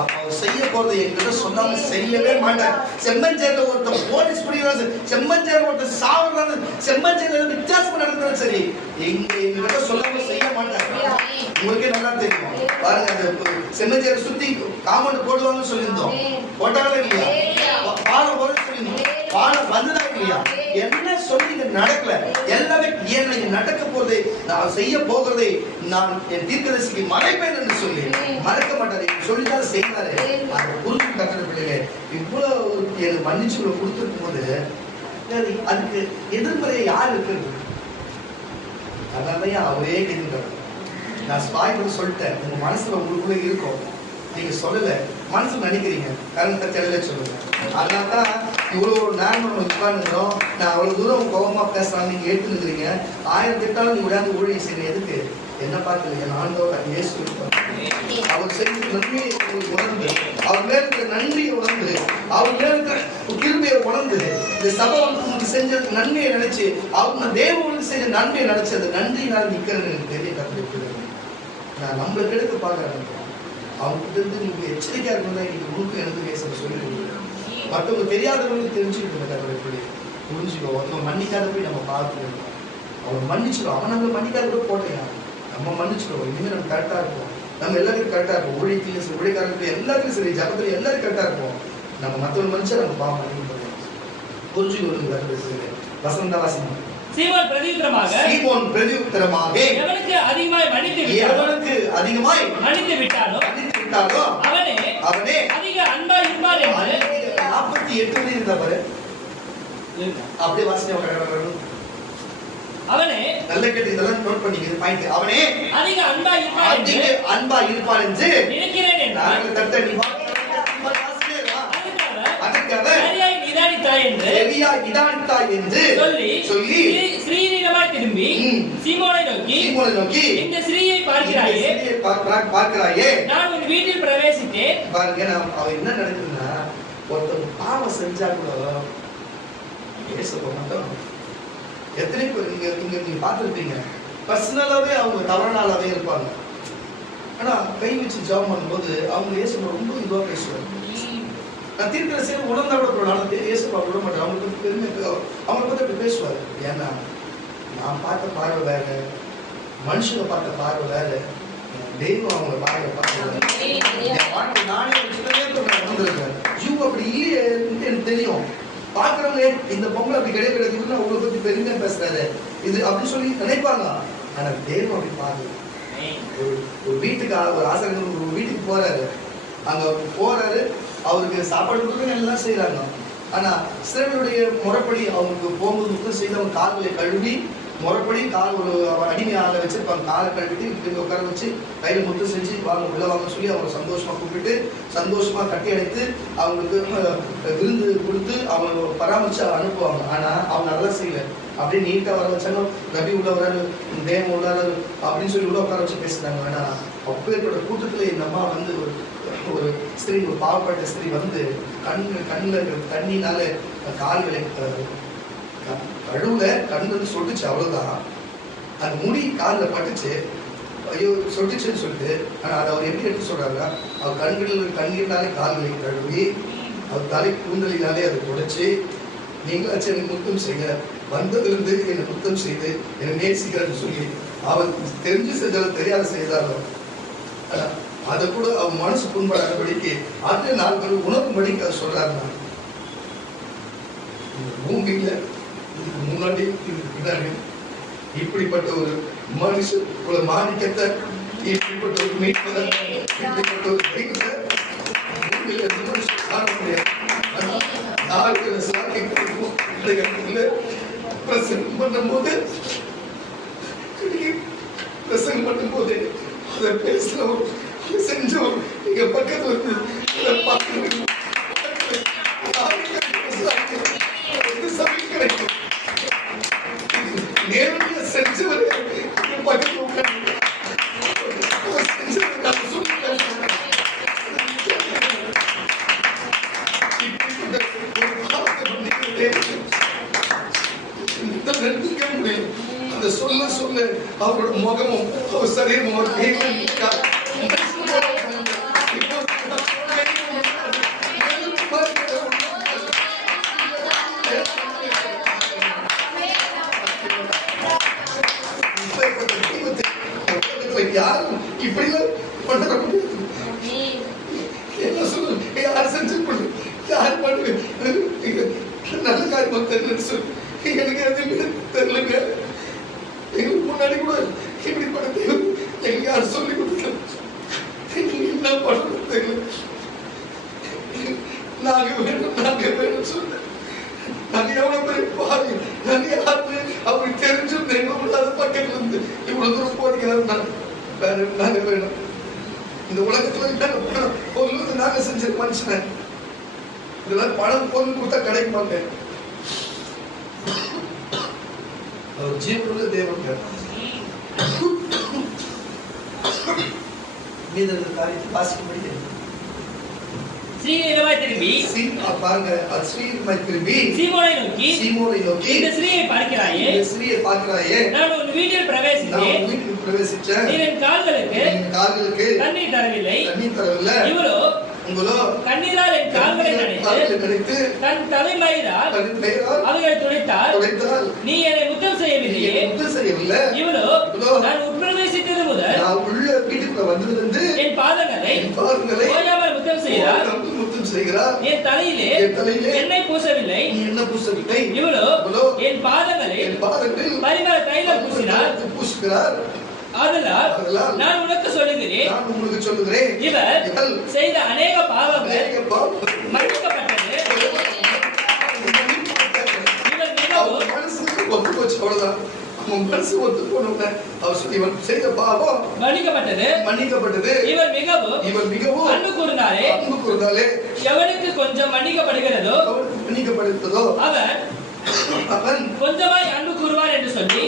அப்போ செய்ய போறதை என்கிட்ட சொல்லாம செய்யவே மாட்டார். செம்மஞ்சேரில ஒருத்தர் போலீஸ் பிடிக்கிறாரு, செம்மஞ்சேரில ஒருத்தர் சாவறாரு, செம்மஞ்சேரில வித்தியாசம் நடக்கிறது. சரி, எங்கிட்ட சொல்லாம செய்ய மாட்டார். உங்களுக்கே நல்லா தெரியும். பாருங்க, அந்த செம்மஞ்சேரி சுத்தி காம்பவுண்ட் போடுவாங்கன்னு சொல்லியிருந்தோம். போட்டாங்களா இல்லையா? பாலம் போட சொல்லியிருந்தோம். பாலம் வந்துதான் இல்லையா? என்ன சொல்லி இங்க நடக்கல. எல்லாமே ஏன் நடக்க போறதை நான் செய்ய போகிறதை நான் என் தீர்க்கதரிசிக்கு மறைப்பேன் என்று சொல்லி மறைக்க மாட்டாரு. சொல்லிதான் செய்யறாரு. அதை புரிஞ்சு கத்துற பிள்ளைங்க இவ்வளவு எனக்கு மன்னிச்சு கொடுத்துருக்கும் போது அதுக்கு எதிர்மறையை யார் இருக்கிறது? அதனாலதான் அவரே கேட்கிறாரு. நான் ஸ்பாய் சொல்லிட்டேன். உங்க மனசுல உங்களுக்குள்ள இருக்கும், நீங்க சொல்லல, மனசுல நினைக்கிறீங்க, கரண்ட் தெரியல சொல்லுங்க. அதனாலதான் இவ்வளவு நேரம் உட்காந்துக்கிறோம். நான் அவ்வளவு தூரம் கோபமா பேசுறாங்க, நீங்க எடுத்து நிற்கிறீங்க. 1000 திட்டாலும் நீ விடாது ஊழியம் செய்யணும். எதுக்கு? என்ன பார்க்கல, என் ஆண்டவர் இயேசு அவர் செய்த நன்மையை உணர்ந்து, அவர் மேல இருக்கிற நன்றியை உணர்ந்து, அவர் மேல இருக்கிற கிருபையை உணர்ந்து, இந்த சபை உங்களுக்கு செஞ்ச நன்மையை நினைச்சு, அவங்க தேவனுக்கு செஞ்ச நன்மையை நினைச்சு அந்த நன்றியினால் நிக்கிறேன்னு எனக்கு தெரிய கற்றுக்கிறது. நான் நம்மளுக்கு எடுத்து பார்க்கறேன். அவங்க கிட்ட இருந்து நீங்க எச்சரிக்கையா இருக்கணும். இன்னைக்கு உங்களுக்கு எனக்கு பேச சொல்லி மற்றவங்க தெரியாதவங்களுக்கு தெரிஞ்சுக்கிட்டு எப்படி புரிஞ்சுக்கோ. ஒருத்தவங்க மன்னிக்காத போய் நம்ம பார்த்துக்கணும். அவன் மன்னிச்சிடும். அவன் நம்மளை மன்னிக்காத கூட போட்டேன். நம்ம மன்னிச்சிடுவோம். இனிமேல் நம்ம கரெக்டா இருப்போம். நம்ம எல்லாருக்கும் கரெக்டா இருப்போம். ஊழியத்தையும் சரி, ஊழியக்காரர்களுக்கு எல்லாருக்கும் சரி, ஜபத்துல எல்லாரும் கரெக்டா இருப்போம். நம்ம மற்றவங்க மனுஷன் நம்ம பாவம் மன்னிக்க புரிஞ்சுக்கொள்ளுங்க. வசந்தவாசிமா சீமோன் பிரதியுத்தரமாக எவனுக்கு அதிகமாய் மன்னித்து விட்டாலோ அவனே அதிக அன்பா இருப்பார் என்று 48 இருந்தவர் அப்படியே வாசிச்சவங்க. அவனே நல்ல கேட்டு இதெல்லாம் நோட் பண்ணிக்கிறது பாயிண்ட். அவனே அதிக அன்பா இருப்பான் என்று நினைக்கிறேன் என்றால் தட்டனி நிதானித்தாய் என்று சொல்லி ஸ்ரீனிடமாய் திரும்பி சீமோனை நோக்கி இந்த ஸ்ரீயை பார்க்கிறாயே, நான் உன் வீட்டில் பிரவேசித்தேன். பாருங்க, அவன் என்ன நடக்குதுன்னா, ஒருத்தர் பாவம் செஞ்சா கூட பேச மாட்டோம். எத்தனை பேர் நீங்க பார்த்துருப்பீங்க, பர்சனலாவே அவங்க தவறானாவே இருப்பாங்க. ஆனா கை வச்சு ஜாப் பண்ணும்போது அவங்க இயேசு ரொம்ப இதுவா பேசுவாங்க. நான் தீர்க்கதரிசியை உணர்ந்தா கூட போனாலும் இயேசு விட மாட்டேன். அவங்களுக்கு பெருமை, அவங்களை பத்தி அப்படி பேசுவாரு. ஏன்னா நான் பார்த்த பார்வை வேற, மனுஷங்க பார்த்த பார்வை வேற, தெய்வம் அவங்க பார்வை பார்க்க நானே வந்திருக்கேன். யூ அப்படி இல்லையே எனக்கு தெரியும். பார்க்குறவங்க இந்த பொங்கல் அப்படி கிடையாது, அவங்களை பத்தி பெருமையா பேசுறாரு இது அப்படின்னு சொல்லி நினைப்பாங்க. ஆனா தெய்வம் அப்படி பார்க்குது. ஒரு வீட்டுக்கு ஒரு ஆசிரியர் ஒரு வீட்டுக்கு போறாரு, அங்க போறாரு, அவருக்கு சாப்பாடு கொடுக்க எல்லாம் செய்யறாங்க. ஆனா சிலருடைய முறைப்படி அவங்களுக்கு போகும்போது முத்தம் செய்து அவங்க கால்களை கழுவி முறைப்படி கால் ஒரு அடிமையால வச்சிருப்பாங்க. காலை கழுவிட்டு இப்படி உட்கார வச்சு கையில முத்தம் செஞ்சு வாங்க உள்ள வாங்க சொல்லி அவங்க சந்தோஷமா கூப்பிட்டு சந்தோஷமா கட்டி அடைத்து அவங்களுக்கு விருந்து கொடுத்து அவங்க பராமரிச்சு அனுப்புவாங்க. ஆனா அவங்க நல்லா செய்யல. அப்படியே நீட்டா வர வச்சாங்க. ரவி உள்ள வராரு, தேவம் உள்ளாரு அப்படின்னு சொல்லி உள்ள உட்கார வச்சு பேசுறாங்க. ஆனா அப்பேற்பட்ட கூட்டத்துல இந்த அம்மா வந்து ஒரு ஸ்திரீ, ஒரு பாவப்பட்ட ஸ்திரீ வந்து கண்ணுல தண்ணினால கால்களை கழுவுல கண்ணு வந்து சொட்டுச்சு. அவ்வளவுதான். அது முடி காலில் பட்டுச்சு. ஐயோ சொட்டுச்சுன்னு சொல்லிட்டு, ஆனா அதை அவர் எப்படி எடுத்து சொல்றாங்க, அவர் கண்களினாலே கால்களை கழுவி அவர் தலை கூந்தலினாலே அதை உடைச்சு, நீங்களாச்சும் எனக்கு முத்தம் செய்ய வந்ததிலிருந்து என்னை முத்தம் செய்து என்னை நேசிக்கிறான்னு சொல்லி அவர் தெரிஞ்சு செஞ்சாலும் தெரியாத செய்தாலும் அதை கூட அவன் மனசு புண்படாதபடிக்கு அடுத்த 4 பேர் உணர்வும்படிக்கு அதை சொல்றாருன்னா, பூமியில இதுக்கு முன்னாடி இதுக்கு பின்னாடி இப்படிப்பட்ட ஒரு மனுஷன், ஒரு மாணிக்கத்தை, இப்படிப்பட்ட ஒரு மீட்பரை, இப்படிப்பட்ட ஒரு தெய்வத்தை பூமியில எந்த மனுஷன் காண முடியாது. ஆனால் யாருக்கு அந்த சாக்கியம் கிடைக்கும்? இந்த இடத்துல பிரசங்கம் பண்ணும்போது அதை பேசுறவர், செஞ்சவர் நீங்க பக்கத்துல இருந்து அதை பார்க்கணும். கிடைக்கும் நேரடியாக செஞ்சவர் பக்கத்துல உட்காந்து செஞ்சவர் நான் சொல்லுங்க. அந்த சொல்ல சொல்ல அவரோட முகமும் அவர் சரீரமும் அவர் யாரும் இப்படிலாம் பண்ற என்ன சொல்லுங்க, யார் செஞ்சு யார் பண்ணுங்க நல்ல காரியமா தெரியலன்னு சொல்லி எனக்கு எதுவுமே தெரியலங்க. எங்களுக்கு முன்னாடி கூட இப்படி படத்தை எங்களுக்கு யார் சொல்லி கொடுக்கல. என்ன பண்றது தெரியல. நாங்க வேணும் சொல்ல நாங்க எவ்வளவு பெரிய பாரு, நாங்க யாரு அவருக்கு தெரிஞ்சுட்டு எங்க பக்கத்துல இருந்து இவ்வளவு தூரம் போறீங்க. வேற நாங்க வேணும். இந்த உலகத்துல பொருள் நாங்க செஞ்ச மனுஷனை இதெல்லாம் பணம் பொருள் கொடுத்தா கிடைக்குமாங்க? அவர் ஜீவனுள்ள தேவன். மீது காரியத்தை வாசிக்க முடியும். ஸ்ரீனிவாய் திரும்பி பாருங்க, ஸ்ரீனிவாய் திரும்பி சீமோனை நோக்கி இந்த ஸ்திரீயை பார்க்கிறாயே, நான் உன் வீட்டில் பிரவேசிச்சேன். நீ என் கால்களுக்கு தண்ணீர் தரவில்லை. இவளோ கண்ணீரால் என் கால்களை நனைத்து தன் தலைமயிரால் அவைகளை துடைத்தாள். நீ என்னை முத்தம் செய்யவில்லையே. இவளோ நான் உட்பிரவேசித்தது முதல் உள்ள வீட்டுக்குள்ள வந்தது என் பாதங்களை ஓயாமல் முத்தம் செய்கிறார். என் தலையிலே எண்ணெய் பூசவில்லை. இவளோ என் பாதங்களை பரிமள தைலம் பூசினார். ஆதலால் நான் உனக்கு சொல்லுகிறேன், இவர் செய்த அநேக பாவங்கள் மன்னிக்கப்பட்டது. இவர் மிகவும் மன்னிக்கப்பட்டது. இவர் மிகவும் அன்பு கூர்ந்தாலே எவனுக்கு கொஞ்சம் மன்னிக்கப்படுகிறதோ அவன் கொஞ்சமாய் அன்பு கூறுவார் என்று சொல்லி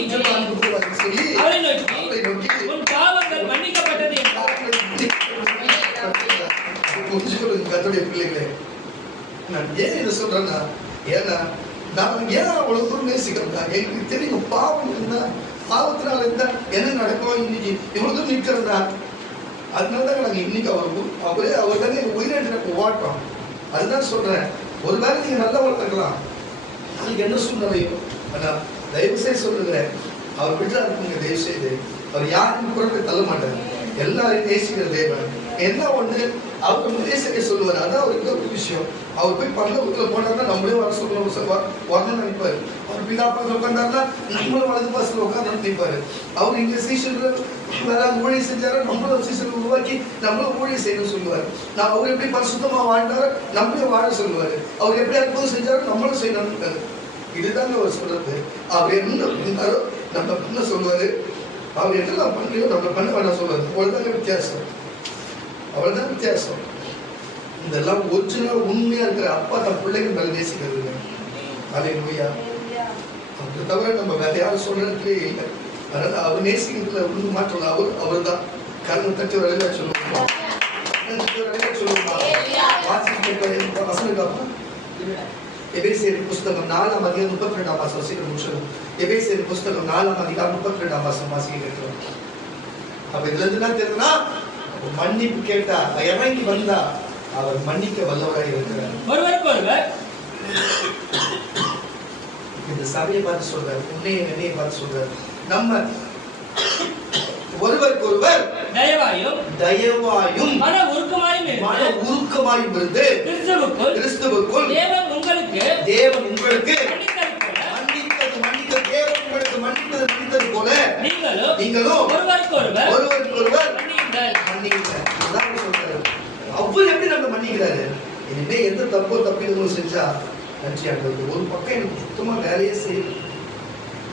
அவரை நோக்கி உன் பாவங்கள் மன்னிக்கப்பட்டது என்றார். கர்த்தருடைய பிள்ளைகளே, நான் ஏன் இதை சொல்றேன்னா, ஏன்னா நான் ஏன் அவ்வளவு தூரம் நேசிக்கிறேன்? எங்களுக்கு தெரியும் பாவம் இருந்தா, பாவத்தினால இருந்தா என்ன நடக்கும், இன்னைக்கு இவ்வளவு தூரம் நிற்கிறதா. அதனாலதான் நாங்க இன்னைக்கு அவர் தானே உயிரிழந்த ஓட்டம். அதுதான் சொல்றேன். ஒருவேளை நீங்க நல்லவங்க இருக்கலாம், அதுக்கு என்ன சூழ்நிலையும். ஆனா தயவு செய்து சொல்லுகிறேன், அவர் விட்டா இருக்குங்க. தயவு செய்து அவர் யாருக்கும் குறைப்பை தள்ள மாட்டார். எல்லாரையும் நேசிக்கிற தேவன். என்ன ஒண்ணு அவர் நேசிக்க சொல்லுவார். அதான் அவருக்கு ஒரு விஷயம். அவர் போய் பரலோகத்துல போனார்னா நம்மளே வர சொல்லுவார், வரணும்னு நினைப்பாரு. அவர் பிதாப்பாத்துல உட்கார்ந்தாருன்னா நம்மளும் வலது பாசத்துல உட்கார்ந்து நினைப்பாரு. அவர் இங்க சீசர்கள் வேற ஊழியம் செஞ்சாரு, நம்மளும் சீசர்கள் உருவாக்கி நம்மளும் ஊழியம் செய்யணும்னு சொல்லுவார். நான் அவர் எப்படி பரிசுத்தமா வாழ்ந்தாரோ நம்மளும் வாழ சொல்லுவாரு. அவர் எப்படி அற்புதம் செஞ்சாரோ நம்மளும் செய்யணும்னு. இதுதாங்க அவர் சொல்றது. அவர் என்ன பண்ணாரோ நம்ம பண்ண சொல்லுவாரு. அவர் என்னெல்லாம் பண்ணலையோ நம்ம பண்ண வேணாம் சொல்றாரு. அவ்வளவுதாங்க வித்தியாசம். அவ்வளவுதான் வித்தியாசம். இதெல்லாம் ஒரிஜினல் உண்மையா இருக்கிற அப்பா தன் பிள்ளைகள் மேல நேசிக்கிறது. அல்லேலூயா. அப்படி தவிர நம்ம வேற யாரும் சொல்றதுலே இல்லை. அதனால அவர் நேசிக்கிறதுல ஒண்ணு மாற்றம். அவர் தான் கண்ணு தட்டி வேலையா சொல்லுவோம். வசனம் எபேசியர் புஸ்தகம் 4ஆம் அதிகாரம் 32ஆம் வசனம் சீக்கிரம் முடிச்சிடும். எபேசியர் புஸ்தகம் 4ஆம் அதிகாரம் 32ஆம் வசனம் வாசிக்க இருக்கிறோம். அப்ப இதுல இருந்து என்ன தெரியுதுன்னா, மன்னிப்பு கேட்டா இறங்கி வந்தா அவர் மன்னிக்க வல்லவராக இருக்கிறார். ஒருவருக்கொருவர் இந்த சபையை பார்த்து சொல்றாரு, உன்னைய என்னைய பார்த்து சொல்றாரு. நம்ம ஒருவருக்கொருவர் தயவாயும் மன உருக்கமாயும் இருந்து கிறிஸ்துவுக்குள் தேவன் உங்களுக்கு மன்னித்தது போல போல நீங்களும் ஒருவருக்கொருவர் மன்னியுங்கள். அதான் சொல்றாரு. அவர் எப்படி நம்ம மன்னிக்கிறாரு? இனிமே எந்த தப்பிதமும் செஞ்சா நன்றி ஆண்டவருக்கு. ஒரு பக்கம் எனக்கு சுத்தமா வேலையே செய்யல,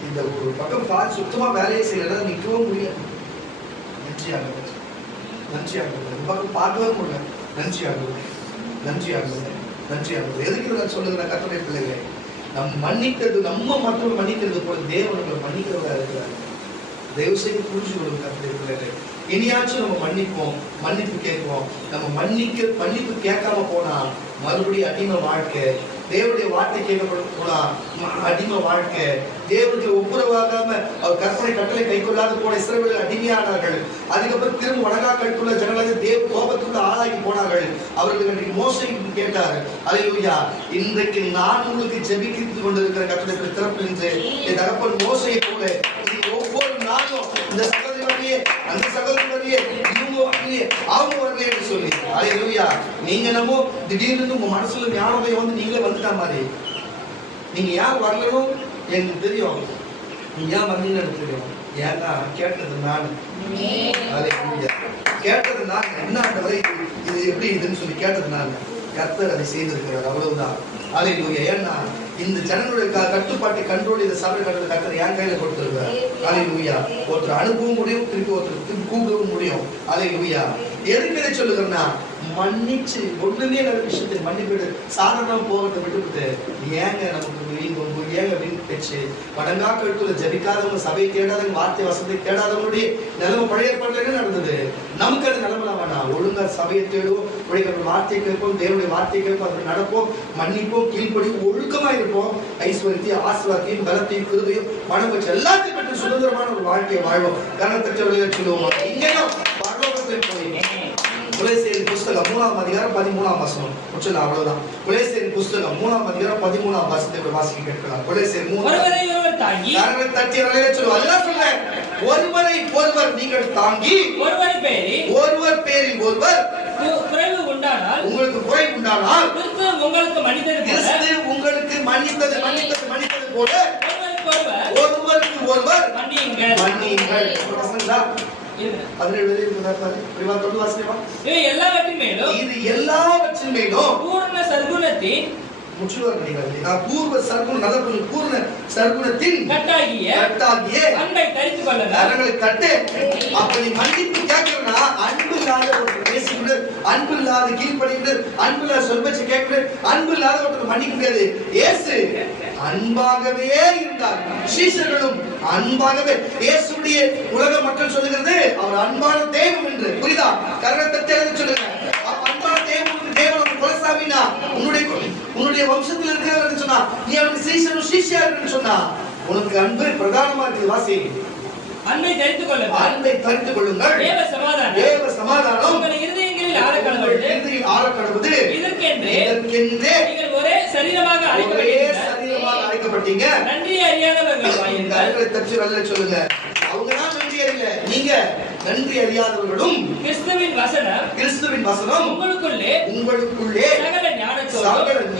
இந்த ஒரு பக்கம் பால் சுத்தமா வேலையே செய்யல, நிற்கவும் முடியாது. நன்றி ஆண்டவர், நன்றி ஆண்டவர். ஒரு பக்கம் பார்க்கவே முடியல. நன்றி ஆண்டவர், நன்றி ஆண்டவர், நன்றி ஆண்டவர். எதுக்கு நான் சொல்லுகிறேன்? கர்த்தருடைய பிள்ளைகளை நம் மன்னிக்கிறது, நம்ம மற்றவர்கள் மன்னிக்கிறது போல தேவன் மன்னிக்கிறவரா இருக்கிறார். தயவு செய்து புரிஞ்சு கொள்ளுங்க கர்த்தருடைய பிள்ளைகளை. இனியாச்சும் நம்ம மன்னிப்போம், மன்னிப்பு கேட்போம். நம்ம மன்னிப்பு கேட்காம போனா மறுபடியும் அடிமை வாழ்க்கை. தேவனுடைய வார்த்தை கேட்கப்படும் போனா அடிமை வாழ்க்கை. தேவனுக்கு ஒப்புரவாகாம அவர் கற்பனை கட்டளை கை கொள்ளாத போன இஸ்ரவேலர் அடிமையானார்கள். அதுக்கப்புறம் திரும்ப வடகா கட்டுள்ள ஜனங்களாக தேவ கோபத்துள்ள ஆளாகி போனார்கள். அவர்கள் அன்றைக்கு மோசே கேட்டார், அல்லேலூயா, இன்றைக்கு நான் உங்களுக்கு ஜெபித்து கொண்டிருக்கிற கட்டளை திறப்பு என்று என் தகப்பன் மோசையை போல ஒவ்வொரு நாளும் இந்த சகோதரி வரையே, அந்த சகோதரி வரையே, இவங்க வரலையே, அவங்க வரலையே என்று சொல்லி, அல்லேலூயா, நீங்க நம்ம திடீர்னு உங்க மனசுல ஞானோதயம் வந்து நீங்களே வந்துட்டா மாதிரி. நீங்க யார் வரலனும் எனக்கு தெரியும், நீங்க ஏன் வந்தீங்கன்னு எனக்கு தெரியும். ஏன்னா கேட்டது நான், அல்லேலூயா, கேட்டது நான். என்ன ஆண்டவரே இது எப்படி இதுன்னு சொல்லி கேட்டது நான். கர்த்தர் அதை செய்திருக்கிறார், அவ்வளவுதான். அல்லேலூயா. ஏன்னா இந்த ஜனங்களுடைய கட்டுப்பாட்டை கண்ட்ரோல் இந்த சபை கட்டுறது கர்த்தர் என் கையில கொடுத்திருக்கிறார். அல்லேலூயா. ஒருத்தர் அனுப்பவும் முடியும், திருப்பி ஒருத்தர் கூப்பிடவும் முடியும். அல்லேலூயா. எதுக்கு இதை சொல்லுகிறேன்னா, மன்னிச்சு ஒண்ணுமே நல்ல விஷயத்தை மன்னிப்பிட்டு சாதாரண போகிறத விட்டுவிட்டு ஏங்க நமக்கு ஏங்க அப்படின்னு பேச்சு படங்கா கழுத்துல ஜபிக்காதவங்க, சபையை தேடாதவங்க, வார்த்தை வசத்தை தேடாதவங்களுடைய நிலைமை பழைய ஏற்பாட்டிலே நடந்தது. நமக்கு அது நிலைமை வேணாம். ஒழுங்கா சபையை தேடுவோம், உழைக்கிற வார்த்தையை கேட்போம், தேவனுடைய வார்த்தையை கேட்போம், அப்படி நடப்போம், மன்னிப்போம், கீழ்ப்படி ஒழுக்கமா இருப்போம். ஐஸ்வர்யத்தையும் ஆசீர்வாதத்தையும் பலத்தையும் கிருபையும் பணம் வச்சு எல்லாத்தையும் பெற்று சுதந்திரமான ஒரு வாழ்க்கையை வாழ்வோம். கர்த்தர் சொல்லுவோம். இங்கேயும் பரலோகத்தில் போய் கொலேசியரின் புஸ்தகம் 3ஆம் அதிகாரம் 13ஆம் வசனம் முடிச்சலாம். அவ்வளவுதான். கொலேசியரின் புஸ்தகம் 3ஆம் அதிகாரம் 13ஆம் வசனத்தை வாசிக்க கேட்கலாம். கொலேசியர் 3 ஒருவரை தாங்கி கரங்களை தட்டி வரலையே சொல்லுவோம். அல்லாஹ் சொல்றார், ஒருவரை ஒருவர் நீங்கள் தாங்கி, ஒருவர் பேரில் ஒருவர் குறைவு உண்டானால், உங்களுக்கு குறைவு உண்டானால், கிறிஸ்து உங்களுக்கு மன்னித்தது போல ஒருவருக்கு ஒருவர் மன்னியுங்கள். இது எல்லாவற்றின் மேலும் பூர்ண சர்க்குணத்தின் பூர்வ சர்க்குணத்தின் கட்டாகிய அன்பை தரித்துக் கொள்ளுங்கள். கரங்களை தட்டு. அப்படி மன்னிப்பு கேட்கிறனா அன்பு இல்லாத ஒரு பேசிக்கிட்டு, அன்பு இல்லாத கீழ்ப்படிக்கிட்டு, அன்பு இல்லாத சொல்பச்சு கேட்கிட்டு, அன்பு இல்லாத ஒருத்தர் மன்னிக்க முடியாது. இயேசு அன்பாகவே இருந்தார். சீஷர்களும் அன்பாகவே. இயேசுடைய உலக மக்கள் சொல்லுகிறது அவர் அன்பான தெய்வம் என்று. புரியுதா? கரங்களை தட்டி சொல்லுங்க. அன்பான தேவன் குலசாமினா உன்னுடைய வம்சத்தில் இருக்கிறவர் சொன்னா, நீ அவனுக்கு சீஷனும் சீஷியா இருக்குன்னு சொன்னா, உனக்கு அன்பு பிரதானமா இருக்குது. வாசி, அன்பை தரித்துக் கொள்ளுங்கள். அன்பை தரித்துக் கொள்ளுங்கள். தேவ சமாதானம் உங்கள் இருதயங்களில் ஆழக்கடவுது. இதற்கென்றே நீங்கள் ஒரே சரீரமாக அழைக்கப்பட்டீங்க. நன்றி அறியாதவர்கள் சொல்லுங்க. அவங்க தான் நன்றி அறியல, நீங்க நன்றி அறியாதவர்களும் கிறிஸ்துவின் வசனம் உங்களுக்குள்ளே சகல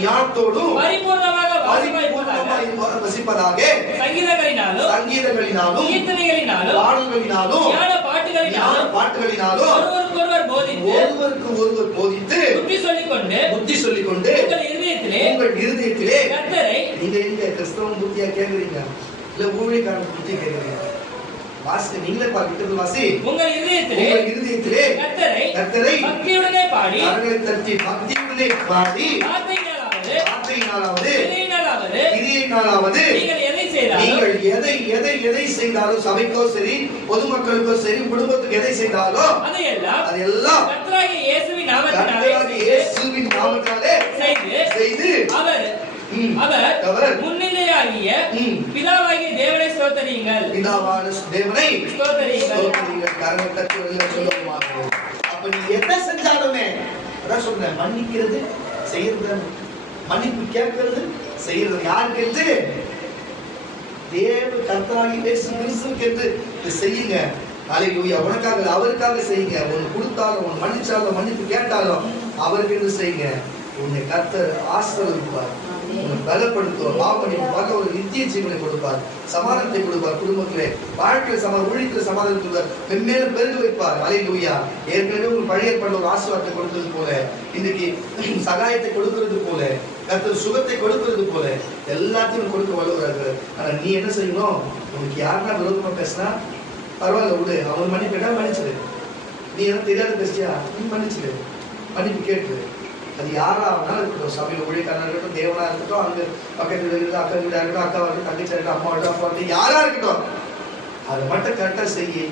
ஞானத்தோடும் பரிபூர்ணமாக வசிப்பதாக சங்கீதங்களினாலும் பாடல்களினாலும் பாட்டுகளினாலும் ஒருவருக்கு ஒருவர் போதித்து புத்தி சொல்லிக்கொண்டு உங்கள் இருதயத்திலே நீங்க எங்க கிறிஸ்தவன் புத்தியா கேட்குறீங்க, இல்ல ஊழியக்காரன் புத்தி கேட்குறீங்க? வாசி, நீங்களே பாருங்க. வாசி, உங்கள் இருதயத்திலே கர்த்தரை பக்தியுடனே பாடி, கரங்களை தட்டி பக்தியுடனே பாடி, வார்த்தையினாலாவது கிரியையினாலாவது நீங்கள் எதை செய்தாலும், சபைக்கோ சரி, பொதுமக்களுக்கோ சரி, குடும்பத்துக்கு எதை செய்தாலோ அதெல்லாம் கர்த்தராகிய இயேசுவின் நாமத்தாலே செய்து அவர் முன்னிலையாகிய பிதாவாகிய தேவனை ஸ்தோத்திரியுங்கள். பிதாவான தேவனை ஸ்தோத்திரியுங்கள். கரங்களை தட்டி சொல்லுவாங்க. அப்ப நீ என்ன செஞ்சாலுமே அதான் சொல்றேன், மன்னிக்கிறது செய்யறது, மன்னிப்பு கேட்கிறது செய்யறது யாருக்கு என்று? தேவ கர்த்தராகிய இயேசு கிறிஸ்துவுக்கு என்று செய்யுங்க. அல்லேலூயா. உனக்காக அவருக்காக செய்யுங்க. உனக்கு கொடுத்தாலும், உன் மன்னிச்சாலும், மன்னிப்பு கேட்டாலும் அவருக்கு என்று செய்யுங்க. உன்னை கர்த்தர் ஆசீர்வதிப்பார். உங்களை பலப்படுத்துவார், பாவமன்னிப்பார், ஒரு நித்திய ஜீவனை கொடுப்பார், சமாதானத்தை கொடுப்பார், குடும்பத்திலே வாழ்க்கையில ஊழியத்தில் சமாதானம் கொடுப்பார், மென்மேலும் பெருக வைப்பார். அல்லேலூயா. ஏற்கனவே உங்களுக்கு பழைய ஏற்பாடுல ஒரு ஆசீர்வாதத்தை கொடுத்தது போல, இன்னைக்கு சகாயத்தை கொடுக்கிறது போல, கர்த்தர் சுகத்தை கொடுக்கிறது போல எல்லாத்தையும் கொடுக்க வலுவரார்கள். ஆனா நீ என்ன செய்யணும்? உனக்கு யாருன்னா விரோதமா பேசினா பரவாயில்ல விடு, அவன் மன்னிப்பு கேட்டா மன்னிச்சிடு. நீ என்ன தெரியாத பேசியா, நீ மன்னிச்சிடு, மன்னிப்பு கேட்டு. அது யாரா இருந்தாலும் இருக்கட்டும், சபையில ஊழியக்காரனா இருக்கட்டும், தேவனா இருக்கட்டும், அங்க பக்கத்து வீடு இருக்கட்டும், அக்கா வீடா இருக்கட்டும், அக்கா இருக்கட்டும், தங்கச்சியா இருக்கட்டும், அம்மா இருக்கட்டும், அப்பா இருக்கட்டும், யாரா இருக்கட்டும், அதை மட்டும் கரெக்டா செய்ய.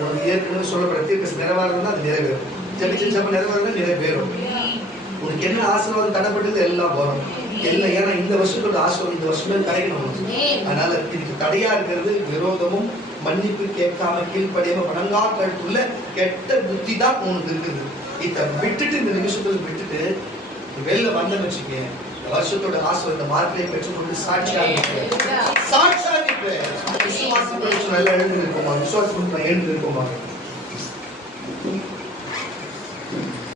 உனக்கு ஏற்கனவே சொல்லப்பட தீர்க்க நிறைவேறதுன்னா அது நிறைவேறும். ஜெபிச்சப்ப நிறைவேறதுன்னா நிறைவேறும். உனக்கு என்ன ஆசீர்வாதம் தடைப்பட்டது எல்லாம் வரும் எல்லாம். ஏன்னா இந்த வருஷத்தோட ஆசீர்வாதம் இந்த வருஷமே கிடைக்கணும். அதனால இதுக்கு தடையா இருக்கிறது விரோதமும் மன்னிப்பு கேட்காம கீழ்ப்படியாம வணங்காட்டுள்ள கெட்ட புத்தி தான் உனக்கு இருக்குது. இதை விட்டுட்டு இந்த நிமிஷத்துல விட்டுட்டு வெளில வந்த வச்சுக்க, வருஷத்தோட ஆசீர்வாத மார்க்கை பெற்றுக்கொண்டு சாட்சியாக விசுவாசம் நல்லா எழுந்து இருக்கோமா, விசுவாசம் எழுந்து இருக்கோமா.